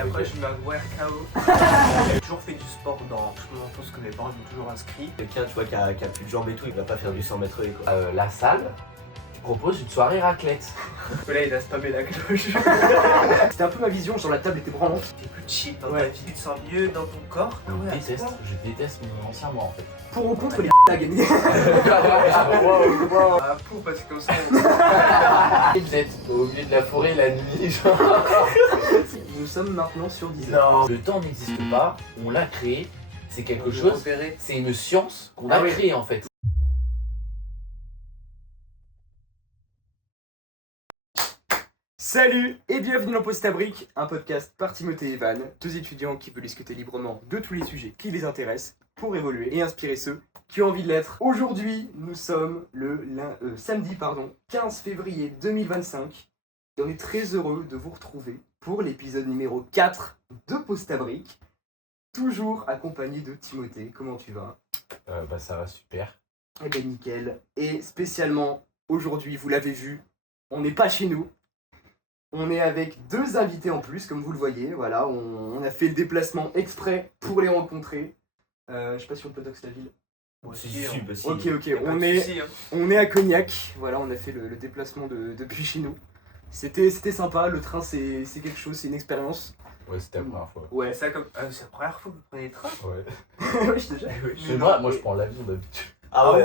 après je mets un gros RKO. J'ai toujours fait du sport dans toute mon enfance que mes parents m'ont toujours inscrit. Quelqu'un, tu vois, qui a plus de jambes et tout, il va pas faire du 100 mètres haies, quoi. La salle propose une soirée raclette. Là il a spammé la cloche. C'était un peu ma vision, genre la table était branlante. T'es plus cheap dans ta vie, tu te sens mieux dans ton corps. Je déteste mon ancien moi en fait. Pour ou contre les à gagner. Ah pour parce que comme ça Vous êtes au milieu de la forêt la nuit, genre. Nous sommes maintenant sur 10 Non, le temps n'existe pas, on l'a créé, c'est quelque chose, c'est une science qu'on a créée en fait. Salut et bienvenue dans Postabrique, un podcast par Timothée et Evan, deux étudiants qui veulent discuter librement de tous les sujets qui les intéressent pour évoluer et inspirer ceux qui ont envie de l'être. Aujourd'hui, nous sommes le samedi 15 février 2025 et on est très heureux de vous retrouver pour l'épisode numéro 4 de Postabrique, toujours accompagné de Timothée. Comment tu vas ? Ça va super. Eh bien nickel. Et spécialement aujourd'hui, vous l'avez vu, on n'est pas chez nous. On est avec deux invités en plus, comme vous le voyez. Voilà, on a fait le déplacement exprès pour les rencontrer. Je sais pas si on peut doxer la ville. Ok, on est à Cognac. Voilà, on a fait le déplacement depuis chez nous. C'était sympa. Le train, c'est quelque chose, c'est une expérience. Ouais, c'était la première fois. Ouais. c'est la première fois que vous prenez le train. Ouais. Ouais, je te jure. C'est moi je prends l'avion d'habitude. Ah ouais,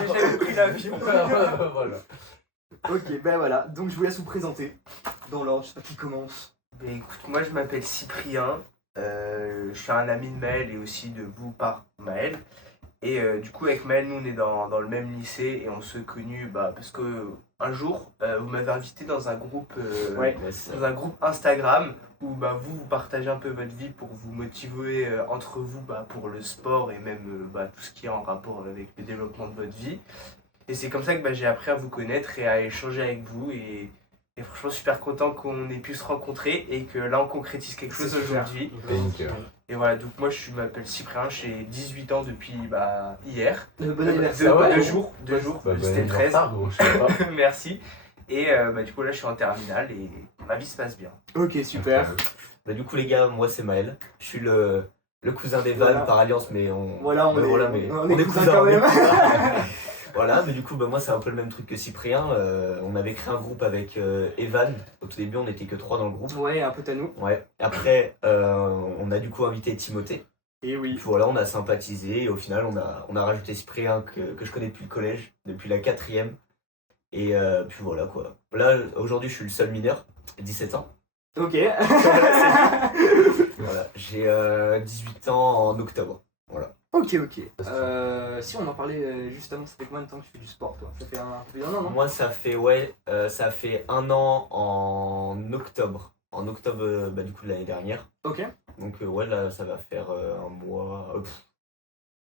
J'ai jamais pris l'avion. Voilà. Ok, ben voilà. Donc je vous laisse vous présenter dans l'ordre. Je sais pas qui commence. Ben écoute, moi je m'appelle Cyprien. Je suis un ami de Maël et aussi de vous par Maël. Et du coup avec Maël, nous on est dans le même lycée et on s'est connus parce que un jour vous m'avez invité dans un groupe dans un groupe Instagram où vous partagez un peu votre vie pour vous motiver entre vous pour le sport et même tout ce qui est en rapport avec le développement de votre vie. Et c'est comme ça que j'ai appris à vous connaître et à échanger avec vous et franchement super content qu'on ait pu se rencontrer et que là on concrétise quelque chose aujourd'hui. Et voilà, donc moi je m'appelle Cyprien, j'ai 18 ans depuis hier. Bon anniversaire. Deux jours, c'était le 13. Merci. Et du coup là je suis en terminale et ma vie se passe bien. Ok, super. Du coup les gars, moi c'est Maël. Je suis le cousin d'Evan Voilà. par alliance, mais on est cousins quand même. Voilà, mais du coup moi c'est un peu le même truc que Cyprien. On avait créé un groupe avec Evan. Au tout début on n'était que 3 dans le groupe. Ouais, un peu à nous. Ouais. Après on a du coup invité Timothée. Et oui. Puis voilà, on a sympathisé et au final on a rajouté Cyprien que je connais depuis le collège, depuis la 4e. Et puis voilà quoi. Là aujourd'hui je suis le seul mineur, 17 ans. Ok. Voilà, j'ai 18 ans en octobre. Voilà. Ok. Si on en parlait juste avant, ça fait combien de temps que tu fais du sport toi ? Ça fait un peu un an, non ? Moi ça fait un an en octobre. En octobre du coup de l'année dernière. Ok. Donc là ça va faire un mois.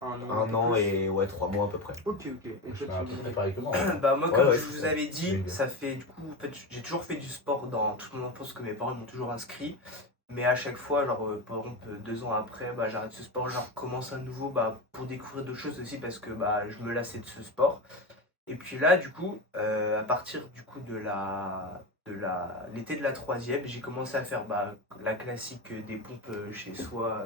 Un an plus. et 3 mois à peu près. Ok. Je fais à peu près pareil que moi. Moi comme Ouais, je vous avais dit, Oui. ça fait du coup en fait, j'ai toujours fait du sport dans toute mon enfance que mes parents m'ont toujours inscrit. Mais à chaque fois, par exemple 2 ans après, j'arrête ce sport, je recommence à nouveau pour découvrir d'autres choses aussi parce que je me lassais de ce sport. Et puis là du coup, à partir du coup de l'été de la 3e, j'ai commencé à faire la classique des pompes chez soi,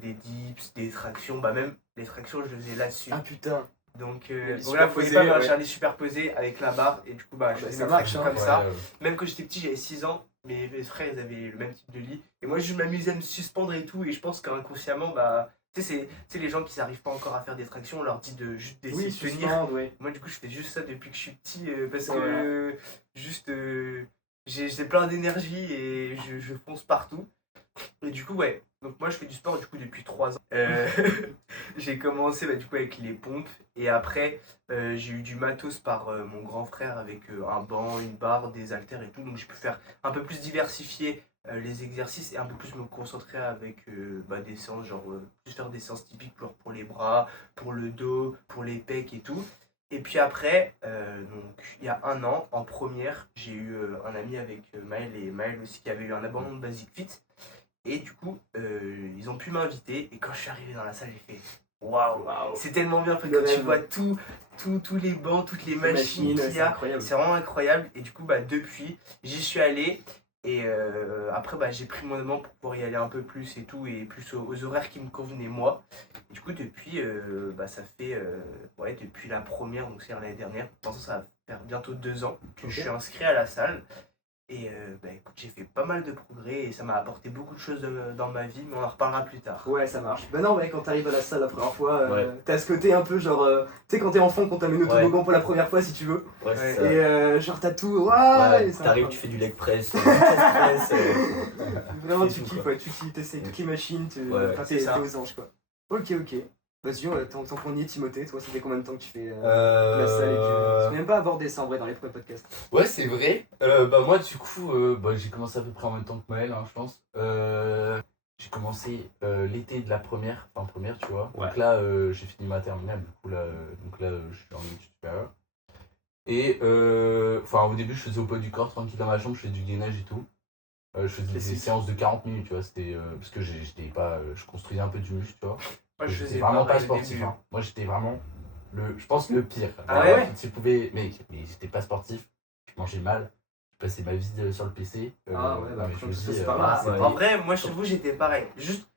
des dips, des tractions, même les tractions je les faisais là-dessus. Ah putain. Donc Les là, faut superposés, pas ouais. faire les superposés avec la barre et du coup je faisais ça mes marche, tractions hein. comme ça. Même quand j'étais petit, j'avais 6 ans, mes frères ils avaient le même type de lit et moi je m'amusais à me suspendre et tout et je pense qu'inconsciemment c'est les gens qui n'arrivent pas encore à faire des tractions, on leur dit de juste d'essayer de tenir. suspendre, ouais. Moi du coup je fais juste ça depuis que je suis petit parce que j'ai plein d'énergie et je fonce partout. Et du coup donc moi je fais du sport du coup depuis 3 ans. J'ai commencé du coup avec les pompes et après j'ai eu du matos par mon grand frère avec un banc, une barre, des haltères et tout, donc j'ai pu faire un peu plus diversifier les exercices et un peu plus me concentrer avec des séances plus faire des séances typiques pour les bras, pour le dos, pour les pecs et tout. Et puis après, donc il y a 1 an, en première, j'ai eu un ami avec Maël et Maël aussi qui avait eu un abandon de Basic Fit. Et du coup, ils ont pu m'inviter. Et quand je suis arrivé dans la salle, j'ai fait waouh, c'est tellement bien. Quand tu vois tous les bancs, toutes les machines qu'il y a, c'est vraiment incroyable. Et du coup, depuis, j'y suis allé. Et après, bah, j'ai pris mon moment pour pouvoir y aller un peu plus et tout, et plus aux horaires qui me convenaient moi. Et du coup, depuis, bah, ça fait, ouais, depuis la première, donc c'est l'année dernière, pour l'instant, ça va faire bientôt 2 ans que je suis inscrit à la salle. Et bah, écoute, j'ai fait pas mal de progrès et ça m'a apporté beaucoup de choses dans ma vie, mais on en reparlera plus tard. Ouais, ça marche. Bah non, ouais, quand t'arrives à la salle la première fois, Ouais. t'as ce côté un peu genre. Tu sais, quand t'es enfant, qu'on t'amène au toboggan pour la première fois, si tu veux. Ouais, c'est Ouais. ça. Et genre, t'as tout. Ouais, Et ça t'arrives, va. tu fais du leg press, du chest press. Vraiment, c'est tu tout, kiffes, quoi. ouais, tu t'essayes toutes les machines, Ouais, enfin, c'est t'es ça. aux anges, quoi. Ok. Vas-y, tant qu'on y est, Timothée, toi, ça fait combien de temps que tu fais la salle et que. Je vais même pas aborder ça en vrai dans les premiers podcasts. Ouais, c'est vrai. Bah moi, du coup, bah, j'ai commencé à peu près en même temps que Maël, hein, je pense. J'ai commencé l'été de la première, tu vois. Ouais. Donc là, j'ai fini ma terminale, du coup, là, je suis en études supérieures. Et au début, je faisais au poids du corps, tranquille dans ma chambre, je faisais du gainage et tout. Je faisais des Classique. séances de 40 minutes, tu vois. C'était parce que j'étais pas, je construisais un peu du muscle, tu vois. Moi, je J'étais faisais vraiment pas pareil au sportif. début. Hein. Moi, j'étais vraiment je pense le pire. Ah Alors, ouais si je pouvais, mais j'étais pas sportif. Je mangeais mal. Je passais ma vie sur le PC. Ah ouais, bah, mais je comme me ça, dis, c'est pas Ah, mal. ouais. en vrai, moi, je t'avoue, j'étais pareil. Juste,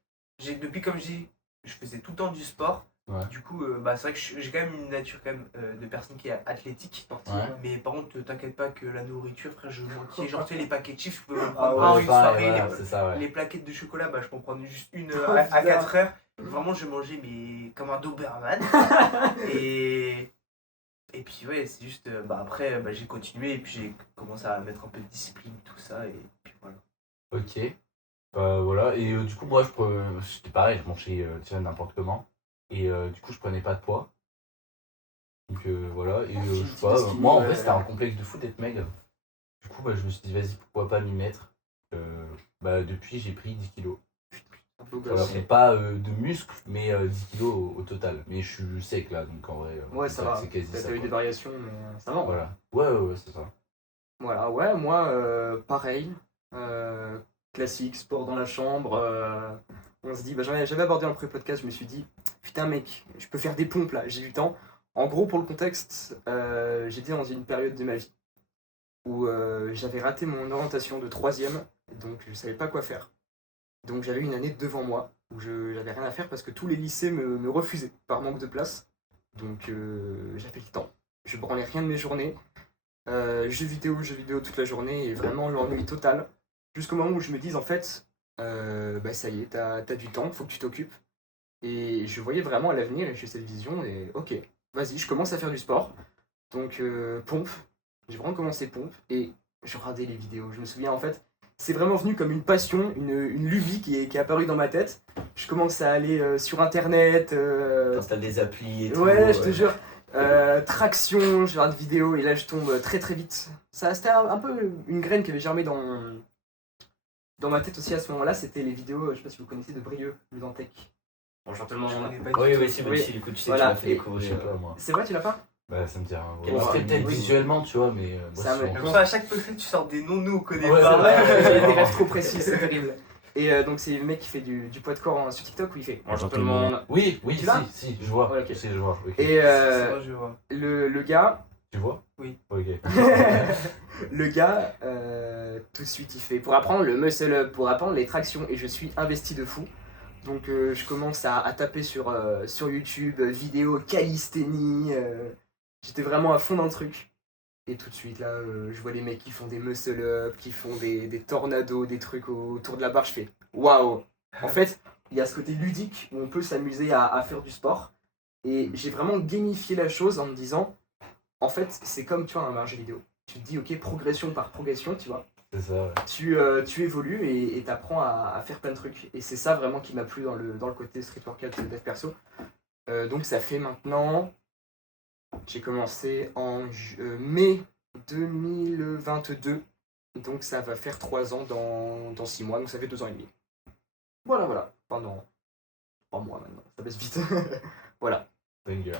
depuis, comme je dis, je faisais tout le temps du sport. Ouais. Du coup, bah, c'est vrai que j'ai quand même une nature quand même, de personne qui est athlétique, sportive. Ouais. Mais par contre, t'inquiète pas que la nourriture, frère, je manquais. Genre, tu sais, les paquets de chips, je pouvais en Ah prendre ouais, un une soirée. voilà, c'est ça, ouais. Les plaquettes de chocolat, bah, je peux en prendre juste une Oh, à putain. 4 heures. Vraiment, je mangeais mais comme un Doberman. Et puis, ouais, c'est juste. Bah, après, bah, j'ai continué et puis j'ai commencé à mettre un peu de discipline, tout ça. Et puis voilà. Ok. Voilà. Et du coup, moi, c'était pareil. Je mangeais tu sais, n'importe comment. Et du coup, je prenais pas de poids. Donc voilà. Et je sais pas. skinny, Moi, en ouais. vrai, c'était un complexe de fou d'être maigre. Du coup, bah, je me suis dit, vas-y, pourquoi pas m'y mettre. Depuis, j'ai pris 10 kilos. Voilà, Ouais, bon, pas de muscles, mais 10 kilos au total. Mais je suis sec là, donc en vrai, ça va. c'est quasi T'as ça. eu Quoi. des variations, mais ça va. Voilà. Ouais, c'est ça. Voilà, ouais, moi, pareil. Classique, sport dans la chambre. On se dit, bah, j'avais abordé dans le pré-podcast, je me suis dit, putain, mec, je peux faire des pompes là, j'ai du temps. En gros, pour le contexte, j'étais dans une période de ma vie où j'avais raté mon orientation de 3ème, donc je savais pas quoi faire. Donc j'avais une année devant moi où j'avais rien à faire parce que tous les lycées me refusaient par manque de place. Donc j'avais le temps. Je branlais rien de mes journées. Jeux vidéo toute la journée et vraiment l'ennui total. Jusqu'au moment où je me dise en fait, bah ça y est, t'as du temps, faut que tu t'occupes. Et je voyais vraiment à l'avenir et j'ai cette vision et ok, vas-y, je commence à faire du sport. Donc pompe, j'ai vraiment commencé pompe et je regardais les vidéos. Je me souviens en fait, c'est vraiment venu comme une passion, une lubie qui est apparue dans ma tête. Je commence à aller sur internet. T'installes des applis et tout. Ouais, je te jure. Traction, je regarde des vidéos et là je tombe très très vite. C'était un peu une graine qui avait germé dans ma tête aussi à ce moment-là. C'était les vidéos, je sais pas si vous connaissez, de Brieux, Ludantech. Bonjour tout le monde. Je connais pas Oui, du tout. oui, si, Oui. si, du coup, tu sais, Voilà, tu m'as fait et- Je découvrir. sais pas, moi. C'est vrai, tu l'as pas? Bah, ça me dit rien. Quel Ouais, style peut-être oui. visuellement, tu vois, mais. Ça me- Comme ça, à chaque podcast, tu sors des noms, nous, on connaît Ouais, pas. c'est vrai. J'ai des rêves trop précis, c'est terrible. Et donc c'est le mec qui fait du poids de corps sur TikTok où il fait bonjour tout le monde. Oui, Tu l'as si, je vois. Ouais, ok. Si, je vois. ok. Et C'est bon, je vois. le gars, Tu vois Oui. Ok. le gars, tout de suite il fait pour apprendre le muscle up, pour apprendre les tractions et je suis investi de fou. Donc je commence à taper sur YouTube, vidéo calisthénie, j'étais vraiment à fond dans le truc. Et tout de suite là, je vois les mecs qui font des muscle up, qui font des tornados, des trucs autour de la barre, je fais waouh. En fait, il y a ce côté ludique où on peut s'amuser à faire du sport. Et j'ai vraiment gamifié la chose en me disant, en fait, c'est comme tu vois un jeu vidéo. Tu te dis, ok, progression par progression, tu vois. C'est ça, ouais. Tu évolues et t'apprends à faire plein de trucs. Et c'est ça vraiment qui m'a plu dans le côté street workout dev perso. Donc ça fait maintenant... J'ai commencé en mai 2022. Donc ça va faire 3 ans dans 6 mois. Donc ça fait 2 ans et demi. Voilà. Pendant 3 mois maintenant. Ça baisse vite. Voilà. Banger.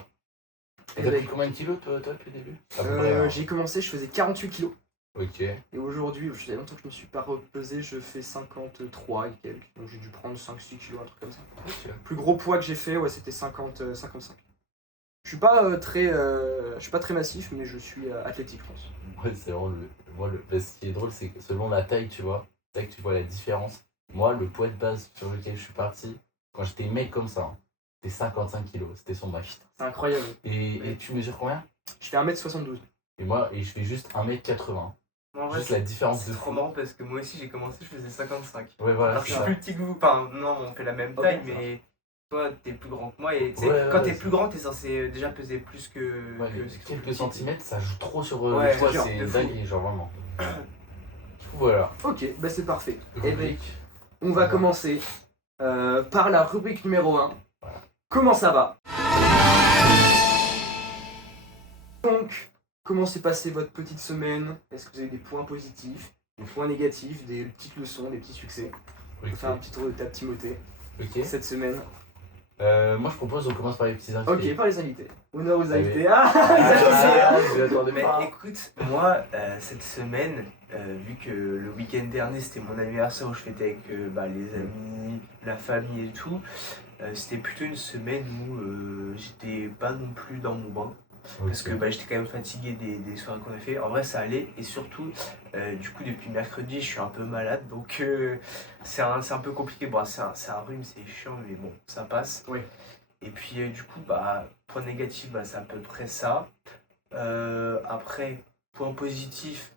Eh Et t'as ben, pris combien de kilos, toi, depuis le début À peu près, hein. j'ai commencé, je faisais 48 kilos. Ok. Et aujourd'hui, il y a longtemps que je ne me suis pas repesé, je fais 53 et quelques. Donc j'ai dû prendre 5-6 kilos, un truc comme ça. Ok. Le plus gros poids que j'ai fait, ouais, c'était 55. Je suis pas très massif, mais je suis athlétique, je pense. Ouais, c'est vraiment moi, ce qui est drôle, c'est que selon la taille, tu vois, c'est là que tu vois la différence. Moi, le poids de base sur lequel je suis parti, quand j'étais mec comme ça, hein, c'était 55 kilos, c'était son max. C'est incroyable. Et tu mesures combien? Je fais 1m72. Et je fais juste 1m80. En vrai, Juste la différence c'est de trop fou. marrant parce que moi aussi j'ai commencé, je faisais 55. Ouais, voilà, Alors que c'est je suis ça. plus petit que vous. Enfin, non, on fait la même Ok, taille, ça mais toi t'es plus grand que moi. Et tu sais, Ouais, quand ouais, t'es c'est- plus grand, t'es censé déjà peser plus que. Ouais, que mais ce que quelques plus petit. centimètres, ça joue trop sur Ouais, le poids, genre, c'est de une fou. dinguerie, genre vraiment. Du coup, voilà. Ok, bah c'est parfait. Eh ben, Rubrique. on va commencer par la rubrique numéro 1. Voilà. Comment ça va? Donc, comment s'est passée votre petite semaine? Est-ce que vous avez des points positifs, des points négatifs, des petites leçons, des petits succès? On Ok. va faire un petit tour de table Timothée Ok. cette semaine. Moi, je propose qu'on commence par les petits invités. Ok, par les invités. Honneur aux Allez. invités. Ah, Je l'attendais Mais pas. écoute, moi, cette semaine, vu que le week-end dernier c'était mon anniversaire où je fêtais avec les amis, la famille et tout, c'était plutôt une semaine où j'étais pas non plus dans mon bain. Parce que j'étais quand même fatigué des soirées qu'on a fait. En vrai, ça allait. Et surtout, du coup, depuis mercredi, je suis un peu malade. Donc, c'est un peu compliqué. Bon, c'est un rhume, c'est chiant, mais bon, ça passe. Oui. Et puis, du coup, point négatif, c'est à peu près ça. Après, point positif,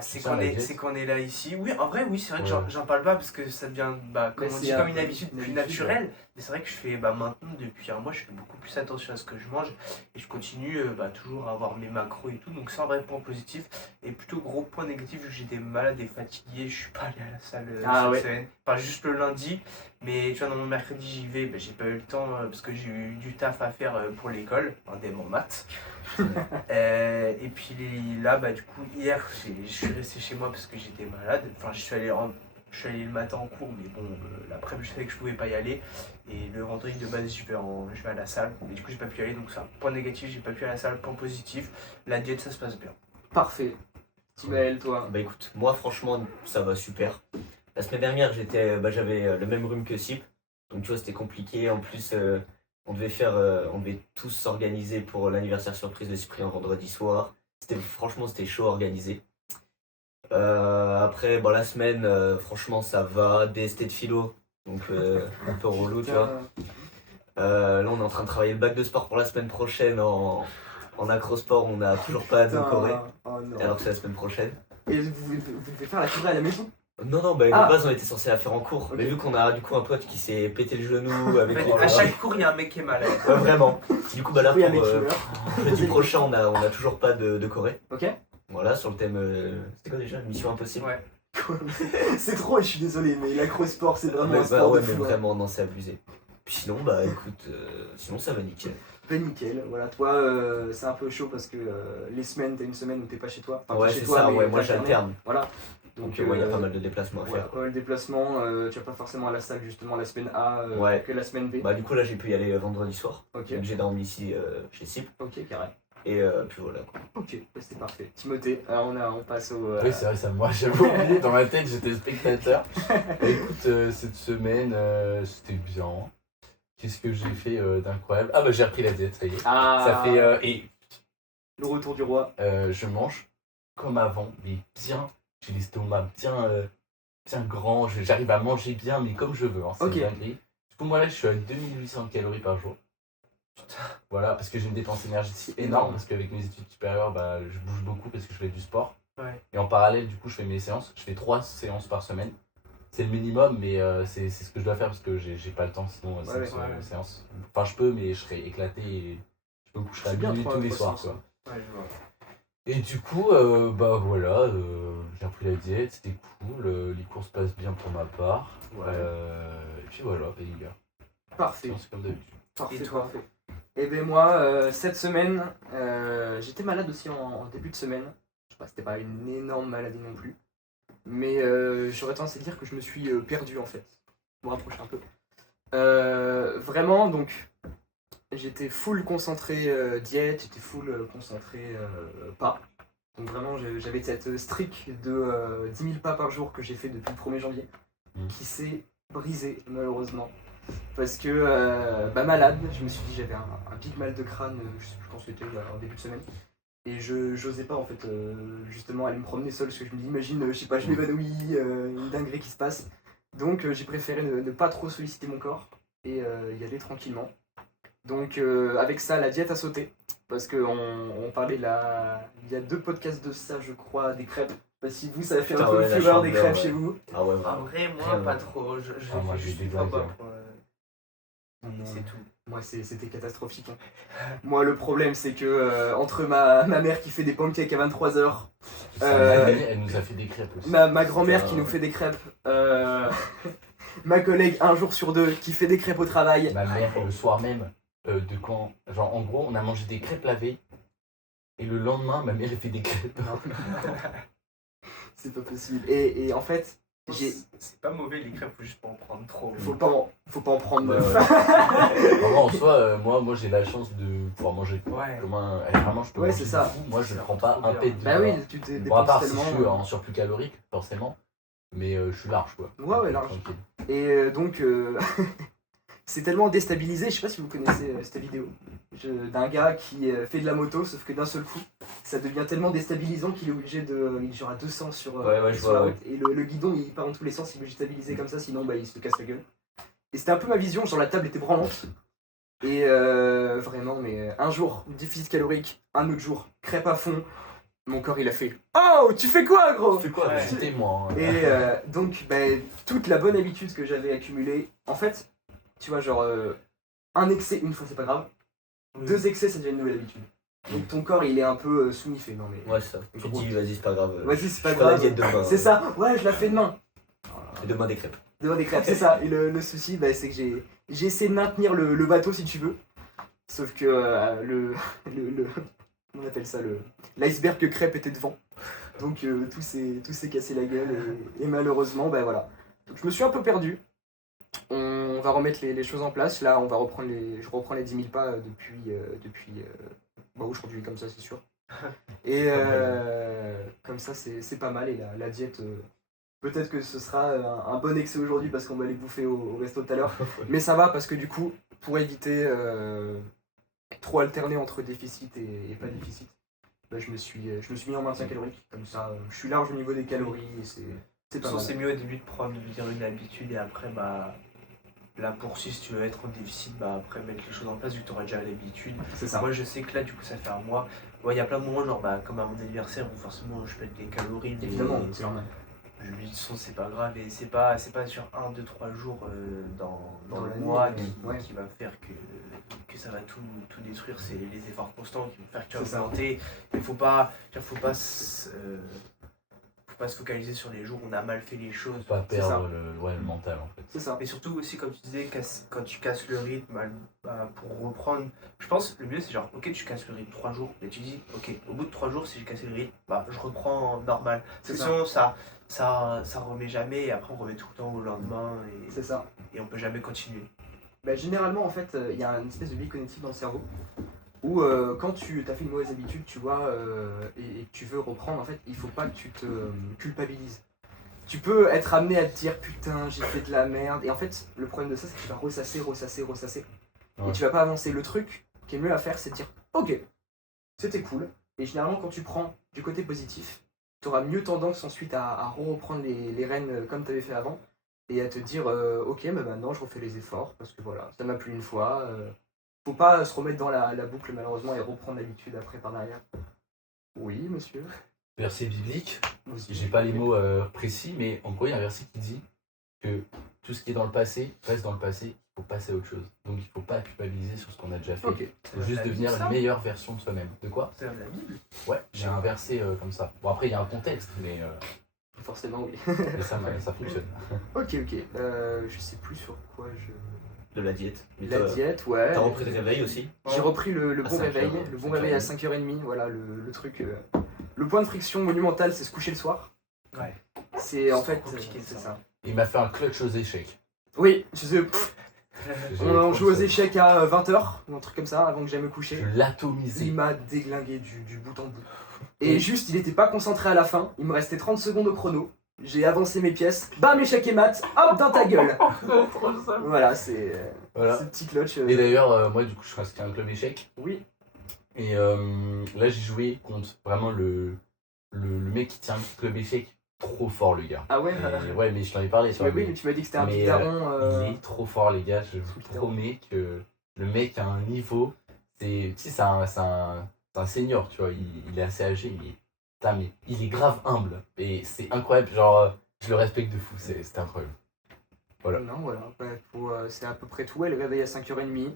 c'est Ça, qu'on la est, diète. c'est qu'on est là ici. Oui, en vrai, oui, c'est vrai que Ouais. j'en parle pas parce que ça devient, comme on c'est dit, un comme une peu habitude une plus habitude, naturelle. Mais c'est vrai que je fais, maintenant, depuis un mois, je fais beaucoup plus attention à ce que je mange et je continue toujours à avoir mes macros et tout. Donc, c'est un vrai point positif. Et plutôt gros point négatif, vu que j'étais malade et fatigué, je suis pas allé à la salle cette ouais. semaine. Enfin, juste le lundi. Mais tu vois, dans mon mercredi, j'y vais. J'ai pas eu le temps parce que j'ai eu du taf à faire pour l'école, un démon maths. Et puis là, du coup, hier, je suis resté chez moi parce que j'étais malade. Enfin, je suis allé le matin en cours, mais bon, l'après-midi, je savais que je pouvais pas y aller. Et le vendredi de base, je vais à la salle. Mais du coup, j'ai pas pu y aller. Donc, ça, point négatif, j'ai pas pu aller à la salle. Point positif, la diète, ça se passe bien. Parfait. Timaël, toi? Bah écoute, moi franchement ça va super. La semaine dernière j'avais le même rhume que Sip, donc tu vois c'était compliqué. En plus on devait tous s'organiser pour l'anniversaire surprise de Cyprien vendredi soir. Franchement c'était chaud à organiser. Après la semaine franchement ça va, DST de philo, donc un peu relou tu vois. Là on est en train de travailler le bac de sport pour la semaine prochaine en acrosport, on n'a toujours pas de Corée. Oh non. Alors que c'est la semaine prochaine. Et vous devez faire la choré à la maison? Non, de base on était censé la faire en cours. Ok. Mais vu qu'on a du coup un pote qui s'est pété le genou En avec fait, les à chaque cours, il y a un mec qui est malade. Ouais, vraiment. Du coup, là, Oui, pour avec Fumeur. jeudi prochain, on a toujours pas de Corée. Ok. Voilà, sur le thème. C'était quoi déjà? Mission impossible? Ouais. C'est trop, je suis désolé, mais l'acrosport c'est vraiment Mais, un sport ouais, de mais fou. hein. vraiment, non, c'est abusé. Puis sinon, écoute, sinon ça va nickel. Ben nickel, voilà, toi c'est un peu chaud parce que les semaines, t'as une semaine où t'es pas chez toi. Enfin, Ouais, t'es chez c'est toi, ça, mais ouais, moi t'es alterné. j'alterne. Voilà. Donc, il y a pas mal de déplacements à Voilà, faire. pas mal de déplacements, tu vas pas forcément à la salle justement la semaine A Ouais. que la semaine B. Du coup, là, j'ai pu y aller vendredi soir. Ok, Donc, j'ai dormi ici chez Sip. ok, carré. Et puis voilà quoi. Ok, bah, c'était parfait. Timothée, alors on passe au. Oui, c'est vrai, ça, moi j'avais oublié, dans ma tête j'étais spectateur. Écoute, cette semaine c'était bien. Qu'est-ce que j'ai fait d'incroyable? J'ai repris la diète, ça y est. Ça fait. Et le retour du roi. je mange comme avant, mais bien. J'ai l'estomac bien grand, j'arrive à manger bien, mais comme je veux. Hein, c'est Ok. une dinguerie. Du coup, moi là je suis à 2800 calories par jour. Voilà, parce que j'ai une dépense énergétique énorme, parce qu'avec mes études supérieures, je bouge beaucoup parce que je fais du sport. Ouais. Et en parallèle, du coup, je fais mes séances. Je fais 3 séances par semaine. C'est le minimum, mais c'est ce que je dois faire parce que j'ai pas le temps sinon Ouais, ouais. séance. Enfin, je peux, mais je serais éclaté et je me coucherai à C'est bien, minuit tous les 3 soirs. séances. Quoi. Ouais, je vois. Et du coup, voilà, j'ai repris la diète, c'était cool. Les courses passent bien pour ma part. Ouais. Et puis voilà, les gars. Parfait. C'est comme d'habitude. Parfait, Et toi? parfait. Et ben moi, cette semaine, j'étais malade aussi en début de semaine. Je sais pas, c'était pas une énorme maladie non plus. Mais j'aurais tendance à dire que je me suis perdu en fait. Je me rapproche un peu. Vraiment, donc, j'étais full concentré diète, j'étais full concentré pas. Donc vraiment, j'avais cette streak de 10 000 pas par jour que j'ai fait depuis le 1er janvier, qui s'est brisée malheureusement. Parce que malade, je me suis dit j'avais un pic mal de crâne, je sais plus quand c'était en début de semaine. Et j'osais pas en fait justement aller me promener seul parce que je me dis imagine, je sais pas, je m'évanouis, une dinguerie qui se passe. Donc j'ai préféré ne pas trop solliciter mon corps et y aller tranquillement. Donc avec ça, la diète a sauté. Parce qu'on parlait il y a 2 podcasts de ça, je crois, des crêpes. Je sais pas si vous, ça a fait un Putain, peu ouais, la fureur des chandeleur, crêpes ouais. chez vous. Ah ouais, En vraiment. vrai, moi, pas trop. Je moi, fais j'ai juste des une fois blagues. pour. Non, C'est tout. Moi, c'était catastrophique. Hein. Moi, le problème, c'est que entre ma mère qui fait des pancakes à 23h, Elle nous a fait des crêpes aussi. ma grand-mère Putain. qui nous fait des crêpes, ma collègue un jour sur 2 qui fait des crêpes au travail. Ma mère, le soir même, de quand. Genre, en gros, on a mangé des crêpes la veille. Et le lendemain, ma mère, elle fait des crêpes. C'est pas possible. Et en fait, C'est pas mauvais les crêpes, faut juste pas en prendre trop. faut pas en prendre Ouais, 9. ouais. Vraiment, en soi, moi j'ai la chance de pouvoir manger Ouais. comme un. Vraiment, je peux Ouais, manger c'est de ça. fou. Moi, je C'est prends pas trop un bien. pet de. Bah oui, tu t'es Bon, à part si dépenses je suis tellement. en surplus calorique, forcément. Mais je suis large, quoi. Ouais, large. Tranquille. Et donc, c'est tellement déstabilisé, je sais pas si vous connaissez cette vidéo, d'un gars qui fait de la moto, sauf que d'un seul coup, ça devient tellement déstabilisant qu'il est obligé de. Il est genre à 200 sur, Ouais, je sur vois, la ouais. route, et le guidon il part dans tous les sens, il est obligé de stabiliser comme ça, sinon bah, il se casse la gueule. Et c'était un peu ma vision, genre la table était branlante. Et vraiment, mais un jour, déficit calorique, un autre jour, crêpe à fond, mon corps il a fait Oh, tu fais quoi, gros? Tu fais quoi? Ouais. J'étais moi. Hein. Et donc, bah, toute la bonne habitude que j'avais accumulée, en fait, tu vois, genre, un excès une fois, c'est pas grave. 2 excès, ça devient une nouvelle habitude. Donc ton corps, il est un peu soumiffé. Non, mais Ouais, c'est ça. Tu te dis, vas-y, c'est pas grave. vas-y, c'est pas je ferai la grave. diète demain. C'est ça, ouais, je la fais demain. Et demain des crêpes. Demain des crêpes, c'est ça. Et le souci, bah, c'est que j'ai essayé de maintenir le bateau, si tu veux. Sauf que on appelle ça l'iceberg que crêpe était devant. Donc tout s'est cassé la gueule et malheureusement, bah voilà. Donc je me suis un peu perdu. On va remettre les choses en place. Là, je reprends les 10 000 pas depuis aujourd'hui, comme ça, c'est sûr. Et comme ça, c'est pas mal. Et la diète, peut-être que ce sera un bon excès aujourd'hui parce qu'on va les bouffer au resto tout à l'heure. Mais ça va parce que du coup, pour éviter trop alterner entre déficit et pas déficit, bah, je me suis mis en maintien calorique. Comme ça, je suis large au niveau des calories et c'est De toute pas façon, mal. c'est mieux au début de prendre dire une habitude et après, bah, là, pour si tu veux être en déficit, bah, après, mettre les choses en place vu que tu auras déjà l'habitude. C'est ça. Moi, je sais que là, du coup, ça fait un mois. Ouais, il y a plein de moments, genre, bah, comme à mon anniversaire, où forcément, je pète des calories. mais Évidemment, c'est normal. Je me dis, de toute façon, c'est pas grave. Et c'est pas sur 1, 2, 3 jours dans le l'année, mois ouais. qui va faire que ça va tout détruire. C'est les efforts constants qui vont faire que tu vas C'est ça. augmenter. Il faut pas se focaliser sur les jours où on a mal fait les choses. Faut pas C'est perdre le mental en fait. C'est ça. Et surtout aussi, comme tu disais, quand tu casses le rythme, bah, pour reprendre, je pense le mieux c'est genre, ok, tu casses le rythme 3 jours, et tu dis, ok, au bout de 3 jours, si j'ai cassé le rythme, bah, je reprends normal. C'est Parce que sinon, ça remet jamais, et après on remet tout le temps au lendemain, C'est ça. et on peut jamais continuer. Bah, généralement, en fait, il y a une espèce de biais cognitif dans le cerveau où quand tu as fait une mauvaise habitude, tu vois, et que tu veux reprendre, en fait, il faut pas que tu te culpabilises. Tu peux être amené à te dire putain, j'ai fait de la merde. Et en fait, le problème de ça, c'est que tu vas ressasser. Ouais. Et tu vas pas avancer. Le truc qui est mieux à faire, c'est de dire ok, c'était cool. Et généralement, quand tu prends du côté positif, tu auras mieux tendance ensuite à reprendre les rênes comme tu avais fait avant. Et à te dire ok, mais maintenant je refais les efforts parce que voilà, ça m'a plu une fois. Faut pas se remettre dans la boucle malheureusement et reprendre l'habitude après par derrière. Oui, monsieur. Verset biblique, Vous- j'ai pas les mots précis, mais en gros il y a un verset qui dit que tout ce qui est dans le passé reste dans le passé, il faut passer à autre chose. Donc il faut pas culpabiliser sur ce qu'on a déjà fait. Ok. Il faut juste devenir une meilleure version de soi-même. De quoi? C'est la Bible. Ouais, j'ai un verset comme ça. Bon après il y a un contexte, mais Forcément oui. ça fonctionne. Ok. Je sais plus sur quoi je. De la diète. Mais La toi, diète, ouais. T'as repris le réveil aussi? J'ai repris le À bon 5 réveil, heures, le bon 5 réveil à heures. 5h30, voilà le truc. Le point de friction monumental, c'est se coucher le soir. Ouais. C'est en C'est fait trop compliqué, c'est ça. ça. Il m'a fait un clutch aux échecs. Oui, J'ai on trop joue aux ça. échecs à 20h, ou un truc comme ça, avant que j'aille me coucher. Je l'atomisais. Il m'a déglingué du bout en bout. Et juste, il était pas concentré à la fin, il me restait 30 secondes au chrono. J'ai avancé mes pièces, bam, échec et mat, hop, dans ta gueule. Voilà, c'est Voilà. ce petit clutch. Et d'ailleurs, moi du coup je suis inscrit à un club échec. Oui, Et là, j'ai joué contre vraiment le mec qui tient le club échec. Trop fort, le gars. Ah ouais. Et ouais, mais je t'en ai parlé sur Mais le oui, mais tu m'as dit que c'était un mais, pitaron. il est trop fort, les gars. Je vous Putain. promets que le mec a un niveau. Tu sais, c'est un senior, tu vois. Il est assez âgé, putain, mais il est grave humble. Et c'est incroyable. Genre, je le respecte de fou. C'est incroyable. Voilà. Non, voilà. C'est à peu près tout. Ouais, le réveil à 5h30.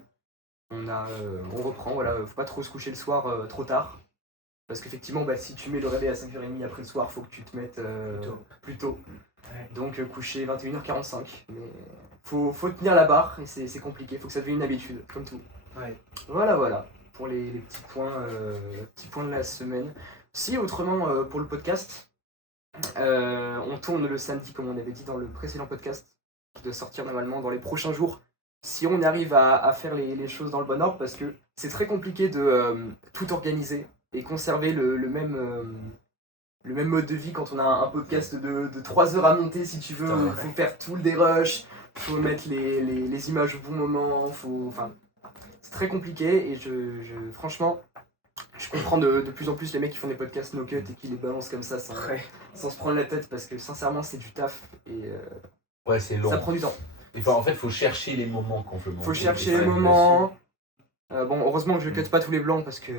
On reprend, voilà. Faut pas trop se coucher le soir trop tard. Parce qu'effectivement, si tu mets le réveil à 5h30 après le soir, faut que tu te mettes plus tôt. Ouais. Donc coucher 21h45. Mais faut tenir la barre et c'est compliqué. Faut que ça devienne une habitude, comme tout. Ouais. Voilà. Pour les petits points de la semaine. Si, autrement, pour le podcast, on tourne le samedi, comme on avait dit dans le précédent podcast, qui doit sortir normalement dans les prochains jours. Si on arrive à faire les choses dans le bon ordre, parce que c'est très compliqué de tout organiser et conserver le même mode de vie quand on a un podcast de 3 heures à monter, si tu veux. Putain, Il faut faire tout le dérush, faut mettre les images au bon moment, enfin, c'est très compliqué et franchement, je comprends de plus en plus les mecs qui font des podcasts no cut et qui les balancent comme ça sans se prendre la tête, parce que sincèrement c'est du taf et Ouais, c'est long. ça prend du temps. En fait, faut chercher les moments qu'on veut monter. Faut chercher Et les ça, moments. Bon, heureusement que je cut pas tous les blancs parce que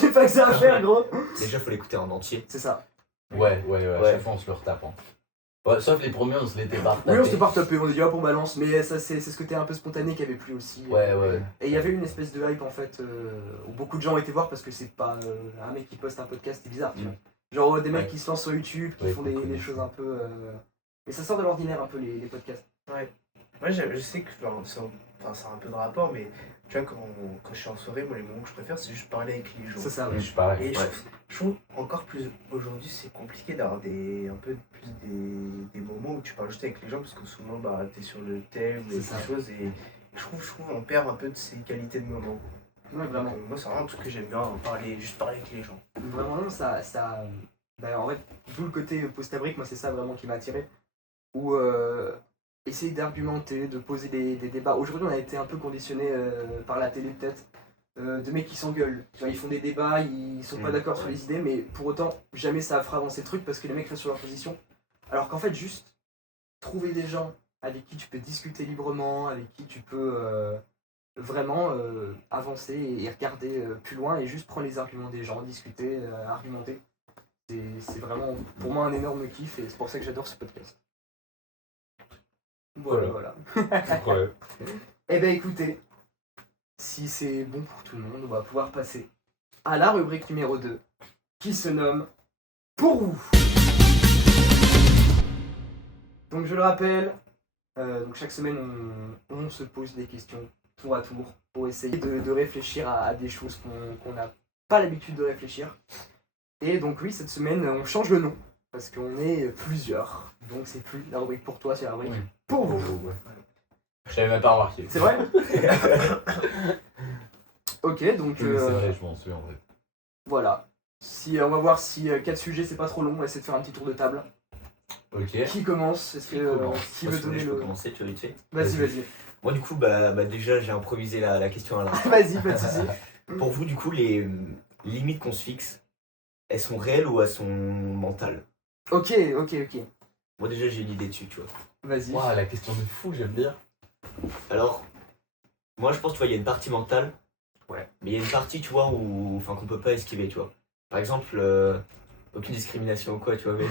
j'ai pas que ça à faire, gros. Déjà, faut l'écouter en entier. C'est ça. Ouais, à Ouais. chaque fois on se le retape. Hein. Ouais, sauf les premiers, on se l'était pas Oui, on s'était retapé. pas retapé, on a dit hop, on balance, mais ça c'est ce côté un peu spontané qui avait plu aussi. Ouais. Et il y avait une espèce de hype en fait, où beaucoup de gens étaient voir parce que c'est pas un mec qui poste un podcast, c'est bizarre, tu vois. Genre des mecs qui se lancent sur YouTube, qui Ouais, font qu'on des connaît. choses un peu. Mais ça sort de l'ordinaire un peu les podcasts. Moi, je sais que ça a un peu de rapport, mais tu vois, quand je suis en soirée, moi, les moments que je préfère, c'est juste parler avec les gens. C'est ça, Je ouais. suis pareil. Et Ouais. je trouve encore plus aujourd'hui, c'est compliqué d'avoir un peu plus des moments où tu parles juste avec les gens, parce que souvent, t'es sur le thème ou C'est des ça. choses, et je trouve on perd un peu de ces qualités de moments. Ouais, vraiment. Donc, moi, c'est vraiment un truc que j'aime bien, juste parler avec les gens. Vraiment, en fait, tout le côté post-abrique, moi, c'est ça vraiment qui m'a attiré. Où essayer d'argumenter, de poser des débats. Aujourd'hui, on a été un peu conditionné par la télé, peut-être, de mecs qui s'engueulent. Tu vois, ils font des débats, ils sont pas d'accord sur les idées, mais pour autant, jamais ça fera avancer le truc parce que les mecs restent sur leur position. Alors qu'en fait, juste trouver des gens avec qui tu peux discuter librement, avec qui tu peux vraiment avancer et regarder plus loin et juste prendre les arguments des gens, discuter, argumenter. C'est vraiment pour moi un énorme kiff et c'est pour ça que j'adore ce podcast. Voilà. Incroyable. Eh ben écoutez, si c'est bon pour tout le monde, on va pouvoir passer à la rubrique numéro 2 qui se nomme Pour vous. Donc je le rappelle, donc chaque semaine on se pose des questions tour à tour pour essayer de réfléchir à des choses qu'on n'a pas l'habitude de réfléchir. Et donc oui, cette semaine on change le nom parce qu'on est plusieurs. Donc c'est plus la rubrique pour toi, c'est la rubrique Oui. pour vous. Ouais. Je t'avais même pas remarqué. C'est vrai. Ok, donc Oui, c'est vrai, je m'en souviens en fait. voilà. On va voir si 4 sujets c'est pas trop long, on va essayer de faire un petit tour de table. Ok. Qui commence? Est-ce que qui Moi, veut si donner je peux le. commencer, tu veux vite fait. Vas-y. Moi, du coup, déjà, j'ai improvisé la question à l'instant. Vas-y, pas de soucis. Pour vous, du coup, les limites qu'on se fixe, elles sont réelles ou elles sont mentales? Ok. Moi, déjà, j'ai une idée dessus, tu vois. Vas-y. Waouh, la question de fou, j'aime bien. Alors, moi, je pense, tu vois, il y a une partie mentale. Ouais. Mais il y a une partie, tu vois, qu'on peut pas esquiver, tu vois. Par exemple, aucune discrimination ou quoi, tu vois, mais.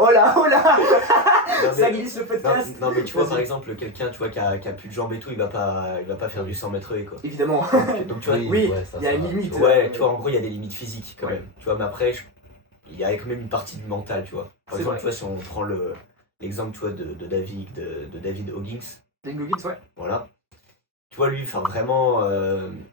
Oh là Non, Ça mais- glisse le podcast. non, mais tu vois, Vas-y. par exemple, quelqu'un, tu vois, qui a plus de jambes et tout, il va pas faire du 100 mètres haies, quoi. Évidemment. Donc, tu vois, Oui, ça, il y a ça une va. limite. ouais, tu vois, en gros, il y a des limites physiques quand Ouais. même. Tu vois, mais après, il y a quand même une partie du mental, tu vois. Par C'est exemple, vrai. tu vois, si on prend l'exemple, tu vois, de David Hoggins, Des Goggins, ouais. voilà. Tu vois, lui, enfin, vraiment,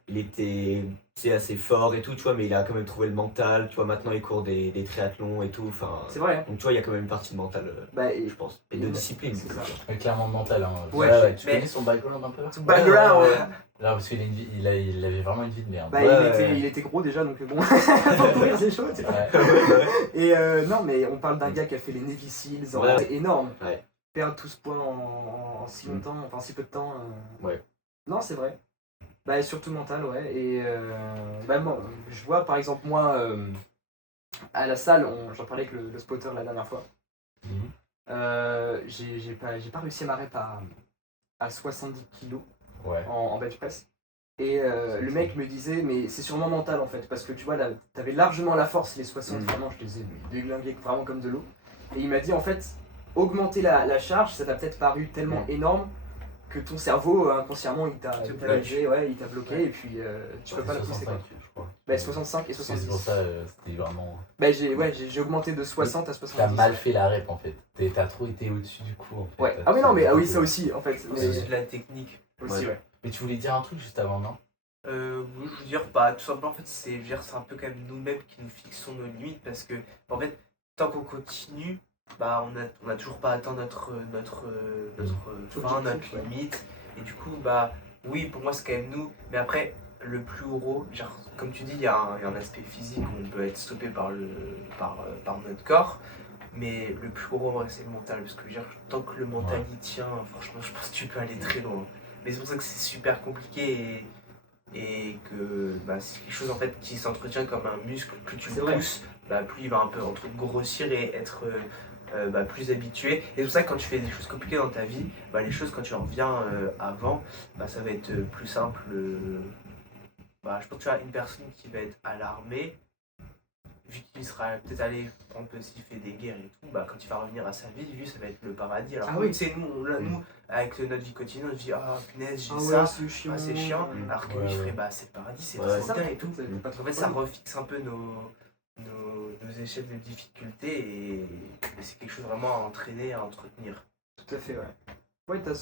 il était, tu sais, assez fort et tout, tu vois, mais il a quand même trouvé le mental. Tu vois, maintenant, il court des triathlons et tout, enfin. C'est vrai. Hein. Donc, tu vois, il y a quand même une partie de mental, Bah, et je pense. Et de Ouais, discipline. c'est ça. Mais clairement mental. Hein. Ouais, Tu mais- connais son background un peu? tout background. Ouais. Là, parce qu'il a une vie, il avait vraiment une vie de merde. Bah, Ouais. il était gros déjà, donc bon, pour rire c'est chaud. Tu vois. Ouais. Et non, mais on parle d'un gars qui a fait les Navy Seals, Ouais. c'est énorme. Ouais. Perdre tout ce poids en si longtemps, enfin si peu de temps. Ouais. Non, c'est vrai. Bah, surtout mental, ouais. Et bah, bon, je vois par exemple, moi, à la salle, j'en parlais avec le spotter la dernière fois. Mhm. J'ai pas réussi à m'arrêter à 70 kilos Ouais. en bench press. Et le mec me disait, mais c'est sûrement mental en fait, parce que tu vois, là, t'avais largement la force, les 60, vraiment, je les ai déglingués vraiment comme de l'eau. Et il m'a dit, en fait, augmenter la charge, ça t'a peut-être paru tellement énorme que ton cerveau, inconsciemment, il t'a lâché, ouais, il t'a bloqué, et puis tu peux pas la pousser. 65, je crois. Bah, 65 et Parce que 70. c'est pour ça, c'était vraiment. Bah, j'ai augmenté de 60 à 70. T'as mal fait la rep en fait. T'as trop été au-dessus du coup en fait. Ouais. Ah, mais non, mais ah oui, ça aussi, en fait. C'est Mais, aussi de la technique. aussi, ouais. Mais tu voulais dire un truc juste avant, non? Oui, je veux dire, bah, tout simplement, en fait, c'est un peu quand même nous-mêmes qui nous fixons nos limites parce que, en fait, tant qu'on continue, bah, on a toujours pas atteint notre fin, notre Objectif, ouais. limite. Et du coup, bah, oui, pour moi, c'est quand même nous. Mais après, le plus gros, genre, comme tu dis, il y a un aspect physique où on peut être stoppé par notre corps. Mais le plus gros, ouais, c'est le mental. Parce que, je veux dire, tant que le mental Ouais. y tient, franchement, je pense que tu peux aller très loin. Mais c'est pour ça que c'est super compliqué et que bah, c'est quelque chose en fait qui s'entretient comme un muscle. Plus tu C'est le vrai. pousses, bah, plus il va un peu grossir et être bah, plus habitué. Et c'est pour ça que quand tu fais des choses compliquées dans ta vie, bah, les choses quand tu en reviens avant, bah, ça va être plus simple. Bah, je pense que tu as une personne qui va être alarmée, vu qu'il sera peut-être allé prendre s'il fait des guerres et tout, bah, quand il va revenir à sa vie, lui ça va être le paradis. Alors Ah que, oui. tu sais, nous, avec notre vie quotidienne, on se dit ah punaise, j'ai Ah ça. ouais, c'est chiant. Ah, c'est chiant, alors que lui, il ferait bah c'est le paradis, c'est Ouais, trop c'est bien et tout. Pas En fait, ça refixe un peu nos échelles de difficulté et c'est quelque chose vraiment à entraîner, à entretenir. Tout à fait, ouais. Ouais, t'as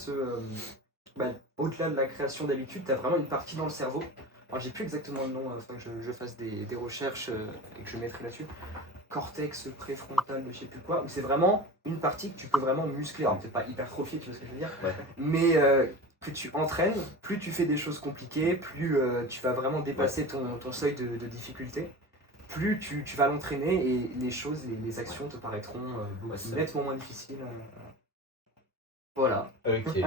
bah, au-delà de la création d'habitude, t'as vraiment une partie dans le cerveau. Alors, j'ai plus exactement le nom, il faut que je fasse des recherches et que je mettrai là-dessus. Cortex préfrontal de je sais plus quoi. Mais c'est vraiment une partie que tu peux vraiment muscler. Alors, peut-être pas hypertrophier, tu vois ce que je veux dire. Ouais. Mais que tu entraînes, plus tu fais des choses compliquées, plus tu vas vraiment dépasser ton seuil de difficulté. Plus tu vas l'entraîner et les choses, les actions te paraîtront ça. nettement moins difficiles. Voilà. Ok.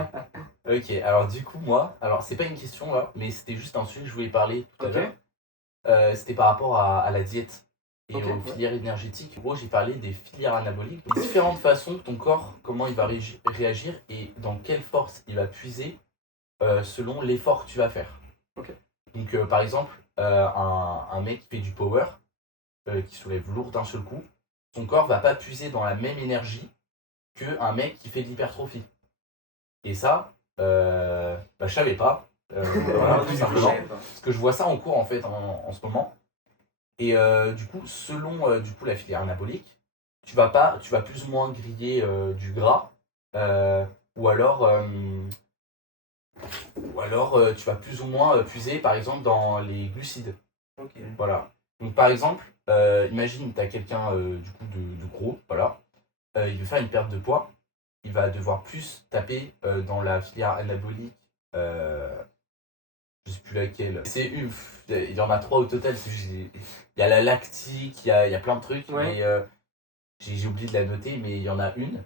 Ok, alors du coup, moi, alors c'est pas une question là, mais c'était juste un sujet que je voulais parler tout à Ok. l'heure. C'était par rapport à la diète et Ok, aux ouais. filières énergétiques. En gros, j'ai parlé des filières anaboliques, les différentes façons que ton corps, comment il va réagir et dans quelle force il va puiser selon l'effort que tu vas faire. Ok. Donc, par exemple, un mec qui fait du power, qui soulève lourd d'un seul coup, son corps va pas puiser dans la même énergie qu'un mec qui fait de l'hypertrophie. Et ça, bah, je savais pas. Voilà, tout Du coup, simplement. je savais pas. Parce que je vois ça en cours en fait en ce moment. Et du coup, selon du coup, la filière anabolique, tu vas plus ou moins griller du gras, euh, ou alors, euh, tu vas plus ou moins puiser par exemple dans les glucides. Ok. Voilà. Donc par exemple, imagine tu as quelqu'un du coup de gros, voilà. Il veut faire une perte de poids, il va devoir plus taper dans la filière anabolique. Je sais plus laquelle. Il y en a trois au total. Il y a la lactique, il y a plein de trucs, Ouais. mais j'ai oublié de la noter, mais il y en a une.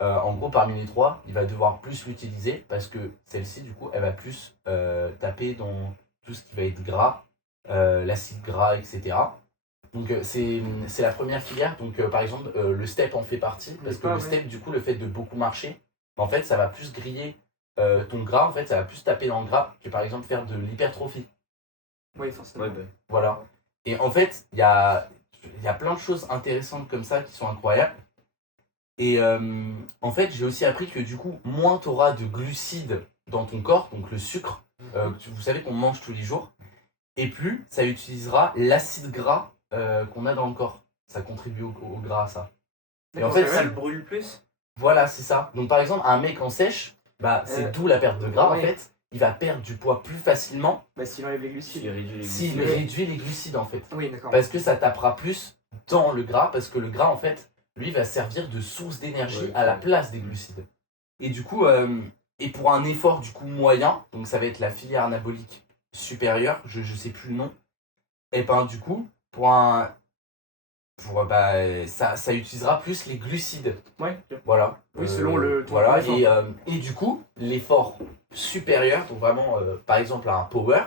En gros, parmi les trois, il va devoir plus l'utiliser parce que celle-ci, du coup, elle va plus taper dans tout ce qui va être gras, l'acide gras, etc. Donc c'est la première filière. Donc par exemple, le step en fait partie parce que le step, du coup, le fait de beaucoup marcher, en fait, ça va plus griller ton gras. En fait, ça va plus taper dans le gras que par exemple faire de l'hypertrophie. Oui, forcément. Ouais, bah. Voilà. Et en fait, il y a plein de choses intéressantes comme ça qui sont incroyables. Et en fait, j'ai aussi appris que du coup, moins tu auras de glucides dans ton corps, donc le sucre, vous savez qu'on mange tous les jours, et plus ça utilisera l'acide gras qu'on a dans le corps. Ça contribue au gras, ça. Et en fait, ça le brûle plus. voilà, c'est ça. Donc par exemple, un mec en sèche, bah, c'est d'où la perte de gras, en ouais. fait. Il va perdre du poids plus facilement Bah, s'il enlève les glucides. s'il réduit les glucides, en fait. Oui, d'accord. Parce que ça tapera plus dans le gras, parce que le gras, en fait, lui, va servir de source d'énergie à la place des glucides. Et du coup, et pour un effort du coup moyen, donc ça va être la filière anabolique supérieure, je sais plus le nom, et ben du coup, ça utilisera plus les glucides. Ouais. Voilà. Oui, selon le ton Voilà, effort. et du coup, l'effort supérieur, donc vraiment, par exemple, un power,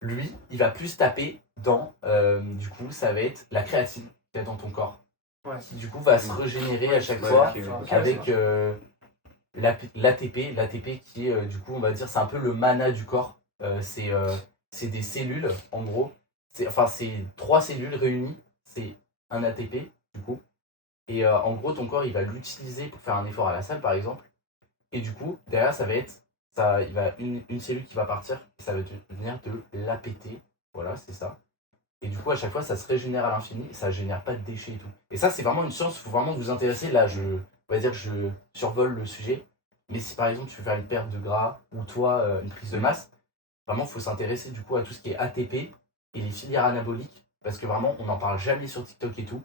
lui, il va plus taper dans, du coup, ça va être la créatine qu'il y a dans ton corps. Ouais. Qui, du coup, va se régénérer à chaque Ouais, fois ok. avec l'ATP qui est, du coup, on va dire, c'est un peu le mana du corps. C'est des cellules, en gros. C'est 3 cellules réunies, c'est un ATP, du coup. Et en gros, ton corps, il va l'utiliser pour faire un effort à la salle, par exemple. Et du coup, derrière, ça va être une cellule qui va partir, et ça va devenir de l'APT. Voilà, c'est ça. Et du coup, à chaque fois, ça se régénère à l'infini, et ça génère pas de déchets et tout. Et ça, c'est vraiment une science, il faut vraiment vous intéresser. Là, on va dire que je survole le sujet. Mais si par exemple, tu veux faire une perte de gras, ou toi, une prise de masse, vraiment, il faut s'intéresser du coup à tout ce qui est ATP et les filières anaboliques. Parce que vraiment, on n'en parle jamais sur TikTok et tout.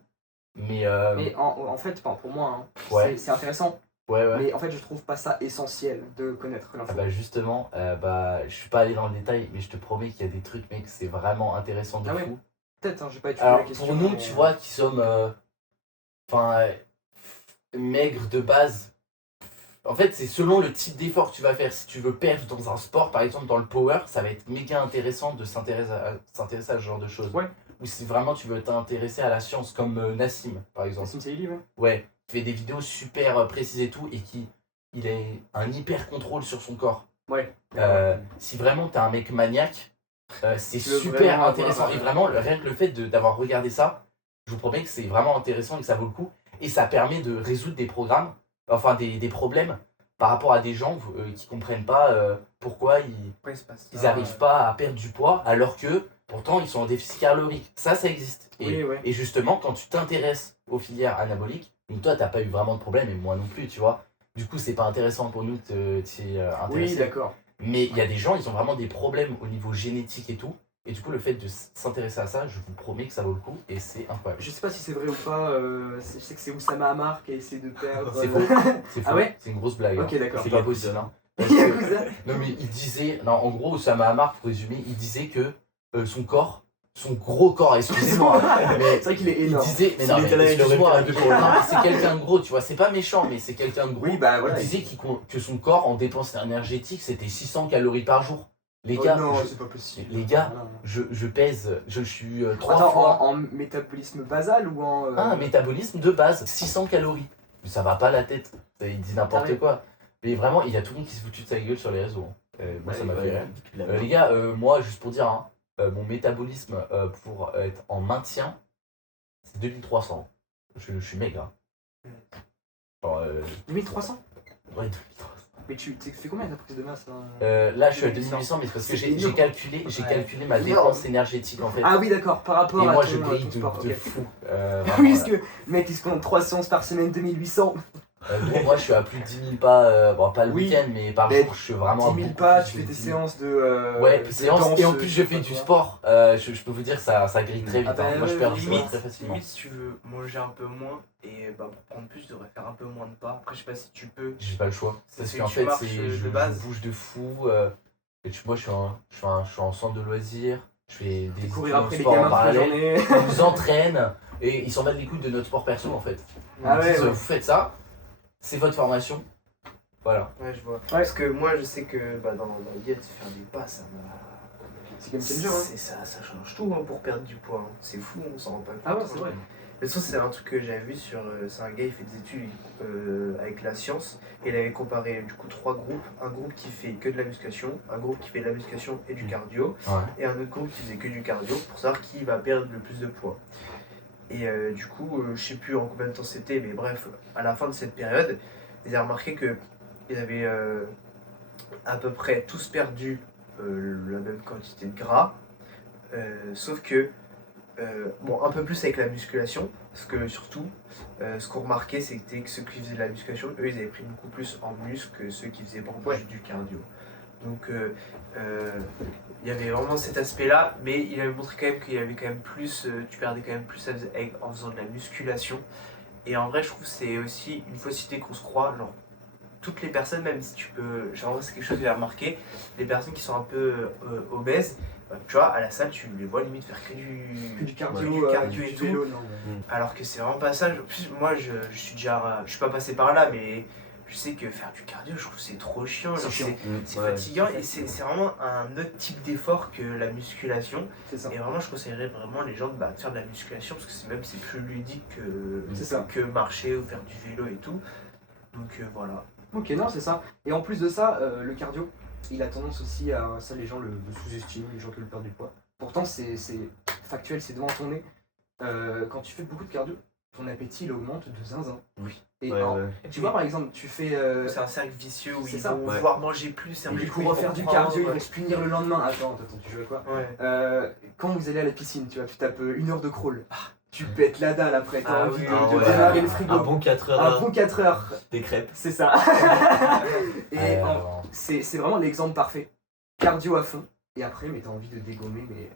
Mais Mais en fait, enfin, pour moi, hein, Ouais. c'est intéressant. ouais. Mais en fait, je trouve pas ça essentiel de connaître l'info. Ah bah justement, je suis pas allé dans le détail, mais je te promets qu'il y a des trucs, mec, c'est vraiment intéressant de Ah ouais. fou. Peut-être, hein, j'ai pas étudié Alors la question. pour nous, mais, tu vois, qui sommes maigres de base, en fait, c'est selon le type d'effort que tu vas faire. Si tu veux perdre dans un sport, par exemple dans le power, ça va être méga intéressant de s'intéresser à ce genre de choses. Ouais. Ou si vraiment tu veux t'intéresser à la science, comme Nassim, par exemple. Nassim Saïli, ouais. Ouais, qui fait des vidéos super précises et tout, et il a un hyper contrôle sur son corps. Ouais. Si vraiment t'es un mec maniaque, c'est Tu veux super vraiment intéressant. avoir, Et vraiment, rien que le fait d'avoir regardé ça, je vous promets que c'est vraiment intéressant et que ça vaut le coup. Et ça permet de résoudre des programmes, enfin des problèmes par rapport à des gens qui comprennent pas pourquoi Après, c'est pas ça. ils arrivent pas à perdre du poids alors que pourtant ils sont en déficit calorique. Ça existe. Oui, ouais. Et justement, quand tu t'intéresses aux filières anaboliques, donc toi t'as pas eu vraiment de problème et moi non plus, tu vois. Du coup, c'est pas intéressant pour nous de t'y intéresser. Oui, d'accord. Mais il y a des gens, ils ont vraiment des problèmes au niveau génétique et tout. Et du coup, le fait de s'intéresser à ça, je vous promets que ça vaut le coup et c'est incroyable. Je sais pas si c'est vrai ou pas. Je sais que c'est Oussama Hamar qui a essayé de perdre. C'est faux. C'est faux. Ah ouais. C'est une grosse blague. Ok, hein. d'accord. C'est pas possible. Hein. Parce Yakuza. non, mais il disait. Non, en gros, Oussama Hamar, pour résumer, il disait que son gros corps, excusez-moi, mais C'est vrai qu'il est il énorme. disait. Mais S'il non, mais était là, il aurait excuse-moi, fait un peu pour lui. non, mais c'est quelqu'un de gros, tu vois. C'est pas méchant, mais c'est quelqu'un de gros. Oui, bah voilà. Il disait que son corps, en dépenses énergétiques, c'était 600 calories par jour. Les Oh gars, non, je- c'est pas possible. les gars, Non, non. je pèse, je suis 3 Attends, fois en métabolisme basal ou en. un métabolisme de base, 600 calories. Mais ça va pas la tête, il dit n'importe Taré. quoi. Mais vraiment, il y a tout le monde qui s'est foutu de sa gueule sur les réseaux. Hein. Moi, ça m'a fait rire. Ouais. Les gars, moi, juste pour dire, hein, mon métabolisme pour être en maintien, c'est 2300. Je suis maigre. Hein. Genre, 2300. ouais, 2300. Mais tu fais combien ta prise de masse hein Là, je suis à 2800, mais c'est parce que C'est j'ai énorme. calculé ma Énorme. dépense énergétique en fait. Ah oui, d'accord, par rapport Et à moi, ton, je brille ton de sport, ok. fou. Oui, parce que le mec il se prend 3 séances par semaine, 2800. Gros, moi, je suis à plus de 10 000 pas, bon, pas le Oui, week-end, mais par mais jour, je suis vraiment à 10 000 beaucoup pas, plus tu de fais tes 10 000. séances de. Ouais, de séance, danse, et en plus je fais sais du pas quoi. sport. Je peux vous dire, ça grille très vite. Ah bah hein. Moi, je ouais, perds du limite, poids très facilement. limite, si tu veux manger un peu moins et bah, pour prendre plus, tu devrais faire un peu moins de pas. Après, je sais pas si tu peux. J'ai pas le choix. C'est Parce ce qu'en que tu fait, marches, je de base. bouge de fou. Moi, je suis en centre de loisirs. Je fais des Courir après les sports en gamins toute la parallèle. journée. Ils nous entraînent et ils s'en battent les couilles de notre sport perso en fait. Ah Ils ouais, disent, ouais. vous faites ça, c'est votre formation. Voilà. Ouais, je vois. Parce que moi, je sais que bah, dans l'IELTS, faire des pas, ça m'a. C'est game changer, hein. C'est ça change tout hein, pour perdre du poids. Hein. C'est fou, on s'en rend pas compte. Ah ouais, c'est vrai. De toute façon, c'est un truc que j'avais vu sur. C'est un gars, il fait des études avec la science. Et il avait comparé du coup 3 groupes. Un groupe qui fait que de la musculation, un groupe qui fait de la musculation et du cardio, Ouais. et un autre groupe qui faisait que du cardio pour savoir qui va perdre le plus de poids. Et du coup, je sais plus en combien de temps c'était, mais bref, à la fin de cette période, ils ont remarqué qu'ils avaient à peu près tous perdu la même quantité de gras, sauf que, bon, un peu plus avec la musculation, parce que surtout, ce qu'on remarquait, c'était que ceux qui faisaient de la musculation, eux, ils avaient pris beaucoup plus en muscle que ceux qui faisaient beaucoup plus du cardio. Donc, il y avait vraiment cet aspect-là, mais il avait montré quand même qu'il y avait quand même plus, tu perdais quand même plus en faisant de la musculation. Et en vrai, je trouve que c'est aussi une fausseté qu'on se croit, genre, toutes les personnes, même si tu peux, genre c'est quelque chose que j'ai remarqué, les personnes qui sont un peu obèses, tu vois, à la salle, tu les vois limite faire que Que du cardio, du cardio du et tout. vélo, non. Alors que c'est vraiment pas ça. En plus, moi, je suis pas passé par là, mais je sais que faire du cardio, je trouve que c'est trop chiant. C'est genre, chiant. c'est fatigant et c'est vraiment un autre type d'effort que la musculation. C'est ça. Et vraiment, je conseillerais vraiment les gens de faire de la musculation parce que c'est plus ludique C'est ça. que marcher ou faire du vélo et tout. Donc voilà. Ok, non, c'est ça. Et en plus de ça, le cardio, il a tendance aussi à. Ça, les gens le sous-estiment, les gens qui veulent perdre du poids. Pourtant, c'est factuel, c'est devant ton nez. Quand tu fais beaucoup de cardio, ton appétit il augmente de zinzin. Oui. Et Ouais, alors, ouais. tu vois, par exemple, tu fais. C'est un cercle vicieux où c'est ils ça. vont Ouais. vouloir manger plus. Et manger du coup, plus, refaire ils du vont cardio, il prendre, va se punir le lendemain. Attends, tu joues à quoi? ouais. Quand vous allez à la piscine, tu vois, tu tapes 1 heure de crawl. Tu pètes la dalle après, t'as Ah envie oui, de, ah de ouais. démarrer le frigo. Un bon 4 heures, Un bon 4 heures, des crêpes. c'est ça. Et c'est vraiment l'exemple parfait. Cardio à fond, et après, mais t'as envie de dégommer, mais.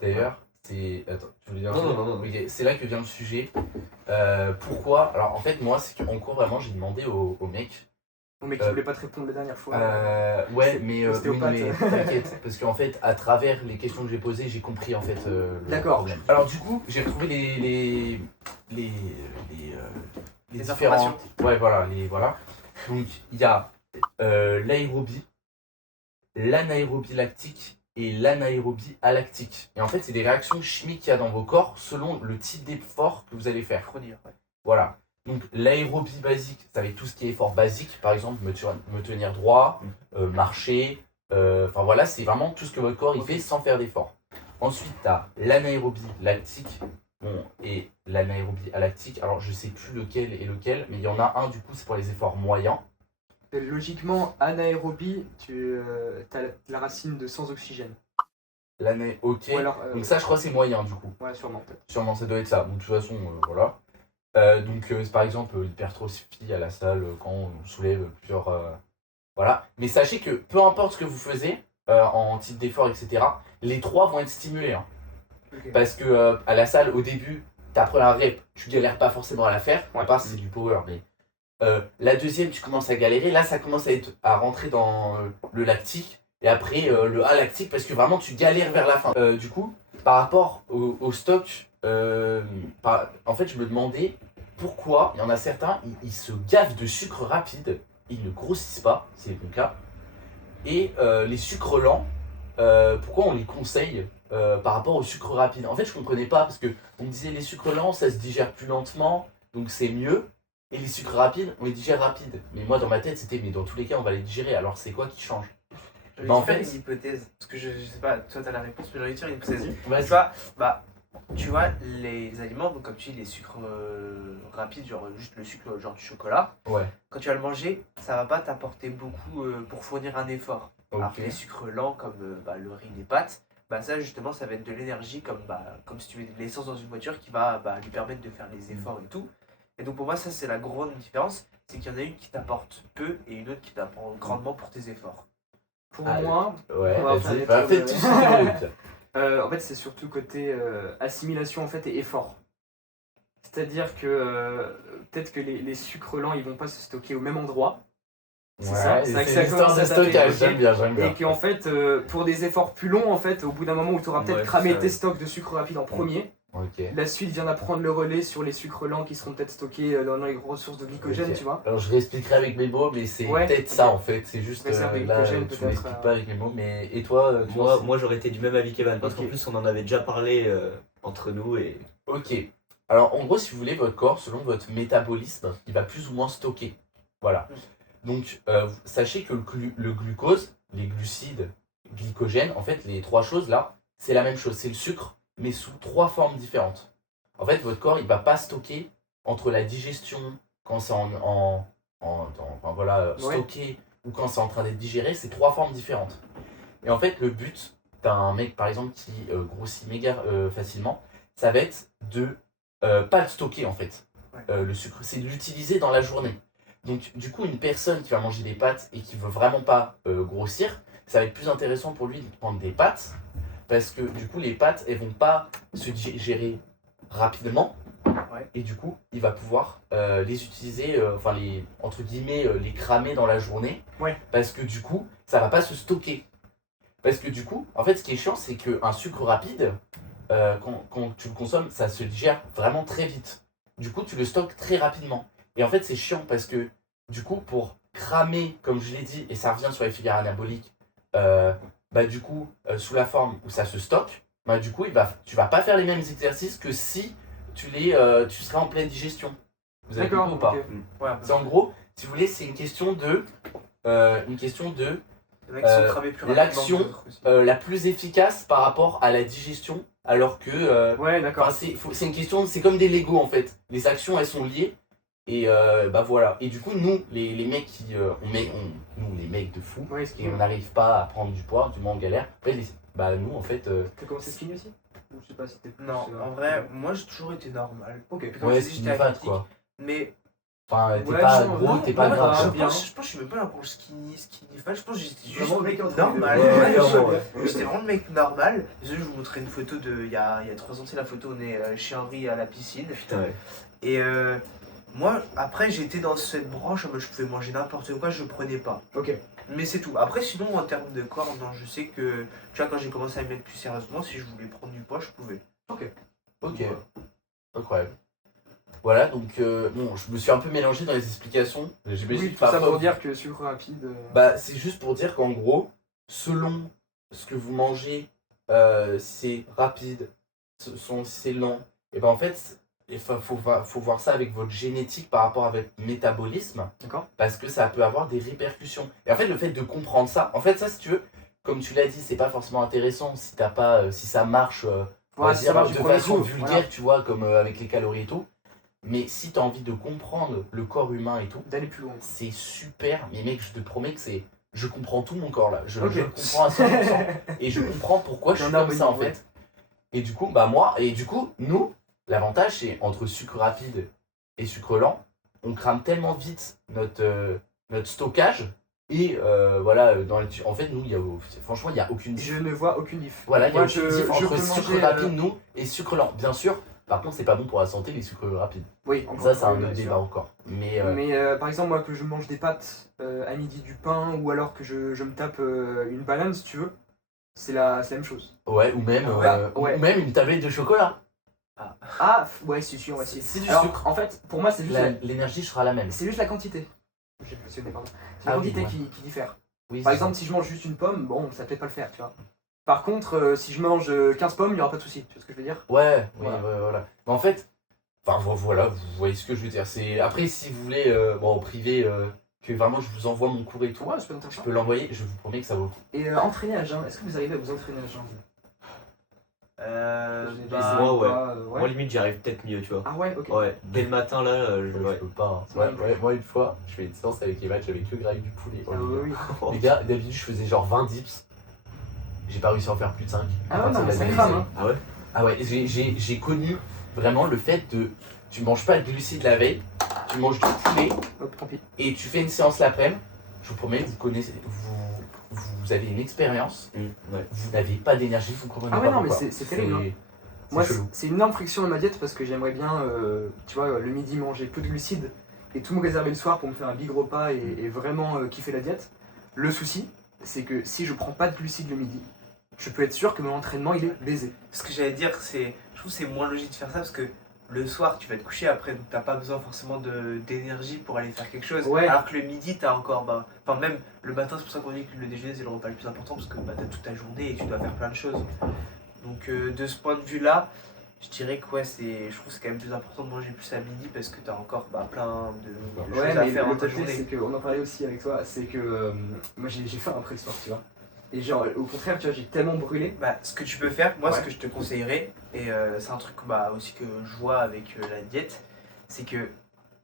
D'ailleurs, c'est. Attends, je voulais dire. Non. Ok, c'est là que vient le sujet. Pourquoi? Alors en fait, moi, c'est qu'en cours, vraiment, j'ai demandé au mec. Bon, mec, qui voulait pas te répondre la dernière fois. Ouais, C'est- mais, ostéopathe. oui, mais t'inquiète, parce qu'en fait, à travers les questions que j'ai posées, j'ai compris en fait. Le D'accord. problème. Alors du coup, j'ai retrouvé les différentes. informations. Ouais, voilà. Donc il y a l'aérobie, l'anaérobie lactique et l'anaérobie alactique. Et en fait, c'est des réactions chimiques qu'il y a dans vos corps selon le type d'effort que vous allez faire. Faut dire, ouais. Voilà. Donc l'aérobie basique, ça va être tout ce qui est effort basique, par exemple me tenir droit, marcher, enfin voilà, c'est vraiment tout ce que votre corps il fait sans faire d'effort. Ensuite, tu as l'anaérobie lactique et l'anaérobie alactique. Alors je sais plus lequel est lequel, mais il y en a un du coup, c'est pour les efforts moyens. Logiquement, anaérobie, tu as la racine de sans oxygène. Ok. Ou alors. Donc ça, je crois, c'est moyen du coup. Ouais, sûrement, peut-être. Sûrement, ça doit être ça. Donc, de toute façon, voilà. Donc, c'est par exemple l'hypertrophie à la salle quand on soulève plusieurs. Voilà. Mais sachez que peu importe ce que vous faisiez en type d'effort, etc., les trois vont être stimulés. Hein. Ok. Parce que à la salle, au début, ta première rep, tu galères pas forcément à la faire, à Ouais. part si c'est du power. Mais la deuxième, tu commences à galérer. Là, ça commence à rentrer dans le lactique. Et après, le alactique, parce que vraiment, tu galères vers la fin. Du coup, par rapport au stock, en fait, je me demandais pourquoi il y en a certains, ils se gavent de sucre rapide, ils ne grossissent pas, c'est mon cas. Et les sucres lents, pourquoi on les conseille par rapport au sucre rapide? En fait, je comprenais pas parce que on me disait les sucres lents, ça se digère plus lentement, donc c'est mieux. Et les sucres rapides, on les digère rapide. Mais moi, dans ma tête, c'était mais dans tous les cas, on va les digérer. Alors, c'est quoi qui change? J'avais Bah, en faire fait- une hypothèse, parce que je sais pas, toi t'as la réponse, mais j'ai envie de faire une hypothèse. Tu Vas-y. vois, tu vois, les aliments, donc comme tu dis, les sucres rapides, genre juste le sucre, genre du chocolat, Ouais. quand tu vas le manger, ça va pas t'apporter beaucoup pour fournir un effort. Alors Ok. que les sucres lents, comme le riz, les pâtes, ça justement, ça va être de l'énergie, comme si tu mets de l'essence dans une voiture qui va lui permettre de faire les efforts et tout. Et donc pour moi, ça c'est la grande différence, c'est qu'il y en a une qui t'apporte peu et une autre qui t'apporte grandement pour tes efforts. Pour Ah, moi, Ouais, on va vas-y. faire Bah, des fais trucs, tout ce que tu veux. en fait, c'est surtout côté assimilation en fait et effort. C'est-à-dire que peut-être que les sucres lents, ils vont pas se stocker au même endroit. C'est ça, Ouais, c'est vrai que c'est ça l'histoire commence de à taper, stockage, ok. j'aime bien. Et qu'en fait, pour des efforts plus longs, en fait, au bout d'un moment où tu auras peut-être Ouais, cramé ça, tes stocks de sucre rapide en premier, Ok. la suite viendra prendre le relais sur les sucres lents qui seront peut-être stockés dans les grosses sources de glycogène, Ok. tu vois. Alors je réexpliquerai avec mes mots, mais c'est Ouais, peut-être ok. ça en fait. C'est juste Réserve de là, glycogène, tu peut-être, m'expliques pas avec mes mots. Mais et toi, tu penses- Moi j'aurais été du même avis qu'Evan, parce Ok. qu'en plus, on en avait déjà parlé entre nous et. Ok. Alors en gros, si vous voulez, votre corps, selon votre métabolisme, il va plus ou moins stocker. Voilà. Donc sachez que le glucose, les glucides, glycogène, en fait, les trois choses là, c'est la même chose. C'est le sucre, mais sous trois formes différentes. En fait, votre corps, il va pas stocker entre la digestion, quand c'est enfin, voilà, Ouais. stocké, ou quand c'est en train d'être digéré, c'est trois formes différentes. Et en fait, le but d'un mec, par exemple, qui grossit méga facilement, ça va être de pas le stocker, en fait, le sucre. C'est de l'utiliser dans la journée. Donc, du coup, une personne qui va manger des pâtes et qui veut vraiment pas grossir, ça va être plus intéressant pour lui de prendre des pâtes, parce que du coup, les pâtes, elles vont pas se digérer rapidement. Ouais. Et du coup, il va pouvoir les utiliser, enfin, entre guillemets, les cramer dans la journée. Ouais. Parce que du coup, ça va pas se stocker. Parce que du coup, en fait, ce qui est chiant, c'est qu'un sucre rapide, quand tu le consommes, ça se digère vraiment très vite. Du coup, tu le stockes très rapidement. Et en fait, c'est chiant parce que, du coup, pour cramer, comme je l'ai dit, et ça revient sur les filières anaboliques, bah du coup, sous la forme où ça se stocke, bah du coup, tu vas pas faire les mêmes exercices que si tu serais en pleine digestion. Vous avez compris ou pas? ok. Ouais, C'est en gros, si vous voulez, c'est une question de il y en a qui sont cramés plus rapidement l'action que d'autres aussi. la plus efficace par rapport à la digestion, alors que Ouais, d'accord. enfin, c'est une question, c'est comme des Lego en fait. Les actions elles sont liées et bah voilà. Et du coup, nous, les mecs nous les mecs de fou, Ouais, et on n'arrive pas à prendre du poids, du moins on galère. Après, bah nous en fait, T'as commencé skinny aussi? Ou je sais pas si t'es plus. Non, en vrai, moi j'ai toujours été normal. Ok. Comme ouais, je t'ai dit, c'est j'étais une fat athlétique. quoi. Mais Enfin, t'es Ouais, pas non, gros, non, t'es pas ouais, gras. ouais, quoi. bien. je pense que je suis même pas là pour le skinny fat. Je pense que j'étais juste Vraiment, le mec entre normal. les deux. Ouais, Ouais, clairement, ouais. J'étais vraiment le mec normal. Désolé, je vous montrerai une photo de il y a 3 ans. C'est la photo, on est chez Henri à la piscine. Putain, ouais. Et moi, après, j'étais dans cette branche en mode je pouvais manger n'importe quoi, je prenais pas. Ok. Mais c'est tout. Après, sinon, en termes de corps, non, je sais que, tu vois, quand j'ai commencé à me mettre plus sérieusement, si je voulais prendre du poids, je pouvais. Ok, Voilà. incroyable. Voilà, donc bon, je me suis un peu mélangé dans les explications. J'imagine Oui, que tout ça parfois pour dire que sucre rapide. Bah, c'est juste pour dire qu'en gros, selon ce que vous mangez, c'est rapide, c'est lent, et ben en fait, faut voir ça avec votre génétique par rapport à votre métabolisme, D'accord. parce que ça peut avoir des répercussions. Et en fait, le fait de comprendre ça, en fait, ça, si tu veux, comme tu l'as dit, c'est pas forcément intéressant si t'as pas, si ça marche, on va Ouais, si ça dire, marche du de premier façon coup, vulgaire, voilà. tu vois, comme avec les calories et tout. Mais si t'as envie de comprendre le corps humain et tout, D'aller plus loin. c'est super, mais mec, je te promets que c'est. Je comprends tout mon corps là. Je Ok. le comprends à 100%. Et je comprends pourquoi je suis T'en as comme ça en besoin, fait. Et du coup, bah moi, et du coup, nous, l'avantage c'est entre sucre rapide et sucre lent, on crame tellement vite notre stockage. Et voilà, en fait, nous, franchement, il n'y a aucune Je diff. ne vois aucune diff. Voilà, il y a Moi, aucune diff je entre peux sucre manger, rapide, nous, et sucre lent. Bien sûr, par contre, c'est pas bon pour la santé, les sucres rapides. Oui, Ça, c'est un bien autre sûr. débat encore. Mais Mais par exemple, moi, que je mange des pâtes à midi, du pain, ou alors que je me tape une banane, si tu veux, c'est la même chose. ouais, ou même, ouais. ou même une tablette de chocolat. Ah, ouais, c'est sûr, ouais, si. C'est du Alors, sucre. en fait, pour moi, c'est juste, L'énergie sera la même. c'est juste la quantité. J'ai positionné, pardon. C'est la Ah oui, quantité ouais. qui diffère. Oui, Par c'est exemple, si je mange juste une pomme, bon, ça va peut-être pas le faire, tu vois. Par contre, si je mange 15 pommes, il n'y aura pas de souci. Tu vois ce que je veux dire? ça. Ouais, oui, Voilà. ouais, voilà. Mais en fait, enfin voilà, vous voyez ce que je veux dire. C'est après, si vous voulez, bon, en privé, que vraiment je vous envoie mon cours et tout, Ouais, c'est pas je intéressant. peux l'envoyer. Je vous promets que ça vaut le coup. Et entraîner à jeun, est-ce que vous arrivez à vous entraîner à jeun? J'ai Bah, essayé moi, ou ouais. pas, Moi, limite, j'y arrive peut-être mieux, tu vois. Ah ouais, ok. Ouais, dès le matin, là, Je ouais. peux pas. C'est Ouais, bon. ouais, moi une fois, je fais une séance avec Eva, j'avais que graille du poulet. Oh, Ah les oui, gars. oui. Les gars, d'habitude je faisais genre 20 dips. J'ai pas réussi à en faire plus de 5. Ah ouais, non, mais ça crame, hein. Ah ouais? Ah ouais, j'ai connu vraiment le fait de. Tu manges pas de glucides la veille, tu manges du poulet Hop, tant pis. et tu fais une séance l'après-midi. Je vous promets, vous connaissez. Vous avez une expérience, Ouais. vous n'avez pas d'énergie, vous comprenez Ah pas ouais, non, mais pourquoi. c'est terrible, hein. C'est Moi, chelou. c'est une énorme friction dans ma diète parce que j'aimerais bien, tu vois, le midi manger peu de glucides et tout me réserver le soir pour me faire un big repas et vraiment kiffer la diète. Le souci, c'est que si je prends pas de glucides le midi, je peux être sûr que mon entraînement il est baisé. ce que j'allais dire, c'est, je trouve que c'est moins logique de faire ça parce que le soir, tu vas te coucher après, donc t'as pas besoin forcément d'énergie pour aller faire quelque chose. Ouais. Alors que le midi, t'as encore, bah, enfin même le matin, c'est pour ça qu'on dit que le déjeuner c'est le repas le plus important parce que bah, t'as toute ta journée et tu dois faire plein de choses. Donc de ce point de vue-là, je dirais que ouais, je trouve que c'est quand même plus important de manger plus à midi parce que t'as encore bah, plein de Ouais, choses à mais faire le dans ta côté, journée. c'est qu'on en parlait aussi avec toi, c'est que moi j'ai faim après le soir, tu vois. Et genre, au contraire, tu vois, j'ai tellement brûlé. Bah, ce que tu peux faire, moi ce Ouais. que je te conseillerais, et c'est un truc bah, aussi que je vois avec la diète, c'est que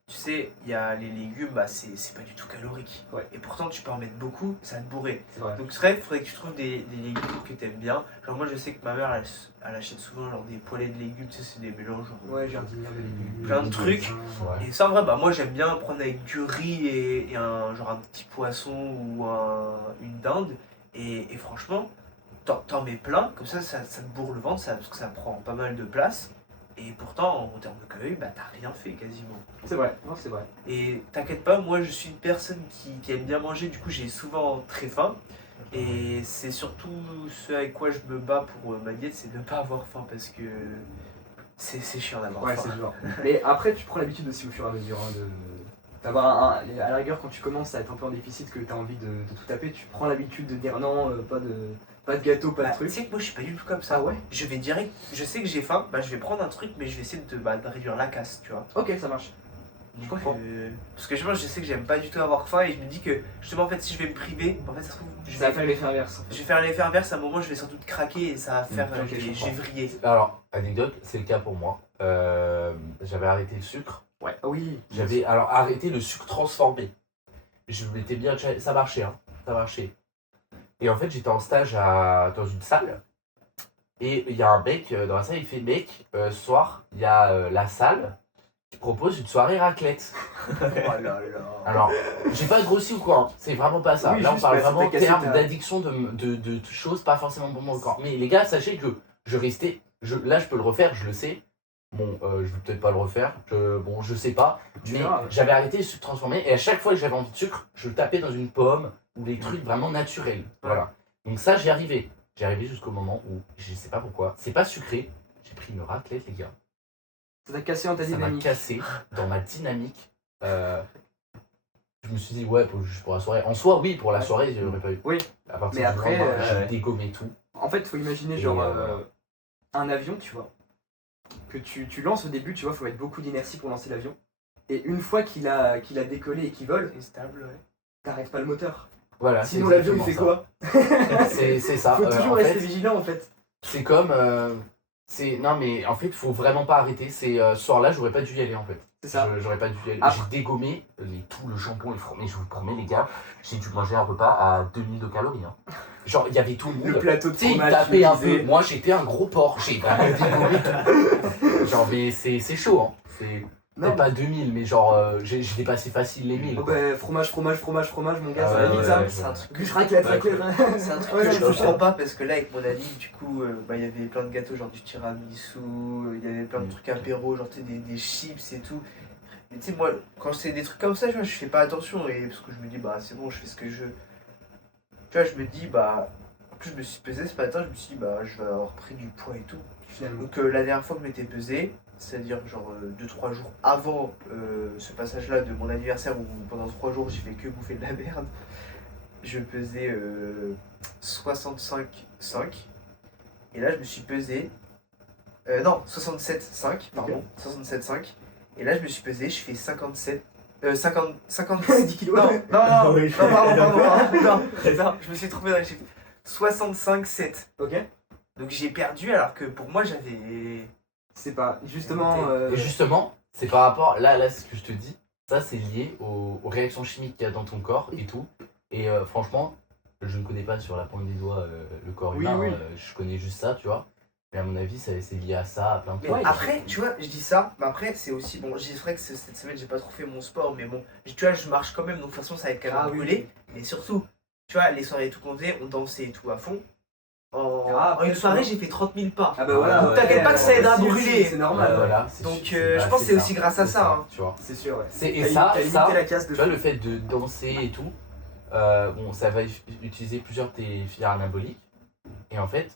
tu sais, il y a les légumes, bah, c'est pas du tout calorique. Ouais. Et pourtant tu peux en mettre beaucoup, ça va te bourrer. C'est vrai. Donc il faudrait que tu trouves des légumes que tu aimes bien. Genre moi je sais que ma mère elle achète souvent genre des poêlées de légumes, tu sais, c'est des mélanges. Genre, Ouais, jardinière de légumes. Plein de trucs. Ouais. Et ça en vrai, bah, moi j'aime bien prendre avec du riz et genre un petit poisson ou une dinde. Et franchement, t'en mets plein, comme ça te bourre le ventre, parce que ça prend pas mal de place. Et pourtant, en termes de calories, bah t'as rien fait quasiment. C'est vrai, non, c'est vrai. Et t'inquiète pas, moi je suis une personne qui aime bien manger, du coup j'ai souvent très faim. Et c'est surtout ce avec quoi je me bats pour ma diète, c'est de ne pas avoir faim parce que c'est chiant d'avoir Ouais, faim. c'est dur. Mais après, tu prends l'habitude aussi au fur et à mesure d'avoir à la rigueur, quand tu commences à être un peu en déficit, que tu as envie de tout taper, tu prends l'habitude de dire non, pas de gâteau, pas de Tu truc. sais que moi je suis pas du tout comme ça. Ah ouais. Je vais direct, je sais que j'ai faim, je vais prendre un truc, mais je vais essayer de réduire la casse, tu vois. Ok, ça marche. Donc, comprends. parce que je sais que j'aime pas du tout avoir faim et je me dis que justement en fait si je vais me priver, en fait ça se trouve, Ça va faire l'effet inverse. je vais faire l'effet inverse, à un moment je vais sans doute craquer et ça va faire, Ok, je je comprends. vais vriller. Alors, anecdote, c'est le cas pour moi. J'avais arrêté le sucre. Ouais. Ah oui. J'avais alors arrêté le sucre transformé. Je m'étais bien. Ça marchait, hein. Ça marchait. Et en fait, j'étais en stage dans une salle. Et il y a un mec dans la salle, il fait mec, ce soir, il y a la salle qui propose une soirée raclette. Oh là là. Alors, j'ai pas grossi ou quoi, hein. C'est vraiment pas ça. Oui, Là, on juste, parle bah, ça vraiment en t'a cassé termes ta- d'addiction de choses pas forcément bon pour le corps. Mais les gars, sachez que je restais. Là, je peux le refaire, je le sais. Bon, je vais peut-être pas le refaire. Bon, je sais pas. Tu Mais verras. j'avais arrêté le sucre transformé et à chaque fois que j'avais envie de sucre, je le tapais dans une pomme ou des trucs vraiment naturels. Voilà. Donc ça, j'y arrivais. J'y arrivais jusqu'au moment où, je sais pas pourquoi, c'est pas sucré. J'ai pris une raclette, les gars. Ça t'a cassé dans ta Ça m'a dynamique. cassé dans ma dynamique. Je me suis dit, ouais, juste pour la soirée. En soi, oui, pour la soirée, j'aurais pas eu. Oui. À partir Mais du après, lendemain, ouais. j'ai dégommé tout. En fait, faut imaginer Et, genre voilà. un avion, tu vois, que tu lances au début, tu vois, faut mettre beaucoup d'inertie pour lancer l'avion. Et une fois qu'il a décollé et qu'il vole, C'est stable, ouais. t'arrêtes pas le moteur. Voilà, Sinon c'est l'avion il fait exactement quoi? ça. C'est ça. Faut toujours en rester fait, vigilant en fait. c'est comme. Non, mais en fait, faut vraiment pas arrêter. Ce soir-là, j'aurais pas dû y aller en fait. C'est ça. J'aurais pas dû y aller. Après- J'ai dégommé tout le jambon, les fromage. Je vous promets, les gars, j'ai dû manger un repas à 2000 de calories. Hein. Genre, il y avait tout le monde. Le plateau de Tu sais, il fromage. tapait tu un disais. peu. Moi, j'étais un gros porc. J'ai vraiment dégommé tout. Genre, mais c'est chaud. Hein. C'est Non. peut-être pas 2000, mais genre, j'ai dépassé facile les 1000. Oh quoi. bah, fromage, mon gars, Ah ça ouais, va vite ouais, ça. ouais, C'est un truc que Bûche raclette, Ouais, raclette. C'est un truc Ouais, que je non, c'est comprends ça. pas parce que là avec mon ami du coup il y avait plein de gâteaux genre du tiramisu, il y avait plein de trucs apéro, genre tu sais, des chips et tout. Mais tu sais moi quand c'est des trucs comme ça je fais pas attention et parce que je me dis bah c'est bon je fais ce que je veux. Tu vois je me dis bah en plus je me suis pesé ce matin je me suis dit bah je vais avoir pris du poids et tout. Finalement. Donc la dernière fois que je m'étais pesé, c'est-à-dire genre 2-3 jours avant ce passage-là de mon anniversaire où pendant 3 jours j'ai fait que bouffer de la merde, je pesais 65,5 et là je me suis pesé, non 67,5 pardon, 67,5 et là je me suis pesé, je fais 57, 50, 10 kilos. non, non, Oui, non, pardon, non, je me suis trompé dans les chiffres, 65,7. Ok. Donc j'ai perdu alors que pour moi j'avais. C'est pas. Justement. Et justement, c'est par rapport. Là, ce que je te dis, ça, c'est lié aux réactions chimiques qu'il y a dans ton corps et tout. Et franchement, je ne connais pas sur la pointe des doigts le corps Oui, humain. oui. Je connais juste ça, tu vois. Mais à mon avis, c'est lié à ça, à plein de Mais trucs. après, tu vois, je dis ça, mais après c'est aussi. Bon, c'est vrai que cette semaine j'ai pas trop fait mon sport, mais bon, tu vois, je marche quand même, donc de toute façon ça va être quand même Ah oui. brûlé. Mais surtout, tu vois, les soirées tout comptées, on dansait et tout à fond. Ah, En une après, soirée, tu j'ai fait 30 000 pas. Ah bah voilà. Donc, t'inquiète pas que ça aide à si, brûler. si, C'est Ouais, normal. voilà, Donc, je je pense que c'est aussi grâce à ça, hein. Tu vois. C'est sûr, ouais. Et T'as ça, limité la casse de tu vois, fou. le fait de danser et tout, bon, ça va utiliser plusieurs de tes filières anaboliques. Et en fait,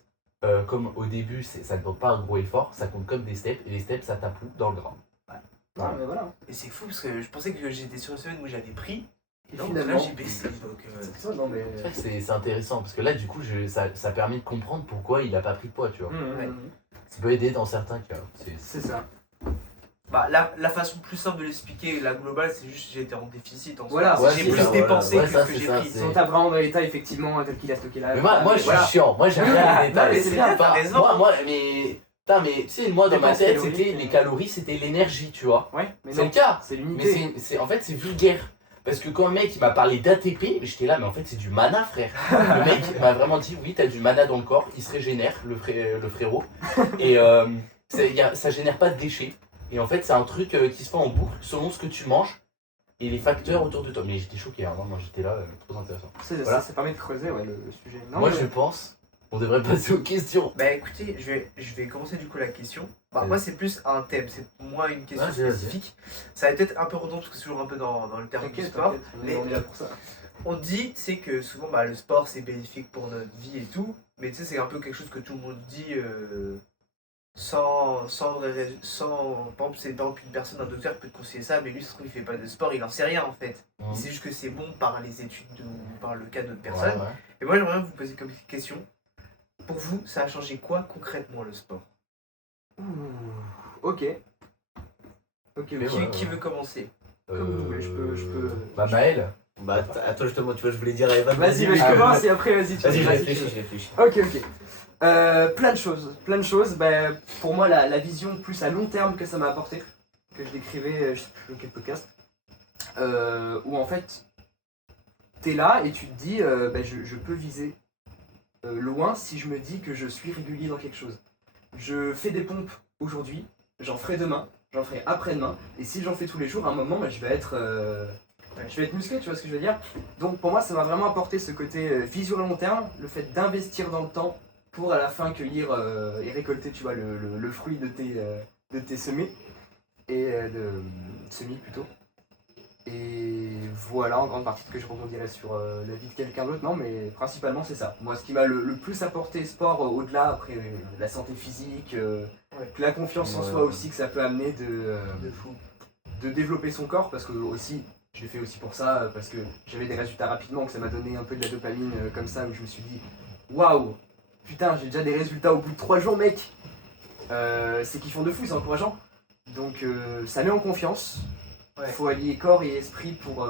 comme au début, ça ne demande pas un gros effort, ça compte comme des steps. Et les steps, ça tape où? Dans le gras. Ah, mais voilà. Et c'est fou parce que je pensais que j'étais sur une semaine où j'avais pris. Et Et non, finalement- là j'ai baissé. Donc, Ça, non, mais. C'est vrai que c'est intéressant parce que là, du coup, ça permet de comprendre pourquoi il a pas pris de poids, tu vois. Ouais. Ça peut aider dans certains cas. C'est ça. Bah, la façon plus simple de l'expliquer, la globale, c'est juste que j'étais en déficit en soi. Voilà, C'est ouais, que j'ai c'est plus ça, dépensé voilà. que Ouais, ce que ça, j'ai c'est ça, pris. c'est- Si on tape vraiment dans l'état, effectivement, tel qu'il a stocké là. Mais moi, je suis voilà. chiant. Moi, j'aime bien les Non, détails. mais c'est bien, t'as Pas- raison. Moi, mais. Putain, mais tu sais, moi, dans ma Dépenses tête, caloriques, c'était les calories, c'était l'énergie, tu vois. Ouais, mais C'est le non. cas. C'est Mais limité. en fait, c'est vulgaire. Parce que quand le mec il m'a parlé d'ATP, j'étais là, mais en fait c'est du mana, frère. Le mec m'a vraiment dit, oui, t'as du mana dans le corps, il se régénère, le frérot. Et ça génère pas de déchets. Et en fait, c'est un truc qui se fait en boucle selon ce que tu manges et les facteurs autour de toi. Mais j'étais choqué, hein, moi j'étais là, trop intéressant. Ça permet de creuser ouais, le sujet. Non, moi mais- je pense, on devrait passer aux questions. Bah écoutez, je vais commencer du coup la question. Bah, Vas-y. moi c'est plus un thème, c'est moins une question Vas-y, vas-y. spécifique. Ça va peut-être un peu redondant parce que c'est toujours un peu dans le terme du T'inquiète, sport. t'inquiète, mais- on est là pour ça. On dit, tu sais, que souvent, bah, le sport, c'est bénéfique pour notre vie et tout, mais tu sais, c'est un peu quelque chose que tout le monde dit par exemple, c'est dans qu'une personne, un docteur peut te conseiller ça, mais lui, ça se trouve, il fait pas de sport, il en sait rien, en fait. Mhm. C'est juste que c'est bon par les études ou par le cas d'autres Ouais, personnes. ouais. Et moi, j'aimerais bien vous poser comme question, pour vous, ça a changé quoi concrètement le sport? Ouh, ok. Ok, Mais ok. ouais, Qui veut commencer? Comme vous voulez, je peux- Bah, Maël. Bah, à toi justement, tu vois, je voulais dire à Evan. Vas-y, oui. je commence et après, vas-y, tu Vas-y, je vas-y, réfléchis, tu- je réfléchis. Ok, ok. Plein de choses. Bah, pour moi, la vision plus à long terme que ça m'a apporté, que je décrivais, je sais plus dans quel podcast, où en fait, t'es là et tu te dis, bah, je peux viser loin si je me dis que je suis régulier dans quelque chose. Je fais des pompes aujourd'hui, j'en ferai demain, j'en ferai après-demain, et si j'en fais tous les jours, à un moment, bah, je vais être musclé, tu vois ce que je veux dire. Donc pour moi, ça m'a vraiment apporté ce côté vision à long terme, le fait d'investir dans le temps pour à la fin cueillir et récolter, tu vois, le fruit de tes semis, et de semis plutôt. Et voilà, en grande partie, que je rebondirai sur la vie de quelqu'un d'autre, non, mais principalement c'est ça. Moi, ce qui m'a le plus apporté sport, au-delà, après la santé physique, que la confiance en soi aussi, que ça peut amener De fou. de développer son corps, parce que aussi, je l'ai fait aussi pour ça, parce que j'avais des résultats rapidement, que ça m'a donné un peu de la dopamine comme ça, où je me suis dit, waouh, putain, j'ai déjà des résultats au bout de 3 jours, mec. C'est kiffant de fou, c'est encourageant. Donc ça met en confiance. Ouais. Faut allier corps et esprit pour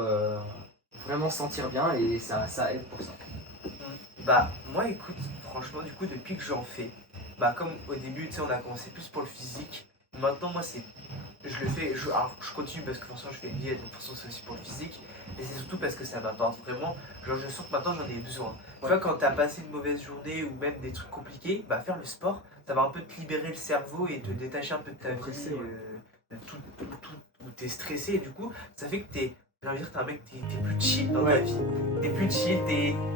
vraiment se sentir bien, et ça aide pour ça. Bah, moi, écoute, franchement, du coup, depuis que j'en fais, bah, comme au début, tu sais, on a commencé plus pour le physique. Maintenant, moi, c'est. Je le fais. Alors, je continue parce que forcément, je fais une diète, donc forcément, c'est aussi pour le physique. Mais c'est surtout parce que ça m'apporte vraiment. Genre, je sens que maintenant, j'en ai besoin. Tu vois, quand t'as passé une mauvaise journée ou même des trucs compliqués, bah, faire le sport, ça va un peu te libérer le cerveau et te détacher un peu de ta vie, Stresser, ouais. de tout où t'es stressé. Et du coup, ça fait que j'ai envie de dire, t'es un mec, t'es plus chill dans ta Ouais. vie. T'es plus chill,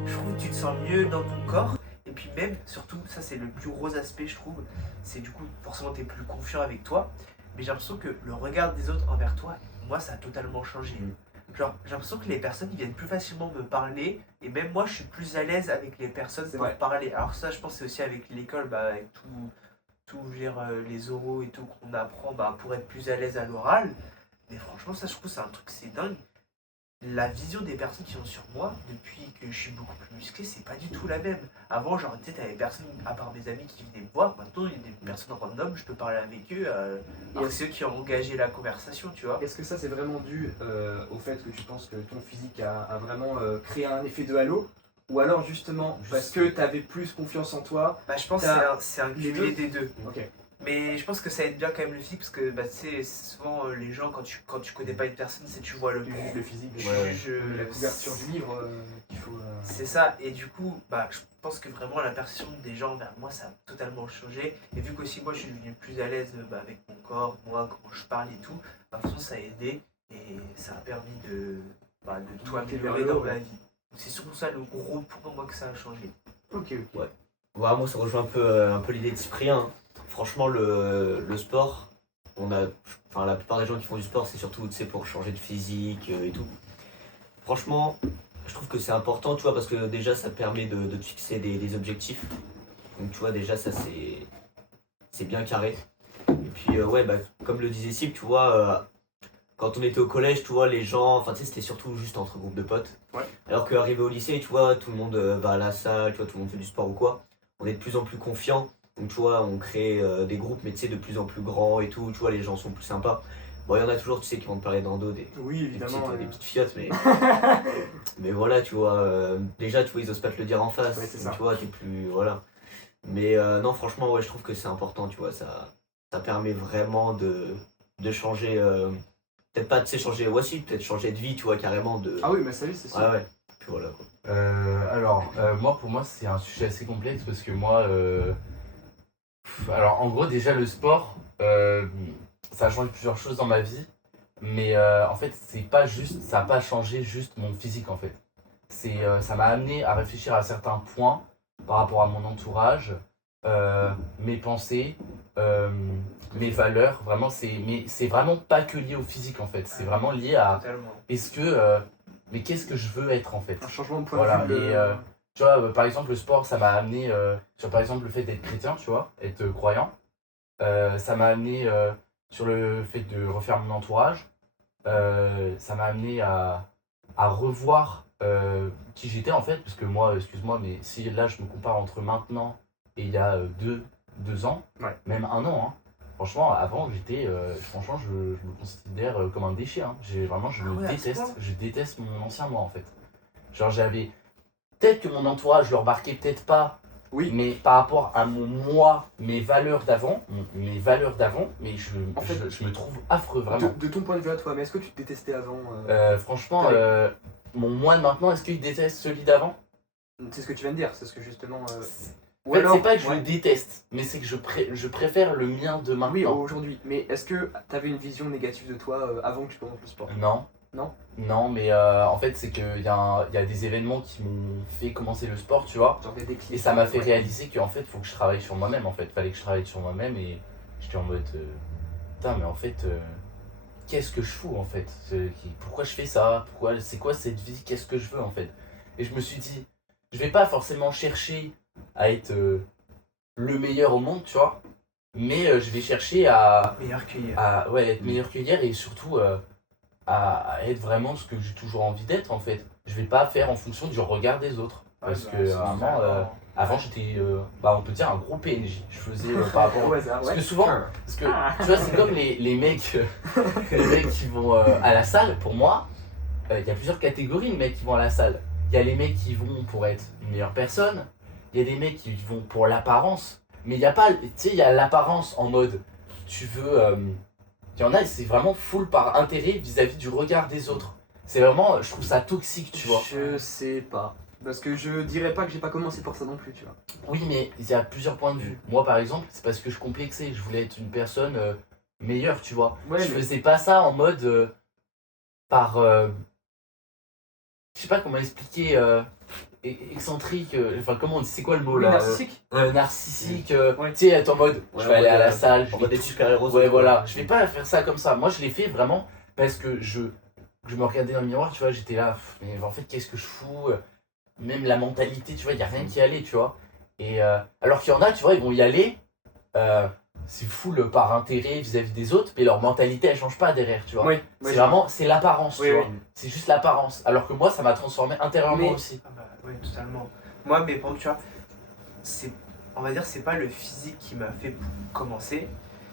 je trouve que tu te sens mieux dans ton corps. Et puis même, surtout, ça c'est le plus gros aspect, je trouve, c'est du coup, forcément, t'es plus confiant avec toi. Mais j'ai l'impression que le regard des autres envers toi, moi, ça a totalement changé. Genre, j'ai l'impression que les personnes, ils viennent plus facilement me parler. Et même moi, je suis plus à l'aise avec les personnes C'est pour vrai. parler. Alors ça, je pense que c'est aussi avec l'école, bah, avec tout je veux dire, les oraux et tout qu'on apprend bah, pour être plus à l'aise à l'oral. Mais franchement, ça, je trouve, c'est un truc, c'est dingue. La vision des personnes qui ont sur moi, depuis que je suis beaucoup plus musclé, c'est pas du tout la même. Avant, genre, tu sais, t'avais personne, à part mes amis qui venaient me voir. Maintenant, il y a des personnes random, je peux parler avec eux. Et c'est eux qui ont engagé la conversation, tu vois. Est-ce que ça c'est vraiment dû au fait que tu penses que ton physique a vraiment créé un effet de halo, ou alors justement parce que tu avais plus confiance en toi? Bah, je pense que c'est un les cumulé deux. des deux. Ok. Mais je pense que ça aide bien quand même le physique parce que bah, tu sais, souvent les gens, quand tu connais pas une personne, c'est tu vois le Tu juges le physique, tu Ouais. juges, la couverture du livre qu'il faut. C'est ça, et du coup, bah, je pense que vraiment la perception des gens vers moi, ça a totalement changé. Et vu qu'aussi moi je suis devenu plus à l'aise bah, avec mon corps, moi, comment je parle et tout, bah, de toute façon ça a aidé et ça a permis de tout Monter vers améliorer le dans haut, ma ouais. vie. Donc c'est surtout ça le gros point moi que ça a changé. Ok, ok. Ouais, moi ça rejoint un peu l'idée de Cyprien, hein. Franchement, le sport, la plupart des gens qui font du sport, c'est surtout tu sais, pour changer de physique et tout. Franchement, je trouve que c'est important, tu vois, parce que déjà ça te permet de te fixer des objectifs. Donc tu vois, déjà ça c'est bien carré. Et puis ouais, bah, comme le disait Sip, tu vois, quand on était au collège, tu vois, les gens, enfin tu sais, c'était surtout juste entre groupes de potes. Ouais. Alors qu'arrivé au lycée, tu vois, tout le monde va à la salle, tu vois, tout le monde fait du sport ou quoi. On est de plus en plus confiants. Donc tu vois, on crée des groupes, mais tu sais, de plus en plus grands et tout, tu vois, les gens sont plus sympas. Bon, il y en a toujours, tu sais, qui vont te parler dans le dos Oui, évidemment. des petites fiottes, mais voilà, tu vois, déjà, tu vois, ils osent pas te le dire en face, Ouais, c'est donc ça. tu vois, t'es plus, voilà. Mais non, franchement, ouais, je trouve que c'est important, tu vois, ça permet vraiment de changer, peut-être pas, tu sais, changer, ouais, si, peut-être changer de vie, tu vois, carrément, Ah oui, mais ça oui, c'est sûr. ouais, ouais, puis voilà, quoi. Moi, pour moi, c'est un sujet assez complexe parce que moi, alors en gros, déjà le sport, ça a changé plusieurs choses dans ma vie, mais en fait, c'est pas juste, ça a pas changé juste mon physique en fait. Ça m'a amené à réfléchir à certains points par rapport à mon entourage, mes pensées, mes valeurs. Vraiment, mais c'est vraiment pas que lié au physique en fait. C'est vraiment lié à Totalement. est-ce que mais qu'est-ce que je veux être en fait. Un changement de point Voilà, de vue. et tu vois, par exemple, le sport, ça m'a amené sur par exemple le fait d'être chrétien, tu vois, être croyant. Ça m'a amené sur le fait de refaire mon entourage. Ça m'a amené à revoir qui j'étais en fait, parce que moi, excuse-moi, mais si là je me compare entre maintenant et il y a deux ans, Ouais. même un an, hein, franchement, avant j'étais, franchement, je me considère comme un déchet. Hein. Vraiment, je me ouais, à ce déteste, point je déteste mon ancien moi en fait. Genre, j'avais. Peut-être que mon entourage le remarquait, peut-être pas. Oui. Mais par rapport à mon moi, mes valeurs d'avant, mais En fait, je me trouve affreux vraiment. De ton point de vue à toi, mais est-ce que tu te détestais avant Franchement, t'avais- mon moi de maintenant, est-ce qu'il déteste celui d'avant? C'est ce que tu viens de dire, c'est ce que justement. En fait, c'est pas que je ouais. le déteste, mais c'est que je préfère le mien de Oui, maintenant. aujourd'hui. Mais est-ce que t'avais une vision négative de toi avant que tu commences le sport? Non. Non. Non, mais en fait, c'est qu'il y a des événements qui m'ont fait commencer le sport, tu vois. Genre des déclics. Et ça m'a fait Ouais. réaliser qu'en fait, il faut que je travaille sur moi-même. En fait, fallait que je travaille sur moi-même et j'étais en mode putain, mais en fait, qu'est-ce que je fous en fait? Pourquoi je fais ça? C'est quoi cette vie? Qu'est-ce que je veux en fait? Et je me suis dit, je vais pas forcément chercher à être le meilleur au monde, tu vois, mais je vais chercher Meilleur que hier. ouais, être meilleur que hier et surtout à être vraiment ce que j'ai toujours envie d'être en fait. Je vais pas faire en fonction du regard des autres. Parce que avant j'étais, on peut dire un gros PNJ. Je faisais par rapport Au hasard, Parce ouais. que souvent, tu vois, c'est comme les mecs, les mecs qui vont à la salle. Pour moi, il y a plusieurs catégories de mecs qui vont à la salle. Il y a les mecs qui vont pour être une meilleure personne. Il y a des mecs qui vont pour l'apparence. Mais il y a pas, tu sais, il y a l'apparence en mode, tu veux. Il y en a, c'est vraiment full par intérêt vis-à-vis du regard des autres. C'est vraiment, je trouve ça toxique, tu vois. Je sais pas. Parce que je dirais pas que j'ai pas commencé pour ça non plus, tu vois. Oui, mais il y a plusieurs points de vue. Moi, par exemple, c'est parce que je complexais. Je voulais être une personne meilleure, tu vois. Ouais, Je mais- faisais pas ça en mode par. Je sais pas comment expliquer. Excentrique. Enfin, comment on dit? C'est quoi le mot Oui, là? narcissique. Narcissique. Ouais. Tu sais, être en mode. Ouais, je vais aller à la ouais, salle. Je On vais va des tout- super-héros. Ouais, voilà. Je vais pas faire ça comme ça. Moi, je l'ai fait vraiment parce que je me regardais dans le miroir, tu vois. J'étais là. Mais en fait, qu'est-ce que je fous? Même la mentalité, tu vois, il n'y a rien qui allait, tu vois. Et alors qu'il y en a, tu vois, ils vont y aller, c'est full par intérêt vis-à-vis des autres, mais leur mentalité, elle change pas derrière, tu vois. Oui, C'est vraiment, c'est l'apparence, Oui, tu oui. vois. C'est juste l'apparence. Alors que moi, ça m'a transformé intérieurement Mais- aussi. Ah bah ouais, totalement. Moi, mais bon, tu vois, on va dire, c'est pas le physique qui m'a fait commencer.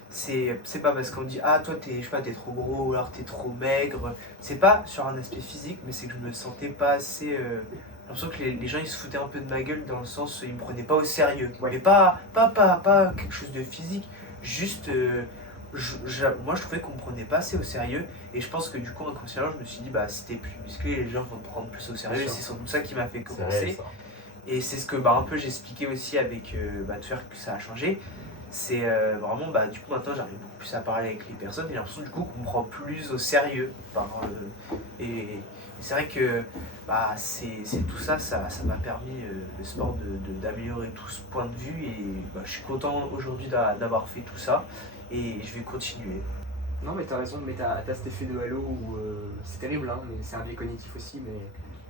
C'est pas parce qu'on dit, ah, toi, je sais pas, t'es trop gros ou alors t'es trop maigre. C'est pas sur un aspect physique, mais c'est que je me sentais pas assez. J'ai l'impression que les gens ils se foutaient un peu de ma gueule dans le sens où ils me prenaient pas au sérieux. Ouais. Mais pas quelque chose de physique, juste. Moi je trouvais qu'on me prenait pas assez au sérieux et je pense que du coup inconsciemment je me suis dit bah si t'es plus musclé les gens vont te prendre plus au sérieux Bien et sûr. c'est surtout ça qui m'a fait C'est commencer. réel, ça. Et c'est ce que un peu j'expliquais aussi avec de faire que ça a changé. C'est vraiment, du coup maintenant j'arrive beaucoup plus à parler avec les personnes et j'ai l'impression du coup qu'on me prend plus au sérieux. Et c'est vrai que c'est tout ça, ça m'a permis le sport d'améliorer tout ce point de vue et je suis content aujourd'hui d'avoir fait tout ça et je vais continuer. Non, mais t'as raison, mais t'as cet effet de halo où c'est terrible, hein, mais c'est un biais cognitif aussi, mais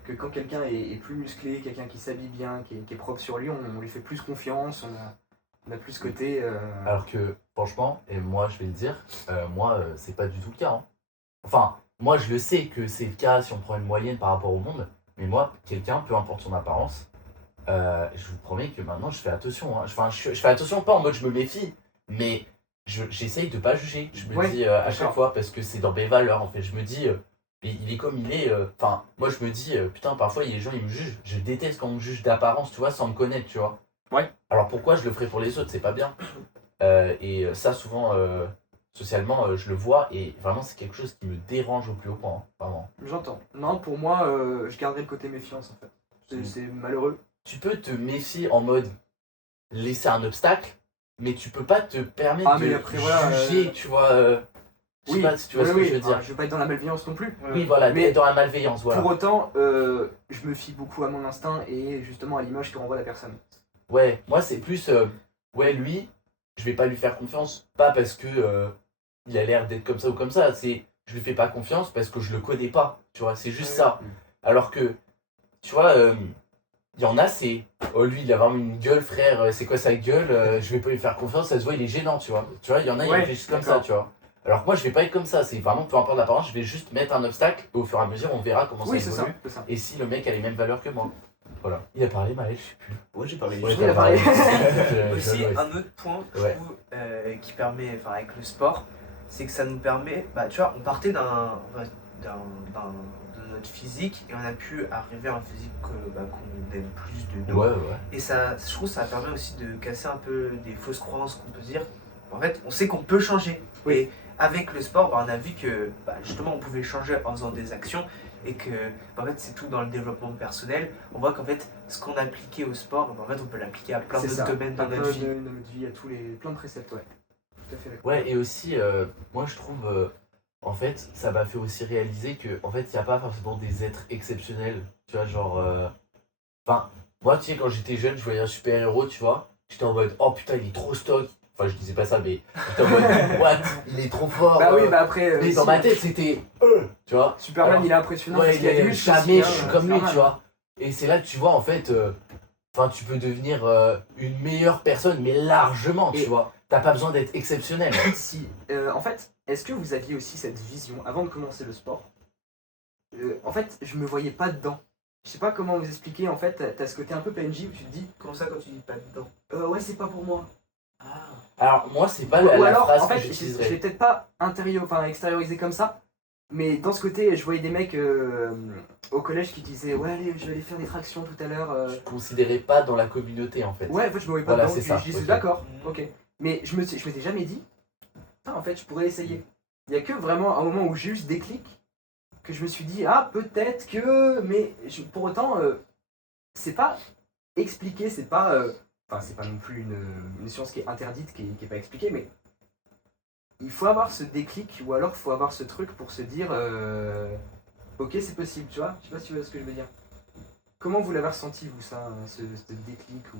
que quand quelqu'un est plus musclé, quelqu'un qui s'habille bien, qui est propre sur lui, on lui fait plus confiance, on a plus ce côté. Alors que, franchement, et moi je vais le dire, moi c'est pas du tout le cas. Hein. Enfin, moi je le sais que c'est le cas si on prend une moyenne par rapport au monde, mais moi, quelqu'un, peu importe son apparence, je vous promets que maintenant je fais attention. Hein. Enfin, je fais attention pas en mode je me méfie, mais j'essaye de pas juger. Je me Ouais, dis à chaque d'accord. fois, parce que c'est dans mes valeurs en fait, je me dis, il est comme il est. Enfin, moi je me dis, putain, parfois les gens ils me jugent. Je déteste quand on me juge d'apparence, tu vois, sans me connaître, tu vois. Ouais. Alors pourquoi je le ferais pour les autres, c'est pas bien. Et ça, souvent, socialement, je le vois et vraiment, c'est quelque chose qui me dérange au plus haut point. Hein, vraiment. J'entends. Non, pour moi, je garderai le côté méfiance en fait. C'est malheureux. Tu peux te méfier en mode laisser un obstacle, mais tu peux pas te permettre Ah, mais de après, voilà, juger, tu vois. Je sais pas si tu vois ce que je veux dire. Je veux pas être dans la malveillance non plus. Oui, voilà, Mais mais dans la malveillance, voilà. Pour autant, je me fie beaucoup à mon instinct et justement à l'image que renvoie la personne. Ouais, moi c'est plus, ouais, lui, je vais pas lui faire confiance, pas parce que il a l'air d'être comme ça ou comme ça, c'est, je lui fais pas confiance parce que je le connais pas, tu vois, c'est juste ça. Alors que, tu vois, il y en a, c'est. Oh, lui, il a vraiment une gueule, frère, c'est quoi sa gueule je vais pas lui faire confiance, ça se voit, il est gênant, tu vois. Tu vois, il y en a, ils Ouais, réfléchissent comme ça, d'accord. tu vois. Alors que moi, je vais pas être comme ça, c'est vraiment peu importe l'apparence, je vais juste mettre un obstacle et au fur et à mesure, on verra comment Oui, ça c'est ça, évolue. c'est ça. Et si le mec a les mêmes valeurs que moi. Voilà. Il a parlé, Maël, je sais plus. Ouais, j'ai parlé. Ouais, il a parlé. Aussi, un autre point je Ouais. trouve, qui permet, enfin avec le sport, c'est que ça nous permet, bah tu vois, on partait de notre physique et on a pu arriver à un physique qu'on aime plus de nous. Ouais, ouais. Et ça, je trouve que ça permet aussi de casser un peu des fausses croyances qu'on peut se dire. En fait, on sait qu'on peut changer. Oui. Et avec le sport, bah, on a vu que justement on pouvait changer en faisant des actions et que en fait c'est tout dans le développement personnel. On voit qu'en fait ce qu'on a appliqué au sport, bah, en fait on peut l'appliquer à plein C'est ça. d'autres domaines dans Plein notre vie. de notre vie, à plein de préceptes, ouais. Tout à fait d'accord. Ouais, et aussi, moi je trouve, en fait, ça m'a fait aussi réaliser que, en fait, il n'y a pas forcément des êtres exceptionnels. Tu vois, genre. Enfin, moi, tu sais, quand j'étais jeune, je voyais un super-héros, tu vois. J'étais en mode, oh putain, il est trop stock. Enfin, je disais pas ça, mais j'étais en mode, what, il est trop fort. Bah oui, bah après. Mais aussi, dans ma tête, c'était tu vois. Superman, Alors, il est impressionnant Ouais, parce qu'il y a des muscles jamais aussi, je hein, suis comme lui, Superman. tu vois. Et c'est là que tu vois, en fait, enfin, tu peux devenir une meilleure personne, mais largement, Et- tu vois. T'as pas besoin d'être exceptionnel. Si, en fait, est-ce que vous aviez aussi cette vision avant de commencer le sport En fait, je me voyais pas dedans. Je sais pas comment vous expliquer, en fait, t'as ce côté un peu PNJ où tu te dis, Comment ça quand tu dis pas dedans? ouais, c'est pas pour moi. Ah. Alors, moi, c'est pas Ou la alors, phrase en que fait, je l'ai j'utiliserais. peut-être pas extériorisé comme ça, mais dans ce côté, je voyais des mecs au collège qui disaient, ouais, allez, je vais aller faire des tractions tout à l'heure. Je considérais pas dans la communauté, en fait. Ouais, en fait, je me voyais pas Voilà, dedans, c'est ça, je disais, ok. d'accord, ok. Mais je m'étais jamais dit, putain, en fait, je pourrais essayer. Il y a que vraiment un moment où j'ai eu ce déclic que je me suis dit, ah, peut-être que. Mais pour autant, c'est pas expliqué, c'est pas. Enfin, c'est pas non plus une science qui est interdite, qui est pas expliquée, mais il faut avoir ce déclic ou alors il faut avoir ce truc pour se dire, ok, c'est possible, tu vois. Je sais pas si tu vois ce que je veux dire. Comment vous l'avez ressenti, vous, ça, ce déclic ou.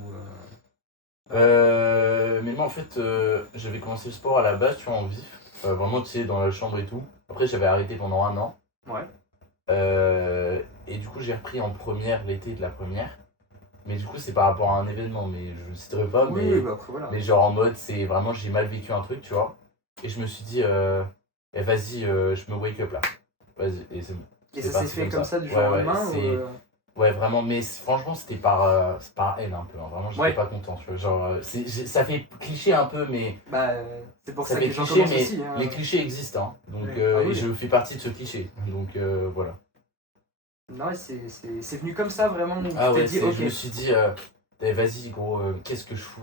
Mais moi, en fait, j'avais commencé le sport à la base, tu vois, en vif. Vraiment, tu sais, dans la chambre et tout. Après, j'avais arrêté pendant 1 an. Ouais. Et du coup, j'ai repris en première l'été de la première. Mais du coup, c'est par rapport à un événement, mais je ne citerai pas. Oui, mais, bah après, voilà. mais genre en mode, c'est vraiment, j'ai mal vécu un truc, tu vois. Et je me suis dit, eh, vas-y, je me wake up là. Vas-y, et c'est bon. Et c'est ça s'est parti fait comme ça du jour Ouais, au ouais, lendemain c'est- ou, Ouais, vraiment, mais franchement, c'était c'est par haine un peu. Hein. Vraiment, j'étais Ouais. pas content, tu vois. Genre, ça fait cliché un peu, mais. Bah, c'est pour Ça ça fait que les gens cliché, commencent mais aussi. Hein. les clichés existent. Hein. Donc, Ouais. Ah oui. et je fais partie de ce cliché. Donc, voilà. Non, c'est venu comme ça vraiment. Où Ah tu t'es ouais, dit, je ok. me suis dit, eh, vas-y, gros, qu'est-ce que je fous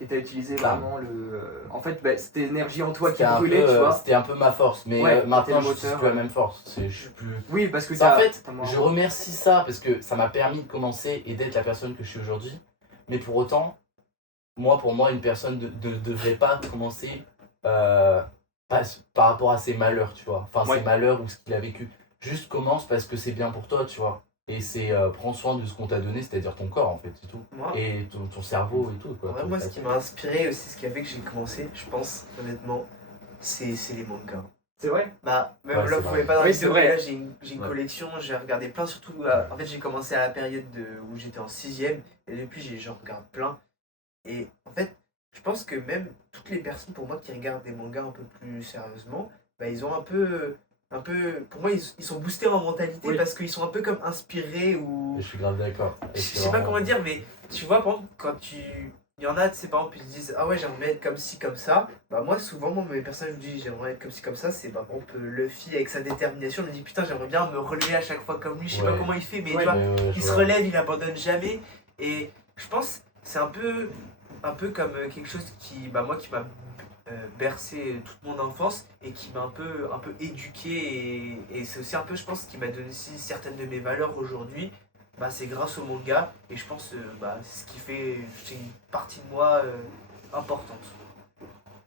Et t'as utilisé Bam. vraiment le. En fait, bah, c'était l'énergie en toi qui C'était un brûlait, peu, tu vois. c'était un peu ma force, mais Ouais, maintenant, t'es le je n'utilise moteur, plus la ouais. même force. Je suis plus. Oui, parce que Ça, en fait, t'as moins- je remercie ça parce que ça m'a permis de commencer et d'être la personne que je suis aujourd'hui. Mais pour autant, pour moi, une personne ne devrait pas commencer par rapport à ses malheurs, tu vois. Enfin, Ouais. ses malheurs ou ce qu'il a vécu. Juste commence parce que c'est bien pour toi, tu vois. Et c'est prends soin de ce qu'on t'a donné, c'est-à-dire ton corps, en fait, c'est tout. Moi, Et ton cerveau et tout, quoi. en vrai, moi, ce qui m'a inspiré aussi, ce qui a fait que j'ai commencé, je pense, honnêtement, c'est les mangas. C'est vrai. Bah, même Ouais, là, c'est vous vrai. pouvez pas dans Oui, la c'est vidéo, vrai. mais là, j'ai une Ouais. collection, j'ai regardé plein, surtout. En fait, j'ai commencé à la période où j'étais en 6ème, et depuis, j'en regarde plein. Et en fait, je pense que même toutes les personnes, pour moi, qui regardent des mangas un peu plus sérieusement, bah, ils ont un peu. Pour moi, ils sont boostés en mentalité Oui. parce qu'ils sont un peu comme inspirés ou. Et je suis grave d'accord. Et Je c'est sais pas vraiment- comment dire, mais tu vois, par exemple, quand tu. Il y en a, tu sais, par exemple, ils se disent, ah ouais, j'aimerais être comme ci, comme ça. Bah, moi, souvent, mes personnages, je me dis, j'aimerais être comme ci, comme ça. C'est par exemple Luffy avec sa détermination. Je me dis, putain, j'aimerais bien me relever à chaque fois comme lui. Je sais pas Ouais. comment il fait, mais Ouais, tu vois, Ouais, ouais, je il se vois. relève, il abandonne jamais. Et je pense, c'est un peu comme quelque chose qui, bah, moi, qui m'a bercé toute mon enfance et qui m'a un peu éduqué. Et c'est aussi un peu, je pense, qui m'a donné aussi certaines de mes valeurs aujourd'hui. Bah, c'est grâce au manga et je pense bah, c'est ce qui fait c'est une partie de moi importante.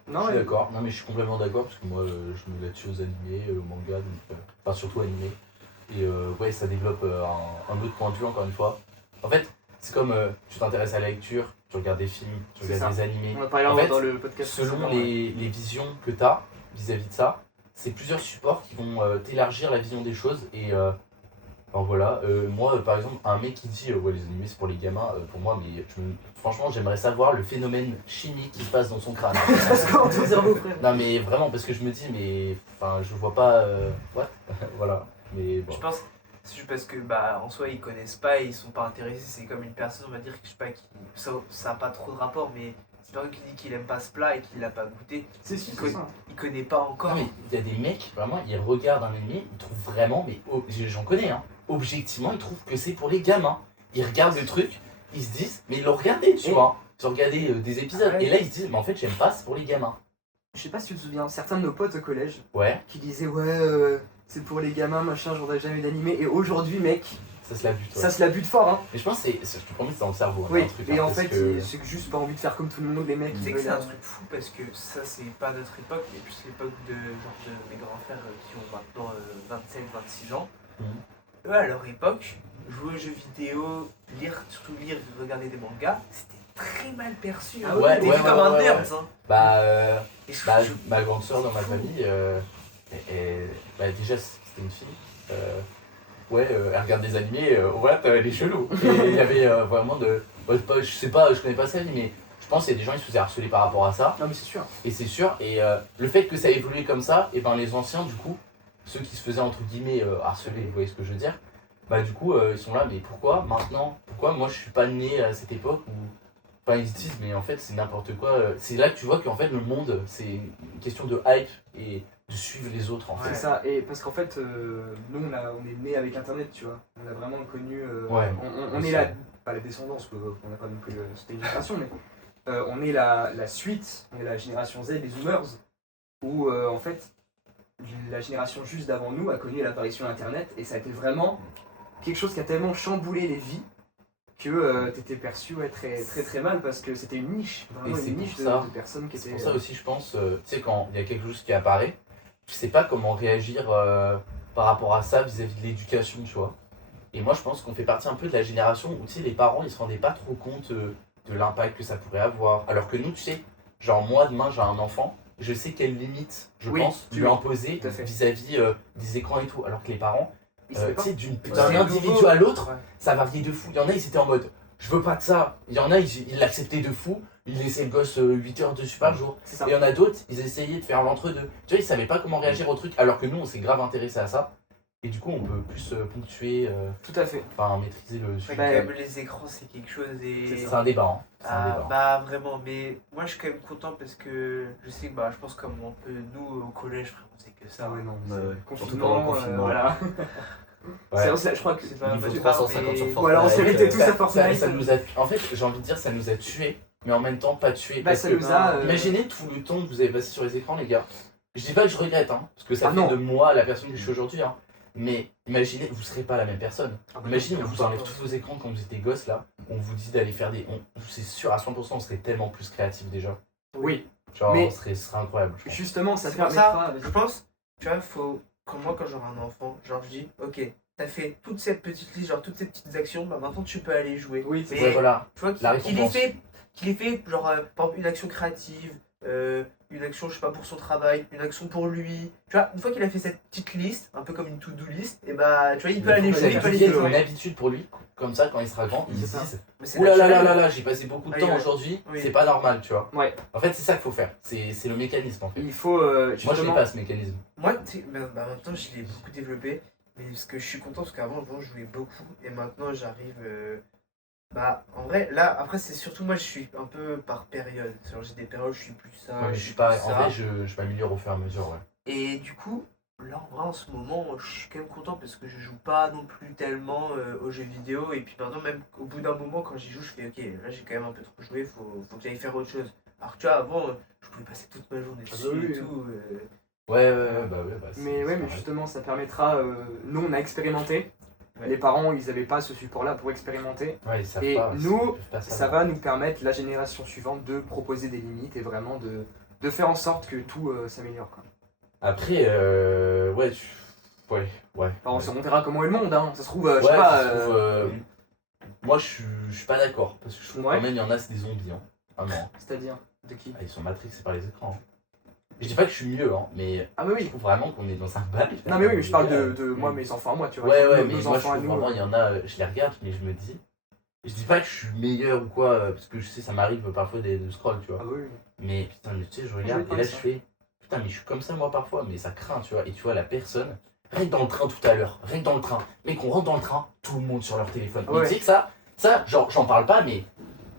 Non, Je suis ouais. d'accord, non mais je suis complètement d'accord parce que moi je me là-dessus aux animés, au manga, donc, enfin surtout animés. Et ouais, ça développe un autre point de vue encore une fois. En fait, c'est comme tu t'intéresses à la lecture, tu regardes des films, tu C'est regardes ça. des animés. On en a parlé En fait, dans le podcast. Selon précédent, ouais. les visions que tu as vis-à-vis de ça, c'est plusieurs supports qui vont t'élargir la vision des choses Alors voilà, moi par exemple, un mec qui dit ouais, les animés c'est pour les gamins, pour moi, mais franchement, j'aimerais savoir le phénomène chimique qui se passe dans son crâne. Parce que dans ton cerveau, frère. Non, mais vraiment, parce que je me dis, mais enfin, je vois pas. What. Voilà, mais bon. Je pense, c'est juste parce que bah en soi ils connaissent pas et ils sont pas intéressés. C'est comme une personne, on va dire, que je sais pas, ça a pas trop de rapport, mais c'est pas qui dit qu'il aime pas ce plat et qu'il l'a pas goûté. C'est ça. Il connaît pas encore. Non, mais il y a des mecs, vraiment, ils regardent un animé, ils trouvent vraiment, mais j'en connais, hein, objectivement, ils trouvent que c'est pour les gamins. Ils regardent le truc, ils se disent, mais ils l'ont regardé, tu vois. Ils ont regardé des épisodes, Ah ouais. et là ils se disent, mais en fait, j'aime pas, c'est pour les gamins. Je sais pas si tu te souviens, certains de nos potes au collège Ouais, qui disaient ouais, c'est pour les gamins, machin, j'en ai jamais eu d'animé. Et aujourd'hui, mec, ça se la bute, ouais. ça se la bute fort, hein. Mais je pense que je te promets, c'est dans le cerveau. hein, Oui, un truc, et hein, en parce fait, que- c'est juste pas envie de faire comme tout le monde, les mecs. Tu qui sais que veulent, c'est un truc fou parce que ça c'est pas notre époque, mais plus l'époque de genre de mes grands frères qui ont maintenant 27-26 ans. Mhm. Eux à leur époque, jouer aux jeux vidéo, surtout lire, regarder des mangas, c'était très mal perçu. Ah hein. ouais, T'es ouais, vu comme ouais, un ouais, nerd. ouais. Hein. Bah, Et je- bah, je- ma grande soeur dans ma famille, bah, déjà c'était une fille. Ouais, elle regarde des animés, ouais, elle est chelou. Et il y avait vraiment de. Je sais pas, je connais pas ça, mais je pense qu'il y a des gens qui se faisaient harceler par rapport à ça. Non, mais c'est sûr. Et c'est sûr, et le fait que ça a évolué comme ça, et ben les anciens, du coup, ceux qui se faisaient entre guillemets harceler, vous voyez ce que je veux dire, bah du coup, ils sont là, mais pourquoi maintenant? Pourquoi moi je suis pas né à cette époque où. Enfin, ils se disent, mais en fait, c'est n'importe quoi. C'est là que tu vois qu'en fait, le monde, c'est une question de hype et de suivre les autres, en Ouais. fait. C'est ça, et parce qu'en fait, nous on est né avec internet, tu vois. On a vraiment connu. Ouais, on c'est est ça. pas la descendance, on n'a pas non plus cette génération, mais on est la suite, on est la génération Z, les Zoomers, où en fait, la génération juste d'avant nous a connu l'apparition d'internet, et ça a été vraiment quelque chose qui a tellement chamboulé les vies que t'étais perçu très, très très mal parce que c'était une niche, vraiment Et c'est une pour niche ça- de personnes qui C'est étaient. pour ça aussi, je pense, tu sais, quand il y a quelque chose qui apparaît, tu sais pas comment réagir par rapport à ça vis-à-vis de l'éducation, tu vois. Et moi, je pense qu'on fait partie un peu de la génération où, tu sais, les parents, ils se rendaient pas trop compte de l'impact que ça pourrait avoir. Alors que nous, tu sais, genre moi, demain, j'ai un enfant, je sais quelles limites, je Oui, pense, tu lui vois, imposer tout à fait. vis-à-vis des écrans et tout. Alors que les parents, Ils savaient tu pas. sais, C'est d'un individu nouveau. à l'autre, Ouais. ça variait de fou. Il y en a, ils étaient en mode, je veux pas de ça. Il y en a, ils l'acceptaient de fou. Ils laissaient le gosse 8 heures dessus par jour. C'est ça. Et il y en a d'autres, ils essayaient de faire l'entre-deux. Tu vois, ils savaient pas comment réagir au truc, alors que nous, on s'est grave intéressé à ça. Et du coup, on peut plus ponctuer, Tout à fait. enfin maîtriser le Ouais, sujet. quand même, les écrans c'est quelque chose et. C'est un débat, hein. C'est un Ah, débat. bah vraiment, mais moi je suis quand même content parce que je sais que bah, je pense comme un peu nous au collège, frère, on sait que ça. Ah ouais, non. Ouais, ouais. c'est Surtout pendant le Confinement, confinement. voilà. Ouais. Je crois que C'est pas Niveau pas 350 mais- sur Fortnite. Ou alors on s'est arrêté tous à Ça Fortnite. nous a, en fait, j'ai envie de dire, ça nous a tués, mais en même temps pas tués. Bah, parce ça que, nous a. imaginez tout le temps que vous avez passé sur les écrans, les gars. Je dis pas que je regrette, hein, parce que ça Ah fait non. de moi la personne que je suis aujourd'hui, hein. Mais imaginez, vous serez pas la même personne. Ah bah, Imaginez, on non, vous enlève tous vos écrans quand vous étiez gosse là. On vous dit d'aller faire des. C'est sûr, à 100%, on serait tellement plus créatif déjà. Oui, Genre, Mais- ce serait incroyable. Je pense. justement, ça C'est pour permettra. ça, je pense, tu vois, faut. Comme moi, quand j'aurai un enfant, genre je dis, ok, t'as fait toute cette petite liste, genre toutes ces petites actions, bah maintenant tu peux aller jouer. Oui, c'est Mais- Ouais, voilà. Tu vois, La qu'il ait récompense. fait, genre, par exemple, une action créative, une action, je sais pas, pour son travail, une action pour lui. Tu vois, une fois qu'il a fait cette petite liste, un peu comme une to-do list, et bah, tu vois, il peut aller faut jouer, que il peut ça aller devienne jouer. une habitude pour lui. Comme ça, quand il sera grand, il C'est se ça. dise Mais c'est ouh là là naturel. là là là, j'ai passé beaucoup de Ah, temps ouais. aujourd'hui, Oui. c'est pas normal, tu vois. Ouais. En fait, c'est ça qu'il faut faire. C'est le mécanisme en fait. Il faut Moi, je n'ai justement. pas ce mécanisme. Moi, bah, maintenant, je l'ai beaucoup développé, mais parce que je suis content, parce qu'avant, je jouais beaucoup, et maintenant, j'arrive. Bah, en vrai, là, après, c'est surtout moi, je suis un peu par période. Genre, j'ai des périodes où je suis plus ça, Ouais, mais je je suis suis pas. plus En ça. vrai, je m'améliore au fur et à mesure, ouais. Et du coup, là en vrai en ce moment, je suis quand même content parce que je joue pas non plus tellement aux jeux vidéo. Et puis maintenant, même au bout d'un moment, quand j'y joue, je fais ok, là j'ai quand même un peu trop joué, faut que j'aille faire autre chose. Alors que tu vois, avant, je pouvais passer toute ma journée dessus oui, et oui. tout. Bah, c'est- Mais ouais, c'est mais pareil. justement, ça permettra. Nous, on a expérimenté. Ouais. Les parents, ils n'avaient pas ce support-là pour expérimenter. Ouais, ils savent Et pas, nous, ils peuvent pas Ça savoir. va nous permettre, la génération suivante, de proposer des limites et vraiment de faire en sorte que tout s'améliore, quoi. Après, ouais, ouais, ouais. Alors, ouais. on verra comment est le monde, hein. Ça se trouve, je Ouais, sais pas. ça se trouve, moi, je suis pas d'accord. Parce que je trouve Ouais. quand même, il y en a, c'est des zombies. Hein. Ah non. C'est-à-dire, de qui Ah, ils sont matrixés par les écrans. Hein. Je dis pas que je suis mieux, hein, mais Ah mais je oui. trouve vraiment qu'on est dans un bac. Non mais oui, mais je parle de moi, mes enfants à moi, tu vois. Ouais, Nos mais moi je enfants à trouve nous. vraiment, il y en a, je les regarde, mais je me dis. Je dis pas que je suis meilleur ou quoi, parce que je sais, ça m'arrive parfois de scroll, tu vois. Ah oui. Mais putain, mais tu sais, je regarde Je et là pense, je fais. Putain, mais je suis comme ça moi parfois, mais ça craint, tu vois. Et tu vois, la personne, rien que dans le train tout à l'heure, rien que dans le train, mec, on rentre dans le train, tout le monde sur leur téléphone. Mais Ouais. tu sais que ça, genre, j'en parle pas, mais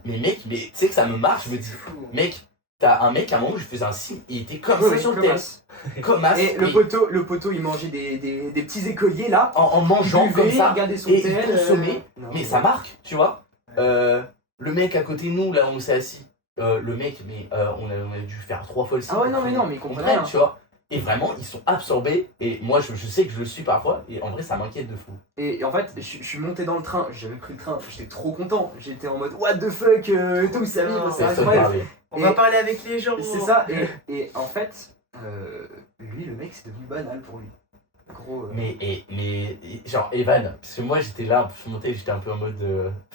mec, mais tu sais que ça me marche, je me dis, C'est fou. mec, t'as un mec à un moment où je faisais un signe, il était comme Oui, ça oui, sur le comme téléphone. Comme as, Et mais le poteau, il mangeait des petits écoliers là. en mangeant Buvait, comme ça, regardait son et il tel. consommait. Non, mais ça marque, tu vois. Le mec à côté de nous, là, on s'est assis. Le mec, mais on a dû faire 3 fois le signe. Ah ouais, non, pour mais qu'il non, mais il comprend comprenne, rien. tu vois. Et vraiment, ils sont absorbés. Et moi, je sais que je le suis parfois. Et en vrai, ça m'inquiète de fou. Et en fait, je suis monté dans le train, j'ai jamais pris le train, j'étais trop content. J'étais en mode what the fuck, tout ça vivre, c'est Personne incroyable. parlait. On va parler avec les gens. C'est ça, et en fait, lui, le mec, c'est devenu banal pour lui. Gros. Mais genre, Evan, parce que moi, j'étais là, je suis monté, j'étais un peu en mode.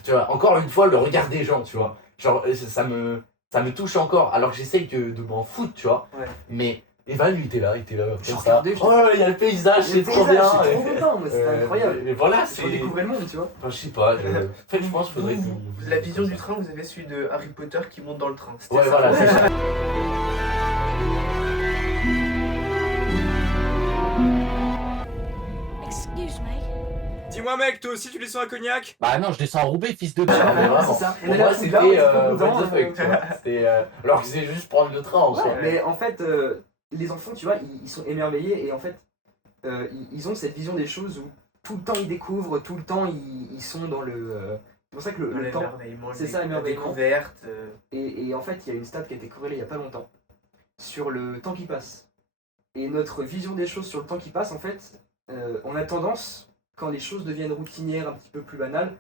Tu vois, encore une fois, le regard des gens, tu vois. Genre, ça me touche encore. Alors que j'essaye de m'en foutre, tu vois. Ouais. Mais. Evan, lui, il était là, Je comme ça. regardais, j'étais- Oh, il y a le paysage, c'est Le trop paysage, bien. j'étais trop content, moi, c'était incroyable. Et voilà, Je c'est. redécouvrais le monde, tu vois. Enfin, je sais pas. En fait, je pense qu'il faudrait qu'on. La vision du train, vous avez celui de Harry Potter qui monte dans le train. C'était Ouais, ça. voilà, c'est ça. Excuse me. Dis-moi mec, toi aussi tu descends à Cognac? Bah non, je descends à Roubaix, fils de pute. mais vraiment. C'est ça. Pour On est moi, là, c'était là, on est what content, the fuck, tu vois. C'était, alors que c'est juste prendre le train en soi. Ouais, mais en fait, les enfants, tu vois, ils sont émerveillés et en fait, ils ont cette vision des choses où tout le temps ils découvrent, tout le temps ils sont dans le. C'est pour ça que le temps. L'émerveillement, c'est ça, la l'émerveillement. découverte. Et en fait, il y a une stat qui a été corrélée il y a pas longtemps sur le temps qui passe. Et notre vision des choses sur le temps qui passe, en fait, on a tendance, quand les choses deviennent routinières, un petit peu plus banales,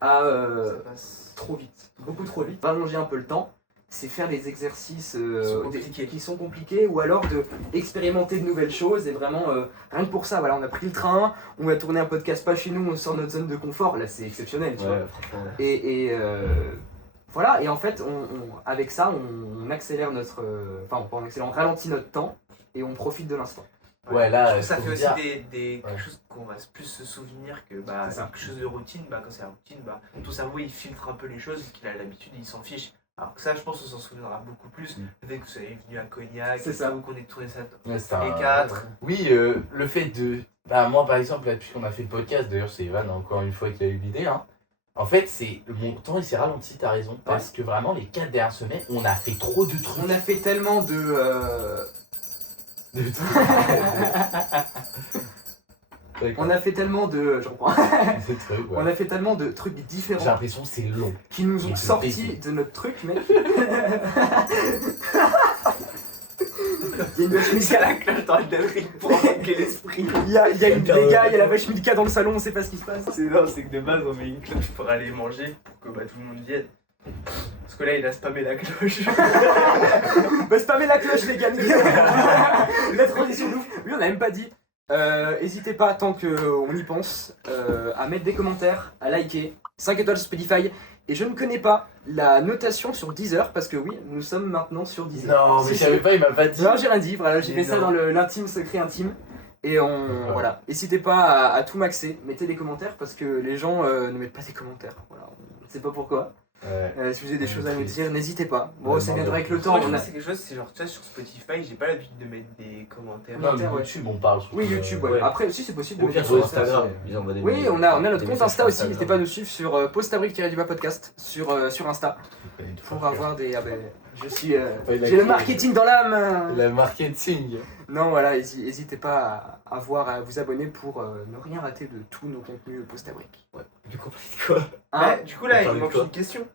à Ça passe. trop vite, beaucoup trop vite. Rallonger un peu le temps, c'est faire des exercices qui sont compliqués ou alors de expérimenter de nouvelles choses et vraiment rien que pour ça, voilà, on a pris le train, on va tourner un podcast pas chez nous, on sort de notre zone de confort, là c'est exceptionnel, tu vois. Ouais, franchement. Et voilà, et en fait, avec ça, on accélère notre. Enfin, on accélère, on ralentit notre temps et on profite de l'instant. Ouais, là, Je trouve que ça faut fait aussi dire- quelque Ouais. chose qu'on va plus se souvenir que bah, C'est ça. quelque chose de routine. Bah, quand c'est la routine, bah, ton cerveau il filtre un peu les choses, qu'il a l'habitude, il s'en fiche. Alors que ça, je pense qu'on s'en souviendra beaucoup plus. Le fait que vous soyez venu à Cognac, C'est et ça. tout, qu'on ait tourné ça. Ouais, c'est Les un- 4. Oui, le fait de. Bah, moi, par exemple, là, depuis qu'on a fait le podcast, d'ailleurs, c'est Evan, encore une fois, qui a eu l'idée. Hein. En fait, c'est mon temps, il s'est ralenti, t'as raison. Parce que vraiment, les 4 dernières semaines, on a fait trop de trucs. On a fait tellement de. De trucs. On a fait tellement de. J'en prends. Ces trucs, ouais. On a fait tellement de trucs J'ai différents l'impression que c'est long. qui nous ont Et de sortis baiser. de notre truc, mec. Il y a une vache C'est Milka. la cloche dans le Delphi pour invoquer l'esprit. Il y a une les gars, il y a la vache Milka dans le salon, on sait pas ce qui se passe. C'est que de base, on met une cloche pour aller manger, pour que bah, tout le monde vienne. Parce que là, il a spammé la cloche. Bah spammez la cloche les gars. La transition de ouf. Oui, on a même pas dit. N'hésitez pas, tant qu'on y pense, à mettre des commentaires, à liker, 5 étoiles sur Spotify. Et je ne connais pas la notation sur Deezer, parce que oui, nous sommes maintenant sur Deezer. Non, mais Si, je savais pas, il m'a pas dit. Non, j'ai rien dit, voilà, j'ai Mais fait ça non. dans l'intime secret intime. Et voilà. N'hésitez pas à tout maxer, mettez des commentaires, parce que les gens ne mettent pas des commentaires. Voilà, on ne sait pas pourquoi. Ouais. Si vous avez des Ouais, choses à nous triste. dire, n'hésitez pas. Bon, Ouais, ça non, viendra mais- avec le Moi, temps. je on trouve a- que c'est quelque chose, c'est genre, tu vois, sur Spotify, j'ai pas l'habitude de mettre des commentaires. Non, mais ouais. YouTube, on parle. Oui, YouTube, ouais. Ouais. Après aussi, c'est possible de Au le pire, faire sur sur Instagram, Instagram. ils envoient des Oui, on a notre des compte messages Insta sur aussi, n'hésitez pas à Instagram. nous suivre sur postabrique-du-bas podcast sur Insta pour avoir des. Ah ben, je suis. Pas une J'ai le actu. marketing dans l'âme. Le marketing. Non, voilà, n'hésitez pas à vous abonner pour ne rien rater de tous nos contenus postabrique. Du coup, quoi? Hein Du coup, là, on il parle de manque quoi une question.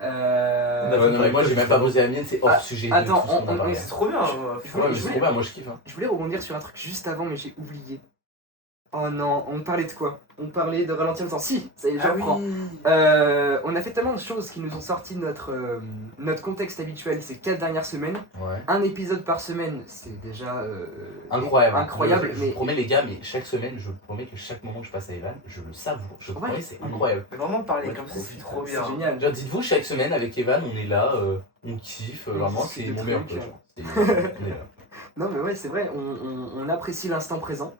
Ouais, non, mais moi, j'ai même pas posé la mienne, c'est hors Ah, sujet. de attends, tout ce qu'on a on- parlé. C'est trop bien. Ouais, mais c'est trop bien, moi je kiffe. Hein. Je voulais rebondir sur un truc juste avant, mais j'ai oublié. Oh non, on parlait de quoi? On parlait de ralentir le temps. Si, ça y est, je Ah reprends. oui. On a fait tellement de choses qui nous ont sorti de notre contexte habituel ces 4 dernières semaines. Ouais. Un épisode par semaine, c'est déjà Incroyable. incroyable, Je mais vous promets, les gars, mais chaque semaine, je vous promets que chaque moment que je passe à Evan, je le savoure. Je vous Ouais. promets, c'est incroyable. Mais vraiment, parler Ouais, comme tu ça, c'est profites, trop c'est bien. génial. Genre, dites-vous, chaque semaine avec Evan, on est là, on kiffe, On vraiment, discute c'est de mon meilleur trucs, pote. On est là. Non mais ouais, c'est vrai, on apprécie l'instant présent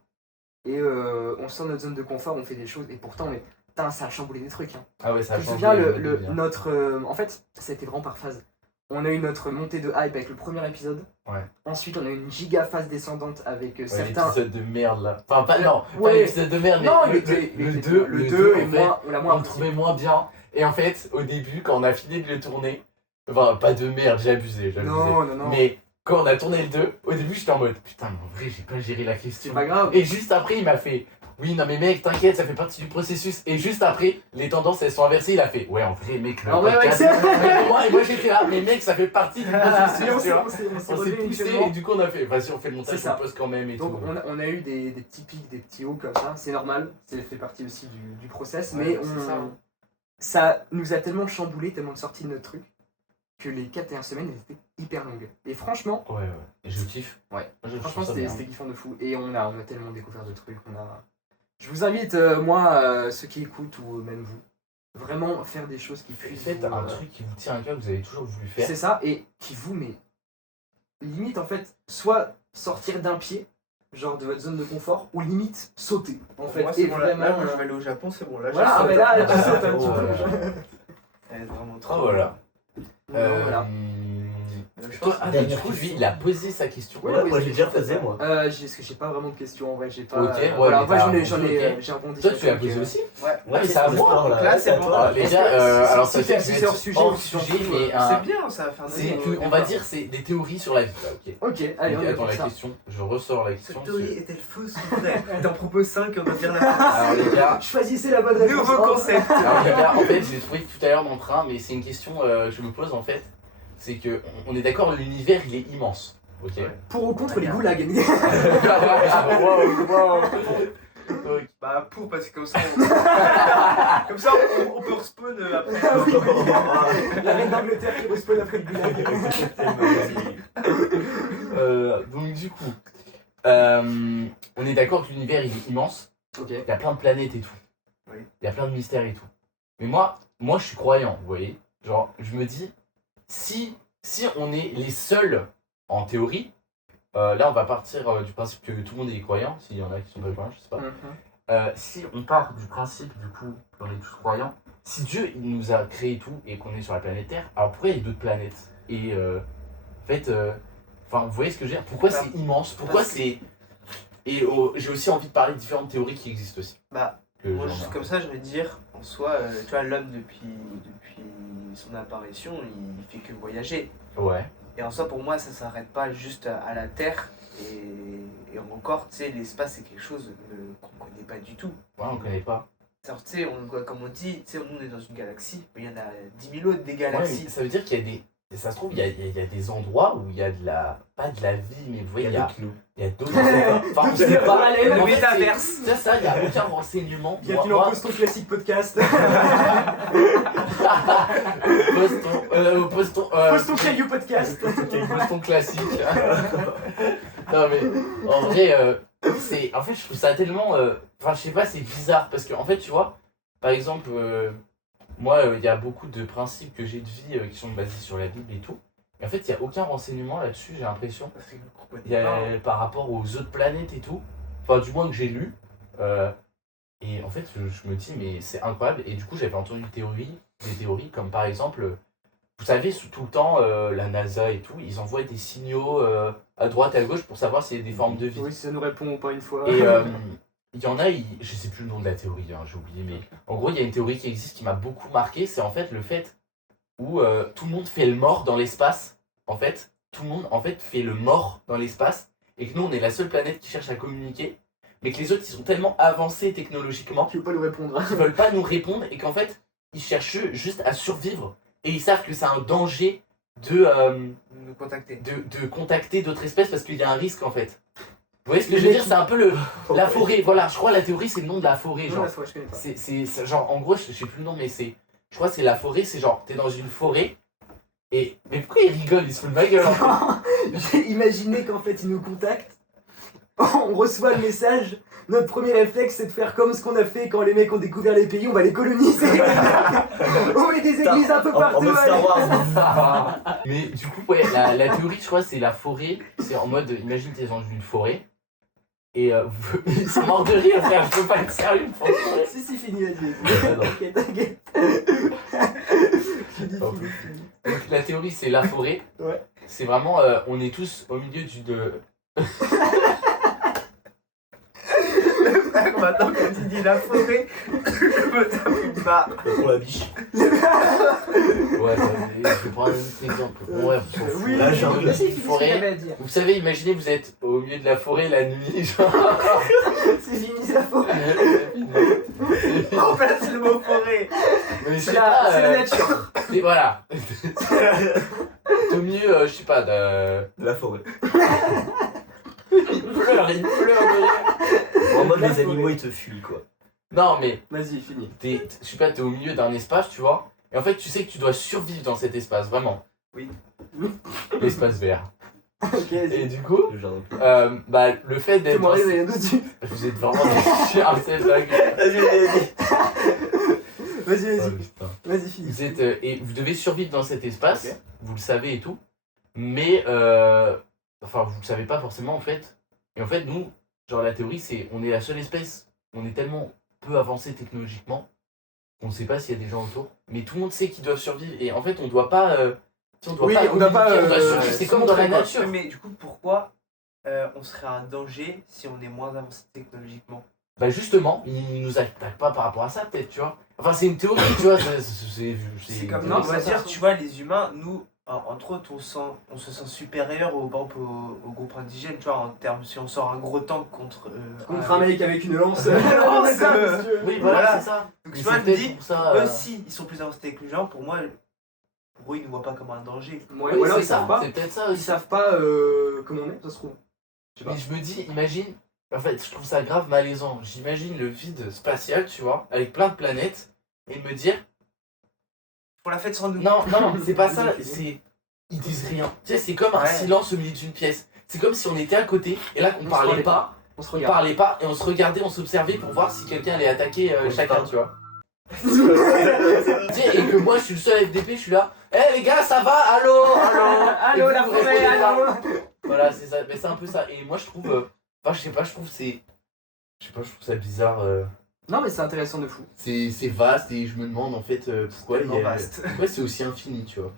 et on sort de notre zone de confort, on fait des choses et pourtant, mais putain, ça a chamboulé des trucs. Hein. Ah ouais, ça a Je me changé. souviens, le mode de vie, hein. notre. En fait, ça a été vraiment par phase. On a eu notre montée de hype avec le premier épisode. Ouais. Ensuite, on a eu une giga phase descendante avec Ouais, certains. l'épisode de merde là. Enfin, pas, non, pas Ouais. l'épisode de merde, mais Non, le 2, le 2 est en fait, moins, la moins on le trouvait moins bien. Et en fait, au début, quand on a fini de le tourner, enfin, pas de merde, j'ai abusé. Non, non, non. Mais quand on a tourné le 2, au début, j'étais en mode putain, mais en vrai, j'ai pas géré la question. C'est pas grave. Et juste après, il m'a fait oui, non, mais mec, t'inquiète, ça fait partie du processus. Et juste après, les tendances elles sont inversées. Il a fait ouais, en vrai, mec, le En vrai, podcast. ouais, et moi j'étais là, mais mec, ça fait partie du processus. Et on tu s'est vois. on s'est On s'est relevé poussé mutuellement. et du coup, on a fait vas-y, on fait le C'est montage, ça. on poste quand même et Donc tout. on a eu des petits pics, des petits hauts comme ça, c'est normal, ça fait partie aussi du process, Ouais, mais c'est ça, hein. ça nous a tellement chamboulé, tellement de sorties de notre truc, que les 4 dernières semaines elles étaient hyper longues. Et franchement, Ouais, ouais. Et je kiffe. Ouais. Moi, je franchement trouve ça c'était bien. c'était kiffant de fou. Et on a tellement découvert de trucs. Je vous invite, moi, ceux qui écoutent, ou même vous, vraiment faire des choses qui puissent. Faites vous, un truc qui vous tient à cœur, que vous avez toujours voulu faire. C'est ça, et qui vous met limite en fait, soit sortir d'un pied, genre de votre zone de confort, ou limite sauter en fait. Moi, c'est Et bon, là, vraiment, moi, je vais aller au Japon, c'est bon. Là, voilà, je ah, saute, mais là, hein. tu sautes un petit Oh, peu. voilà. Ça va être vraiment trop. Oh, voilà. Voilà. Je Toi, pense ah, que- mais du coup, lui, il a posé sa question. Ouais, Ouais, ouais, moi c'est- j'ai déjà posé moi. Parce que j'ai pas vraiment de questions en vrai, j'ai pas. Ok, ouais, voilà, mais en vrai, t'as j'en ai, rebondi, j'ai rebondi. Toi, sur tu l'as le truc, posé aussi Ouais. Ouais, mais c'est à moi. sport, Là, c'est à bon. toi. Les Est-ce gars, que- alors si ça c'est- fait si c'est hors sujet hors ou si on sujet, fout, mais C'est bien, ça va faire c'est que, on va dire, c'est des théories sur la vie. Là, ok. Ok, allez, Ok, on attends, va la faire ça. question, je ressors la question. Cette théorie est-elle fausse ou vraie T'en proposes 5 et on doit dire la réponse. Alors, les gars, Choisissez la bonne réponse. Nouveau concept. alors, les gars, en fait, je l'ai trouvé tout à l'heure dans le train, mais c'est une question que je me pose en fait. C'est que, on est d'accord, l'univers il est immense. Ok. Ouais. Pour ou contre les goulags. Ok. Bah pour parce que comme ça comme ça on peut respawn après. Ah oui, la reine d'Angleterre qui respawn après le goulag. Donc du coup, on est d'accord que l'univers il est immense. Ok. Il y a plein de planètes et tout. Oui. Il y a plein de mystères et tout. Mais moi je suis croyant, vous voyez. Genre, je me dis, si on est les seuls en théorie, là on va partir du principe que tout le monde est croyant, s'il y en a qui sont pas croyants, je sais pas. Si on part du principe du coup qu'on est tous croyants, si Dieu il nous a créé tout et qu'on est sur la planète Terre, alors pourquoi il y a d'autres planètes? Et en fait, enfin vous voyez ce que je veux dire? Pourquoi c'est immense? Pourquoi c'est... Et j'ai aussi envie de parler de différentes théories qui existent aussi. Bah Que moi j'en ai. juste comme ça je vais dire en soi tu vois l'homme depuis son apparition il fait que voyager. Ouais. Et en soi pour moi ça s'arrête pas juste à la Terre et encore tu sais l'espace c'est quelque chose qu'on connaît pas du tout. Ouais, on connaît pas. Alors tu sais comme on dit tu sais nous on est dans une galaxie mais il y en a 10 000 autres des Ouais, galaxies. mais ça veut dire qu'il y a des... Ça se trouve, il y a des endroits où il y a de la... Pas de la vie, mais vous voyez, il y a d'autres... Enfin, je sais pas. Parallèle, Mais en le fait, métaverse. ça, il n'y a aucun renseignement. Bienvenue Moi- en Post ton classique podcast. Postons Post ton Caillou podcast. Postons classique. Non mais en vrai, c'est en fait je trouve ça tellement, enfin je sais pas, c'est bizarre parce que en fait tu vois, par exemple moi il y a beaucoup de principes que j'ai de vie qui sont basés sur la Bible et tout. Et en fait il y a aucun renseignement là-dessus, j'ai l'impression. Parce que vous comprenez Il y a pas, hein. par rapport aux autres planètes et tout. Enfin du moins que j'ai lu. Et en fait je me dis mais c'est incroyable. Et du coup j'avais entendu des théories comme par exemple, vous savez tout le temps la NASA et tout, ils envoient des signaux à droite à gauche pour savoir s'il y a des formes de vie. Oui, si ça nous répond pas une fois. Et il y en a, je sais plus le nom de la théorie, hein, j'ai oublié, mais en gros il y a une théorie qui existe qui m'a beaucoup marqué, c'est en fait le fait où tout le monde fait le mort dans l'espace. En fait, tout le monde en fait fait le mort dans l'espace et que nous on est la seule planète qui cherche à communiquer, mais que les autres ils sont tellement avancés technologiquement Tu veux pas nous répondre. qu'ils veulent pas nous répondre et qu'en fait ils cherchent juste à survivre et ils savent que c'est un danger de Nous contacter. de contacter d'autres espèces parce qu'il y a un risque en fait. Vous voyez ce que je veux dire? C'est un peu la forêt, voilà, je crois la théorie c'est le nom de la forêt, Non, genre. la fois, je connais pas. C'est genre, en gros, je sais plus le nom, mais c'est. Je crois que c'est la forêt, c'est genre, t'es dans une forêt et. Mais pourquoi il rigole? Il se fout de ma gueule en fait. J'ai imaginé qu'en fait ils nous contactent on reçoit le message. Notre premier réflexe, c'est de faire comme ce qu'on a fait quand les mecs ont découvert les pays, on va les coloniser. On met des églises un peu En partout. mode Star allez. Wars. Mais du coup, ouais, la théorie, je crois, c'est la forêt. C'est en mode, imagine, t'es dans une forêt. Et ils sont morts de rire, frère, je peux pas être sérieux. franchement. Si, fini, vas-y. Ah, non. Ok, t'inquiète. Fini. Donc la théorie, c'est la forêt. Ouais. C'est vraiment, on est tous au milieu Maintenant quand tu dis la forêt, je me tape pas. Pour la biche. Ouais, je vais prendre un autre exemple. Bon, ouais, on s'en fout. Oui, Là, j'ai envie de- vas-y, finis ce que forêt. t'avais à dire. Vous savez, imaginez, vous êtes au milieu de la forêt la nuit, genre. C'est fini la forêt. Remplace le mot forêt. Mais je C'est sais pas, la nature. mais voilà. Au milieu, je sais pas, de. De la forêt. Il pleure de rire. En mode La les forêt. animaux ils te fuient quoi. Non, mais Vas-y, fini. je sais pas, t'es au milieu d'un espace, tu vois. Et en fait, tu sais que tu dois survivre dans cet espace, vraiment. Oui. L'espace vert. Ok, Et vas-y. du coup, Le jardin. bah, le fait d'être. Fais-moi rire, rien dessus. Vous êtes vraiment des chiens, c'est dingue. Vas-y, Oh, putain. Vas-y, fini. Vous êtes, et vous devez survivre dans cet espace, Ok. vous le savez et tout, mais enfin vous le savez pas forcément en fait. Et en fait nous, genre la théorie c'est on est la seule espèce, on est tellement peu avancé technologiquement qu'on ne sait pas s'il y a des gens autour, mais tout le monde sait qu'ils doivent survivre et en fait on doit pas, tu sais, on doit Oui, pas on doit pas, communiquer, on doit survivre, se c'est comme dans la montrer, quoi. nature. Mais du coup, pourquoi on serait un danger si on est moins avancé technologiquement? Bah justement, ils nous attaquent pas par rapport à ça peut-être, tu vois. Enfin c'est une théorie, tu vois, C'est comme une non, théorie. on va dire, tu vois, les humains, nous, entre autres, on se sent supérieur par exemple, au groupe indigène, tu vois, en termes, si on sort un gros tank contre. Contre un mec avec une lance. Non, C'est ça, c'est- monsieur. Oui voilà, Voilà. c'est ça. Donc Mais tu vois, c'est je me peut-être dis, pour ça, eux, si ils sont plus avancés que les gens, pour moi, pour eux, ils ne voient pas comme un danger. Ouais, oui, ou alors c'est ils savent ça, pas. c'est peut-être ça Ils aussi. savent pas comment on est, ça se trouve. Je sais pas. Mais je me dis, imagine, en fait, je trouve ça grave malaisant. J'imagine le vide spatial, tu vois, avec plein de planètes, et me dire, Pour la fête sans nous. non, c'est pas ça, c'est. Ils disent rien. Tu sais, c'est comme un Ouais. silence au milieu d'une pièce. C'est comme si on était à côté, et là, on se parlait pas, On se on regarde. parlait pas, et on se regardait, on s'observait pour voir si quelqu'un allait attaquer chacun, tu vois. Tu sais, et que moi, je suis le seul FDP, je suis là, hé les gars, ça va, allô, allô. Allô Et la vous forêt, répondez pas. allô. Voilà, c'est ça, mais c'est un peu ça. Et moi, je trouve. Enfin, je sais pas, je trouve c'est. Je sais pas, je trouve ça bizarre. Non mais c'est intéressant de fou. C'est vaste et je me demande en fait pourquoi tellement vaste. pourquoi c'est aussi infini, tu vois.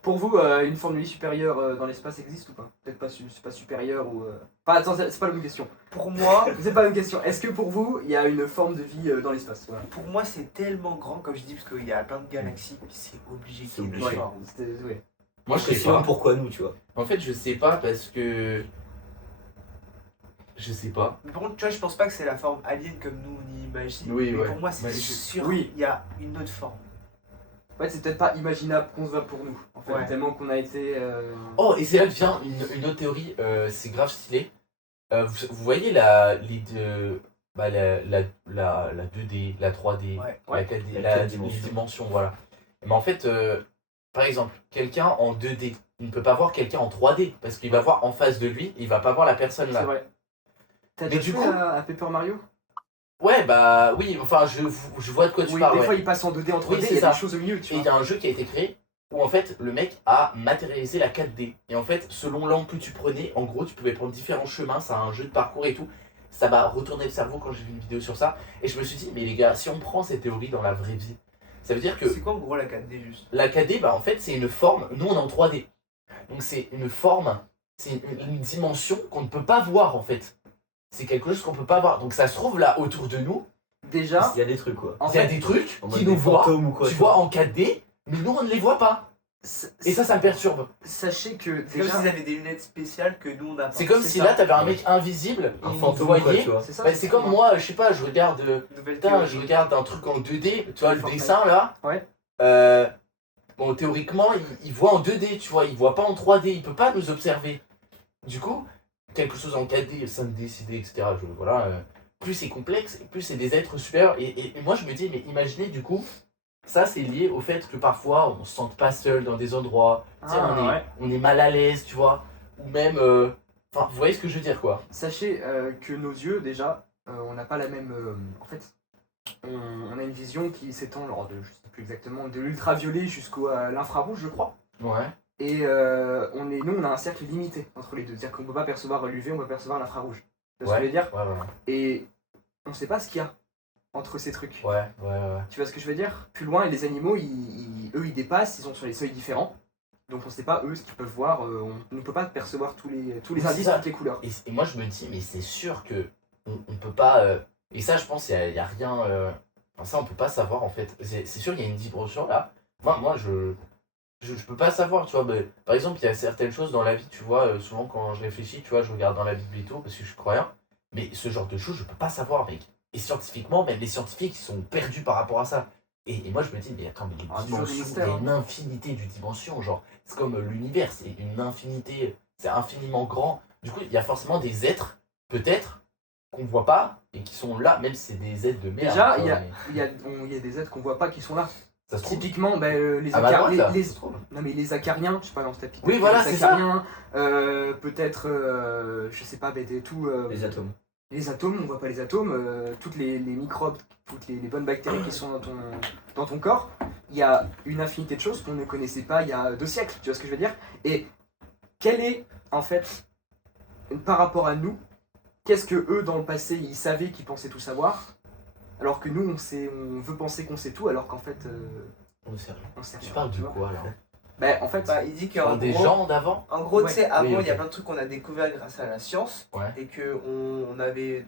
Pour vous, une forme de vie supérieure dans l'espace existe ou pas? Peut-être pas, pas supérieure ou... Enfin attends, c'est pas la bonne question. Pour moi, C'est pas la bonne question. Est-ce que pour vous, il y a une forme de vie dans l'espace? Voilà. pour moi, c'est tellement grand, comme je dis, parce qu'il y a plein de galaxies, puis c'est obligé C'est qu'il y ait une obligé. forme. C'était... Ouais. Moi, je sais Sinon, pas. pourquoi nous, tu vois. En fait, je sais pas parce que. Je sais pas. Mais par contre, tu vois, je pense pas que c'est la forme alien comme nous on y imagine. Oui, mais ouais. pour moi, c'est Ouais, sûr oui. il y a une autre forme. En fait, c'est peut-être pas imaginable qu'on se va pour nous. En fait, Ouais. tellement qu'on a été... Oh, et c'est là que vient une autre théorie, c'est grave stylé. Vous voyez les deux. Bah, la 2D, la 3D, Ouais. la 4D, La la quatre dimensions. dimension, voilà. Mais en fait, par exemple, quelqu'un en 2D, il ne peut pas voir quelqu'un en 3D parce qu'il va voir en face de lui, il va pas voir la personne C'est là. vrai. T'as Mais déjà du joué coup- à Paper Mario? Ouais, bah oui, enfin, je vois de quoi tu Oui, parles. des ouais. fois il passe en 2D, en 3D, Oui, il c'est y a ça. des choses au milieu, tu Et il vois. y a un jeu qui a été créé où en fait le mec a matérialisé la 4D. Et en fait, selon l'angle que tu prenais, en gros, tu pouvais prendre différents chemins, c'est un jeu de parcours et tout. Ça m'a retourné le cerveau quand j'ai vu une vidéo sur ça. Et je me suis dit, mais les gars, si on prend cette théorie dans la vraie vie, ça veut dire que C'est quoi en gros la 4D juste? la 4D, bah en fait, c'est une forme. Nous, on est en 3D. Donc c'est une forme, c'est une dimension qu'on ne peut pas voir en fait. C'est quelque chose qu'on peut pas voir. Donc ça se trouve là autour de nous, Déjà, Il y a des trucs quoi. en il y a fait, des trucs En qui mode nous des voient. fantômes ou quoi. Tu vois en 4D, mais nous on ne les voit pas. Et ça me perturbe. sachez que C'est comme déjà... s'ils avaient des lunettes spéciales que nous on a pas. C'est comme c'est si ça. là t'avais un mec invisible, Un il nous fantôme ou quoi, voyait. tu vois. C'est ça. Bah, c'est comme moi, je sais pas, je regarde, Nouvelle putain, je théorie. regarde un truc en 2D, tu vois le Fortnite. dessin là. Ouais. Bon, théoriquement, il voit en 2D, tu vois, il voit pas en 3D, il peut pas nous observer. Du coup, quelque chose en 4D, 5D, 6D, etc. Voilà, plus c'est complexe, plus c'est des êtres supérieurs. Et moi je me dis, mais imaginez du coup, ça c'est lié au fait que parfois on se sente pas seul dans des endroits, tu sais, Ah, ouais. on est mal à l'aise, tu vois, ou même Enfin, vous voyez ce que je veux dire, quoi. Sachez que nos yeux, déjà, on n'a pas la même. En fait, on a une vision qui s'étend, alors de, je sais plus exactement, de l'ultraviolet jusqu'à l'infrarouge, je crois. Ouais. Et nous, on a un cercle limité entre les deux. C'est-à-dire qu'on ne peut pas percevoir l'UV, on peut percevoir l'infrarouge. Tu vois ce que je veux dire? Ouais, ouais. Et on ne sait pas ce qu'il y a entre ces trucs. Ouais. Tu vois ce que je veux dire? Plus loin, les animaux, eux, ils dépassent, ils sont sur les seuils différents. Donc on ne sait pas, eux, ce qu'ils peuvent voir. On ne peut pas percevoir tous les C'est indices, ça. toutes les couleurs. Et moi, je me dis, mais c'est sûr que on peut pas. Et ça, je pense, il y a rien. Enfin, ça, on peut pas savoir, en fait. C'est sûr qu'il y a une dimension là. Moi, je peux pas savoir, tu vois. Mais, par exemple, il y a certaines choses dans la vie, tu vois. Souvent, quand je réfléchis, tu vois, je regarde dans la Bible et tout, parce que je suis croyant. Mais ce genre de choses, je peux pas savoir, mec. Et scientifiquement, même les scientifiques, ils sont perdus par rapport à ça. Et moi, je me dis, mais attends, mais les Ah, toujours des dimensions, il y mystères, a une infinité de dimensions. Genre, c'est comme l'univers, c'est une infinité, c'est infiniment grand. Du coup, il y a forcément des êtres, peut-être, qu'on voit pas et qui sont là, même si c'est des êtres de merde. Déjà, tu il y vois, a, mais il y a des êtres qu'on voit pas qui sont là. ça se trouve. Typiquement, les À ma droite, là, les- ça se trouve. non mais les acariens, je sais pas dans cette Oui, voilà, c'est les ça. acariens, peut-être, je sais pas, Les atomes. les atomes, on voit pas les atomes, toutes les microbes, toutes les bonnes bactéries qui sont dans ton corps, il y a une infinité de choses qu'on ne connaissait pas il y a 2 siècles, tu vois ce que je veux dire? Et quel est, en fait, par rapport à nous, qu'est-ce que eux, dans le passé, ils savaient qu'ils pensaient tout savoir, alors que nous, on veut penser qu'on sait tout, alors qu'en fait, On sait rien. on sait Tu rien, parles tu de vois. quoi, là? En fait, Il dit Tu parles qu'en des gros, gens d'avant? en gros, tu Ouais. sais, avant, Oui, il y a ok. plein de trucs qu'on a découvert grâce à la science Ouais. et qu'on avait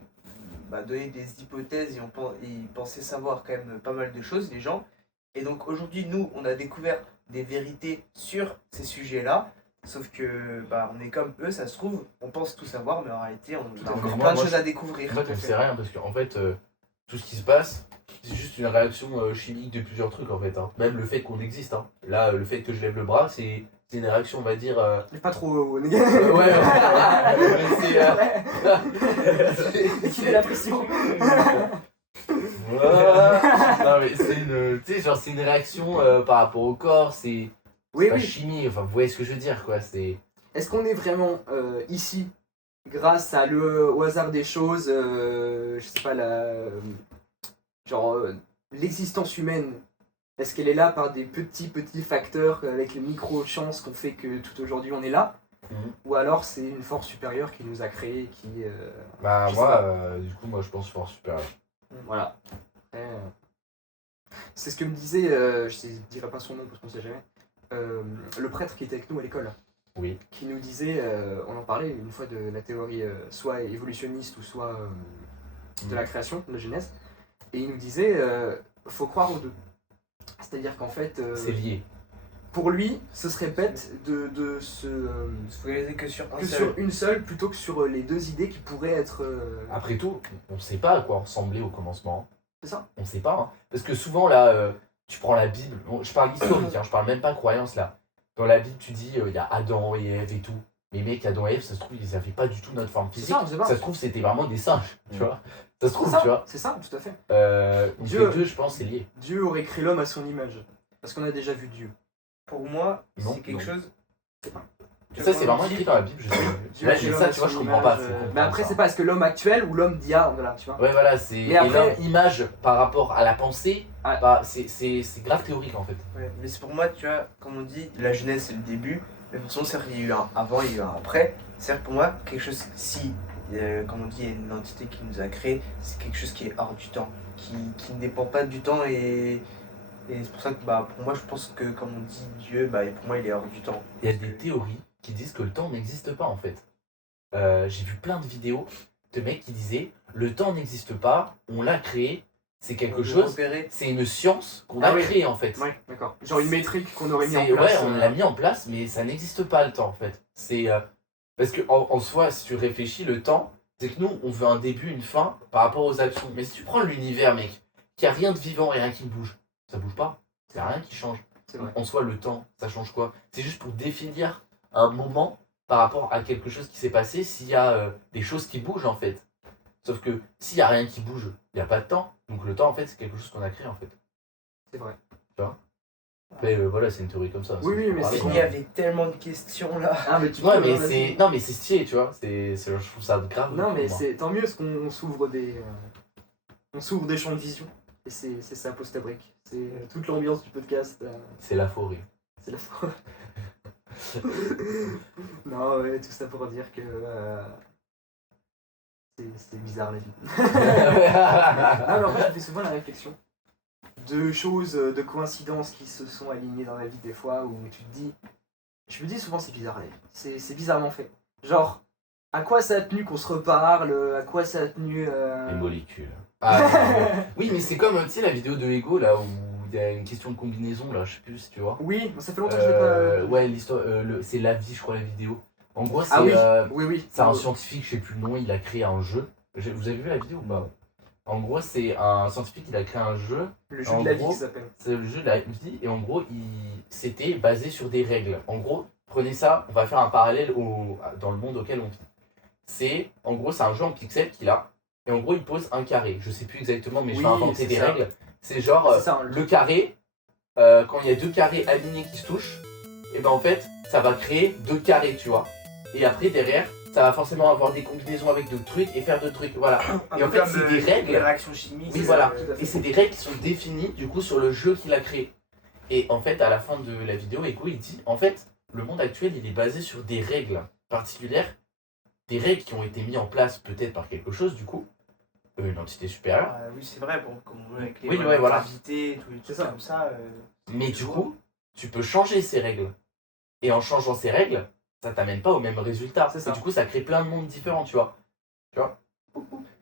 donné des hypothèses et ils pensaient savoir quand même pas mal de choses, les gens. Et donc aujourd'hui, nous, on a découvert des vérités sur ces sujets-là. Sauf que on est comme eux, ça se trouve, on pense tout savoir, mais en réalité, on a à fait. encore Mais plein de moi, choses à découvrir. En fait, on sait rien parce qu'en fait, tout ce qui se passe, c'est juste une réaction chimique de plusieurs trucs en fait. Hein. Même le fait qu'on existe. Hein. Là, le fait que je lève le bras, c'est une réaction, on va dire. mais pas trop négatif. Ouais, c'est. Équiper la pression. Voilà. Non, mais c'est une. Tu sais, genre, c'est une réaction par rapport au corps, c'est Oui, pas oui. chimie. Enfin, vous voyez ce que je veux dire, quoi. C'est. Est-ce qu'on est vraiment ici grâce au hasard des choses, je sais pas, l'existence humaine? Est-ce qu'elle est là par des petits facteurs avec les micro-chances qu'on fait que tout aujourd'hui on est là? Mhm. Ou alors c'est une force supérieure qui nous a créés, qui... Bah, Je sais moi, du coup, moi, je pense force supérieure. Voilà. Après, c'est ce que me disait, je ne dirai pas son nom parce qu'on ne sait jamais, le prêtre qui était avec nous à l'école. Oui. Qui nous disait, on en parlait une fois de la théorie soit évolutionniste ou soit de la création, de la genèse, et il nous disait, faut croire aux deux. C'est-à-dire qu'en fait, C'est lié. pour lui, ce serait bête de se Se focaliser que sur un que seul. sur une seule plutôt que sur les 2 idées qui pourraient être. Après tout, on sait pas à quoi ressemblait au commencement. C'est ça. On sait pas. Hein. Parce que souvent, là, tu prends la Bible. Bon, je parle historique, hein, je parle même pas croyance là. Dans la Bible, tu dis, il y a Adam et Ève et tout. Mais mec, Adam et Ève, ça se trouve, ils avaient pas du tout notre forme C'est physique. ça, on sait pas. Ça se trouve, c'était vraiment des singes, tu vois. Ça se C'est trouve, ça, tu vois. c'est ça, tout à fait. Donc Dieu- les deux, je pense, c'est lié. Dieu aurait créé l'homme à son image. Parce qu'on a déjà vu Dieu. Pour moi, Non, c'est quelque non. chose. Ça, c'est vraiment écrit dans la Bible, je sais. Dieu Là, a créé j'ai l'homme ça, à tu vois, son je comprends pas. image, faut comprendre Mais après, ça. c'est pas est-ce que l'homme actuel ou l'homme d'IA, voilà, tu vois. Ouais, voilà, c'est. Mais après- Et leur image par rapport à la pensée, Ah. bah, c'est grave théorique en fait. Ouais, mais c'est pour moi, tu vois, comme on dit, la jeunesse c'est le début. Mais de toute façon, c'est-à-dire qu'il y a eu un avant, il y a eu un après. C'est-à-dire pour moi, quelque chose, si, comme on dit, il y a une entité qui nous a créé, c'est quelque chose qui est hors du temps, qui ne dépend pas du temps et c'est pour ça que pour moi, je pense que, comme on dit, Dieu, pour moi, il est hors du temps. Il y a des théories qui disent que le temps n'existe pas en fait. J'ai vu plein de vidéos de mecs qui disaient le temps n'existe pas, on l'a créé, c'est quelque On chose, repérer. c'est une science qu'on Ah a oui. créée en fait. Ouais, d'accord. Genre une métrique qu'on aurait mis en C'est- place. Ouais, on l'a mis en place, mais ça n'existe pas le temps en fait. C'est parce que en soi, si tu réfléchis, le temps, c'est que nous, on veut un début, une fin par rapport aux actions. Mais si tu prends l'univers, mec, qu'il n'y a rien de vivant, rien qui bouge, ça bouge pas. Il n'y a rien qui change. C'est vrai. En soi, le temps, ça change quoi? C'est juste pour définir un moment par rapport à quelque chose qui s'est passé, s'il y a des choses qui bougent en fait. Sauf que s'il n'y a rien qui bouge, il n'y a pas de temps. Donc le temps, en fait, c'est quelque chose qu'on a créé en fait. C'est vrai. Tu vois? Mais voilà, c'est une théorie comme ça. Oui, oui, mais c'est- Il y avait tellement de questions là. Ah, mais tu Ouais, peux, mais vas-y. c'est. Non, mais c'est stylé, tu vois. Je trouve ça grave. Non, mais pour moi. c'est tant mieux parce qu'on s'ouvre on s'ouvre des champs de vision. Et c'est ça, Postabric. C'est toute l'ambiance du podcast. C'est la forêt. C'est la fois. Non, ouais, tout ça pour dire que c'est bizarre la vie. Ah, mais en fait, je fais souvent la réflexion de choses, de coïncidences qui se sont alignées dans la vie des fois où tu te dis. Je me dis souvent, c'est bizarre la vie. C'est bizarrement fait. Genre, à quoi ça a tenu qu'on se reparle, à quoi ça a tenu. Les molécules. Ah, non, oui, mais c'est comme, tu sais, la vidéo de Ego, là, où il y a une question de combinaison, là, je sais plus si tu vois. Oui, ça fait longtemps que je l'ai pas. Ouais, l'histoire, c'est la vie, je crois, la vidéo. En gros, c'est Ah oui, oui, oui. c'est un scientifique, je sais plus le nom, il a créé un jeu. Vous avez vu la vidéo ou pas? En gros, c'est un scientifique, il a créé un jeu. Le jeu en de la vie gros, qui s'appelle. C'est le jeu de la vie, et en gros, c'était basé sur des règles. En gros, prenez ça, on va faire un parallèle dans le monde auquel on vit. En gros, c'est un jeu en pixels qu'il a, et en gros, il pose un carré. Je sais plus exactement, mais je vais Oui, inventer c'est des ça. règles. C'est genre, C'est ça, hein, le carré, quand il y a deux carrés alignés qui se touchent, et ben en fait, ça va créer deux carrés, tu vois. Et après, derrière, ça va forcément avoir des combinaisons avec d'autres trucs et faire d'autres trucs. Voilà. Un Et peu en fait, comme, c'est des règles. Les réactions chimiques. Oui, voilà. tout à fait. Et c'est des règles qui sont définies, du coup, sur le jeu qu'il a créé. Et en fait, à la fin de la vidéo, Ego, il dit, en fait, le monde actuel, il est basé sur des règles particulières, des règles qui ont été mises en place peut-être par quelque chose, du coup, une entité supérieure. Ah, oui, c'est vrai, bon, comme on veut avec les Oui, lois de ouais, la voilà. gravité et tout, les trucs ça. comme ça. Mais du coup, tu peux changer ces règles. Et en changeant ces règles, ça t'amène pas au même résultat. C'est ça. Et du coup, ça crée plein de mondes différents, tu vois.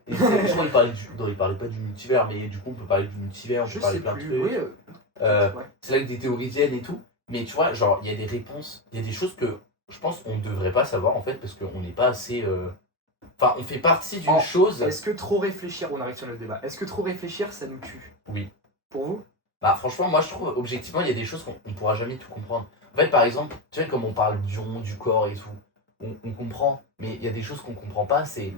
Et je crois qu'il parlait, il parlait pas du multivers, mais du coup, on peut parler du multivers, on Je peut parler sais plein de plus. trucs. Oui, ouais. C'est là que des théories viennent et tout. Mais tu vois, genre, il y a des réponses, il y a des choses que je pense qu'on ne devrait pas savoir en fait, parce qu'on n'est pas assez. Enfin, on fait partie d'une chose. Est-ce que trop réfléchir, on arrive sur le débat, est-ce que trop réfléchir, ça nous tue? Oui. Pour vous? Bah, franchement, moi je trouve, objectivement, il y a des choses qu'on ne pourra jamais tout comprendre. En fait, par exemple, tu vois, comme on parle d'ion, du corps et tout, on comprend, mais il y a des choses qu'on comprend pas, c'est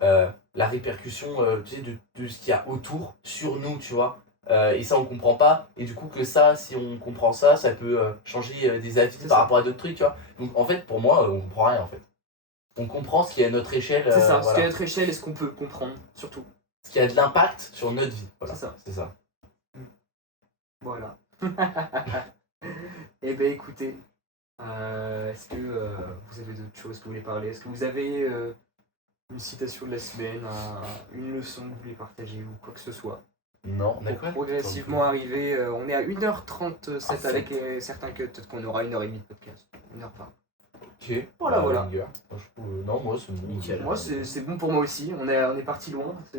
la répercussion tu sais, de ce qu'il y a autour sur nous, tu vois. Et ça, on comprend pas, et du coup, que ça, si on comprend ça, ça peut changer des avis C'est par ça. rapport à d'autres trucs, tu vois. Donc, en fait, pour moi, on comprend rien, en fait. On comprend ce qui est à notre échelle, C'est ça, ce voilà. qui est à notre échelle et ce qu'on peut comprendre, surtout. Ce qui a de l'impact sur notre vie. Voilà. C'est ça. C'est ça. Voilà. Eh ben écoutez, est-ce que vous avez d'autres choses que vous voulez parler? Est-ce que vous avez une citation de la semaine, une leçon que vous voulez partager ou quoi que ce soit? Non, Pour d'accord. progressivement arriver, on est à 1h37 Ah, avec certains cuts, peut-être qu'on aura 1h30 de podcast, 1h20. Ok. Voilà, voilà. Banger. Moi, je trouve- non, moi, c'est bon. Nickel. Moi c'est bon pour moi aussi, on est parti loin, je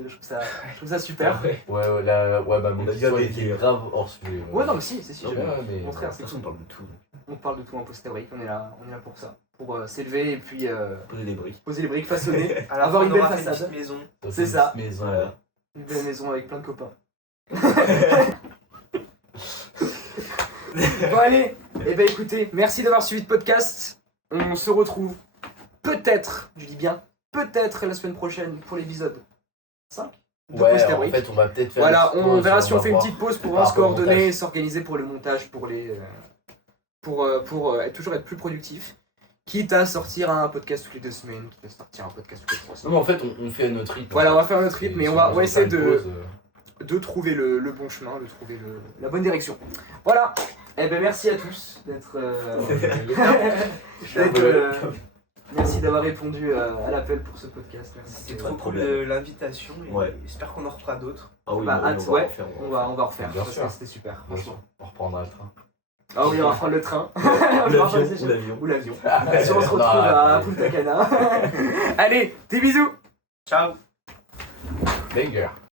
trouve ça super. Ouais. Ouais, bah, On mon a petit déjà soin, il baisé, était hein. grave hors sujet. Ouais, non mais si, Non, j'aime bien. mais- Au contraire, De c'est toute façon, on cool. parle de tout. On parle de tout en post-fabrique, on est là pour ça, pour s'élever et puis Poser des briques. poser les briques, façonner, À la avoir fin, une on belle aura fait une façade, petite maison. C'est ça. Maison, Voilà. une belle maison avec plein de copains. Bon allez, et ben écoutez, merci d'avoir suivi le podcast. On se retrouve peut-être, je dis bien, peut-être la semaine prochaine pour l'épisode 5 de Ouais, en Post-fabrique. fait, on va peut-être faire. Voilà, une petite on pause, verra si on va fait une voir. petite pause pour par se rapport au coordonner, montage. et s'organiser pour le montage, pour toujours être plus productif. Quitte à sortir un podcast toutes les 2 semaines, quitte à sortir un podcast toutes les 3 Non, semaines. mais en fait, on fait notre rythme. Voilà, on va faire notre rythme, mais on va faire essayer une de pause, trouver le bon chemin, de trouver la bonne direction. Voilà. Eh ben merci à tous d'être. Merci d'avoir répondu à l'appel pour ce podcast. Merci. C'était Pas trop de cool problème. l'invitation et Ouais. j'espère qu'on en refera d'autres. Ah oui, Bah, on hâte, va ouais. en faire. On va refaire. Bien parce sûr. que C'était super. Bien sûr, Franchement. on reprendra le train. Ah oui, on va prendre le train. Ou l'avion. Ou l'avion. Si on se retrouve à Punta Cana. Allez, des bisous. Ciao. Banger.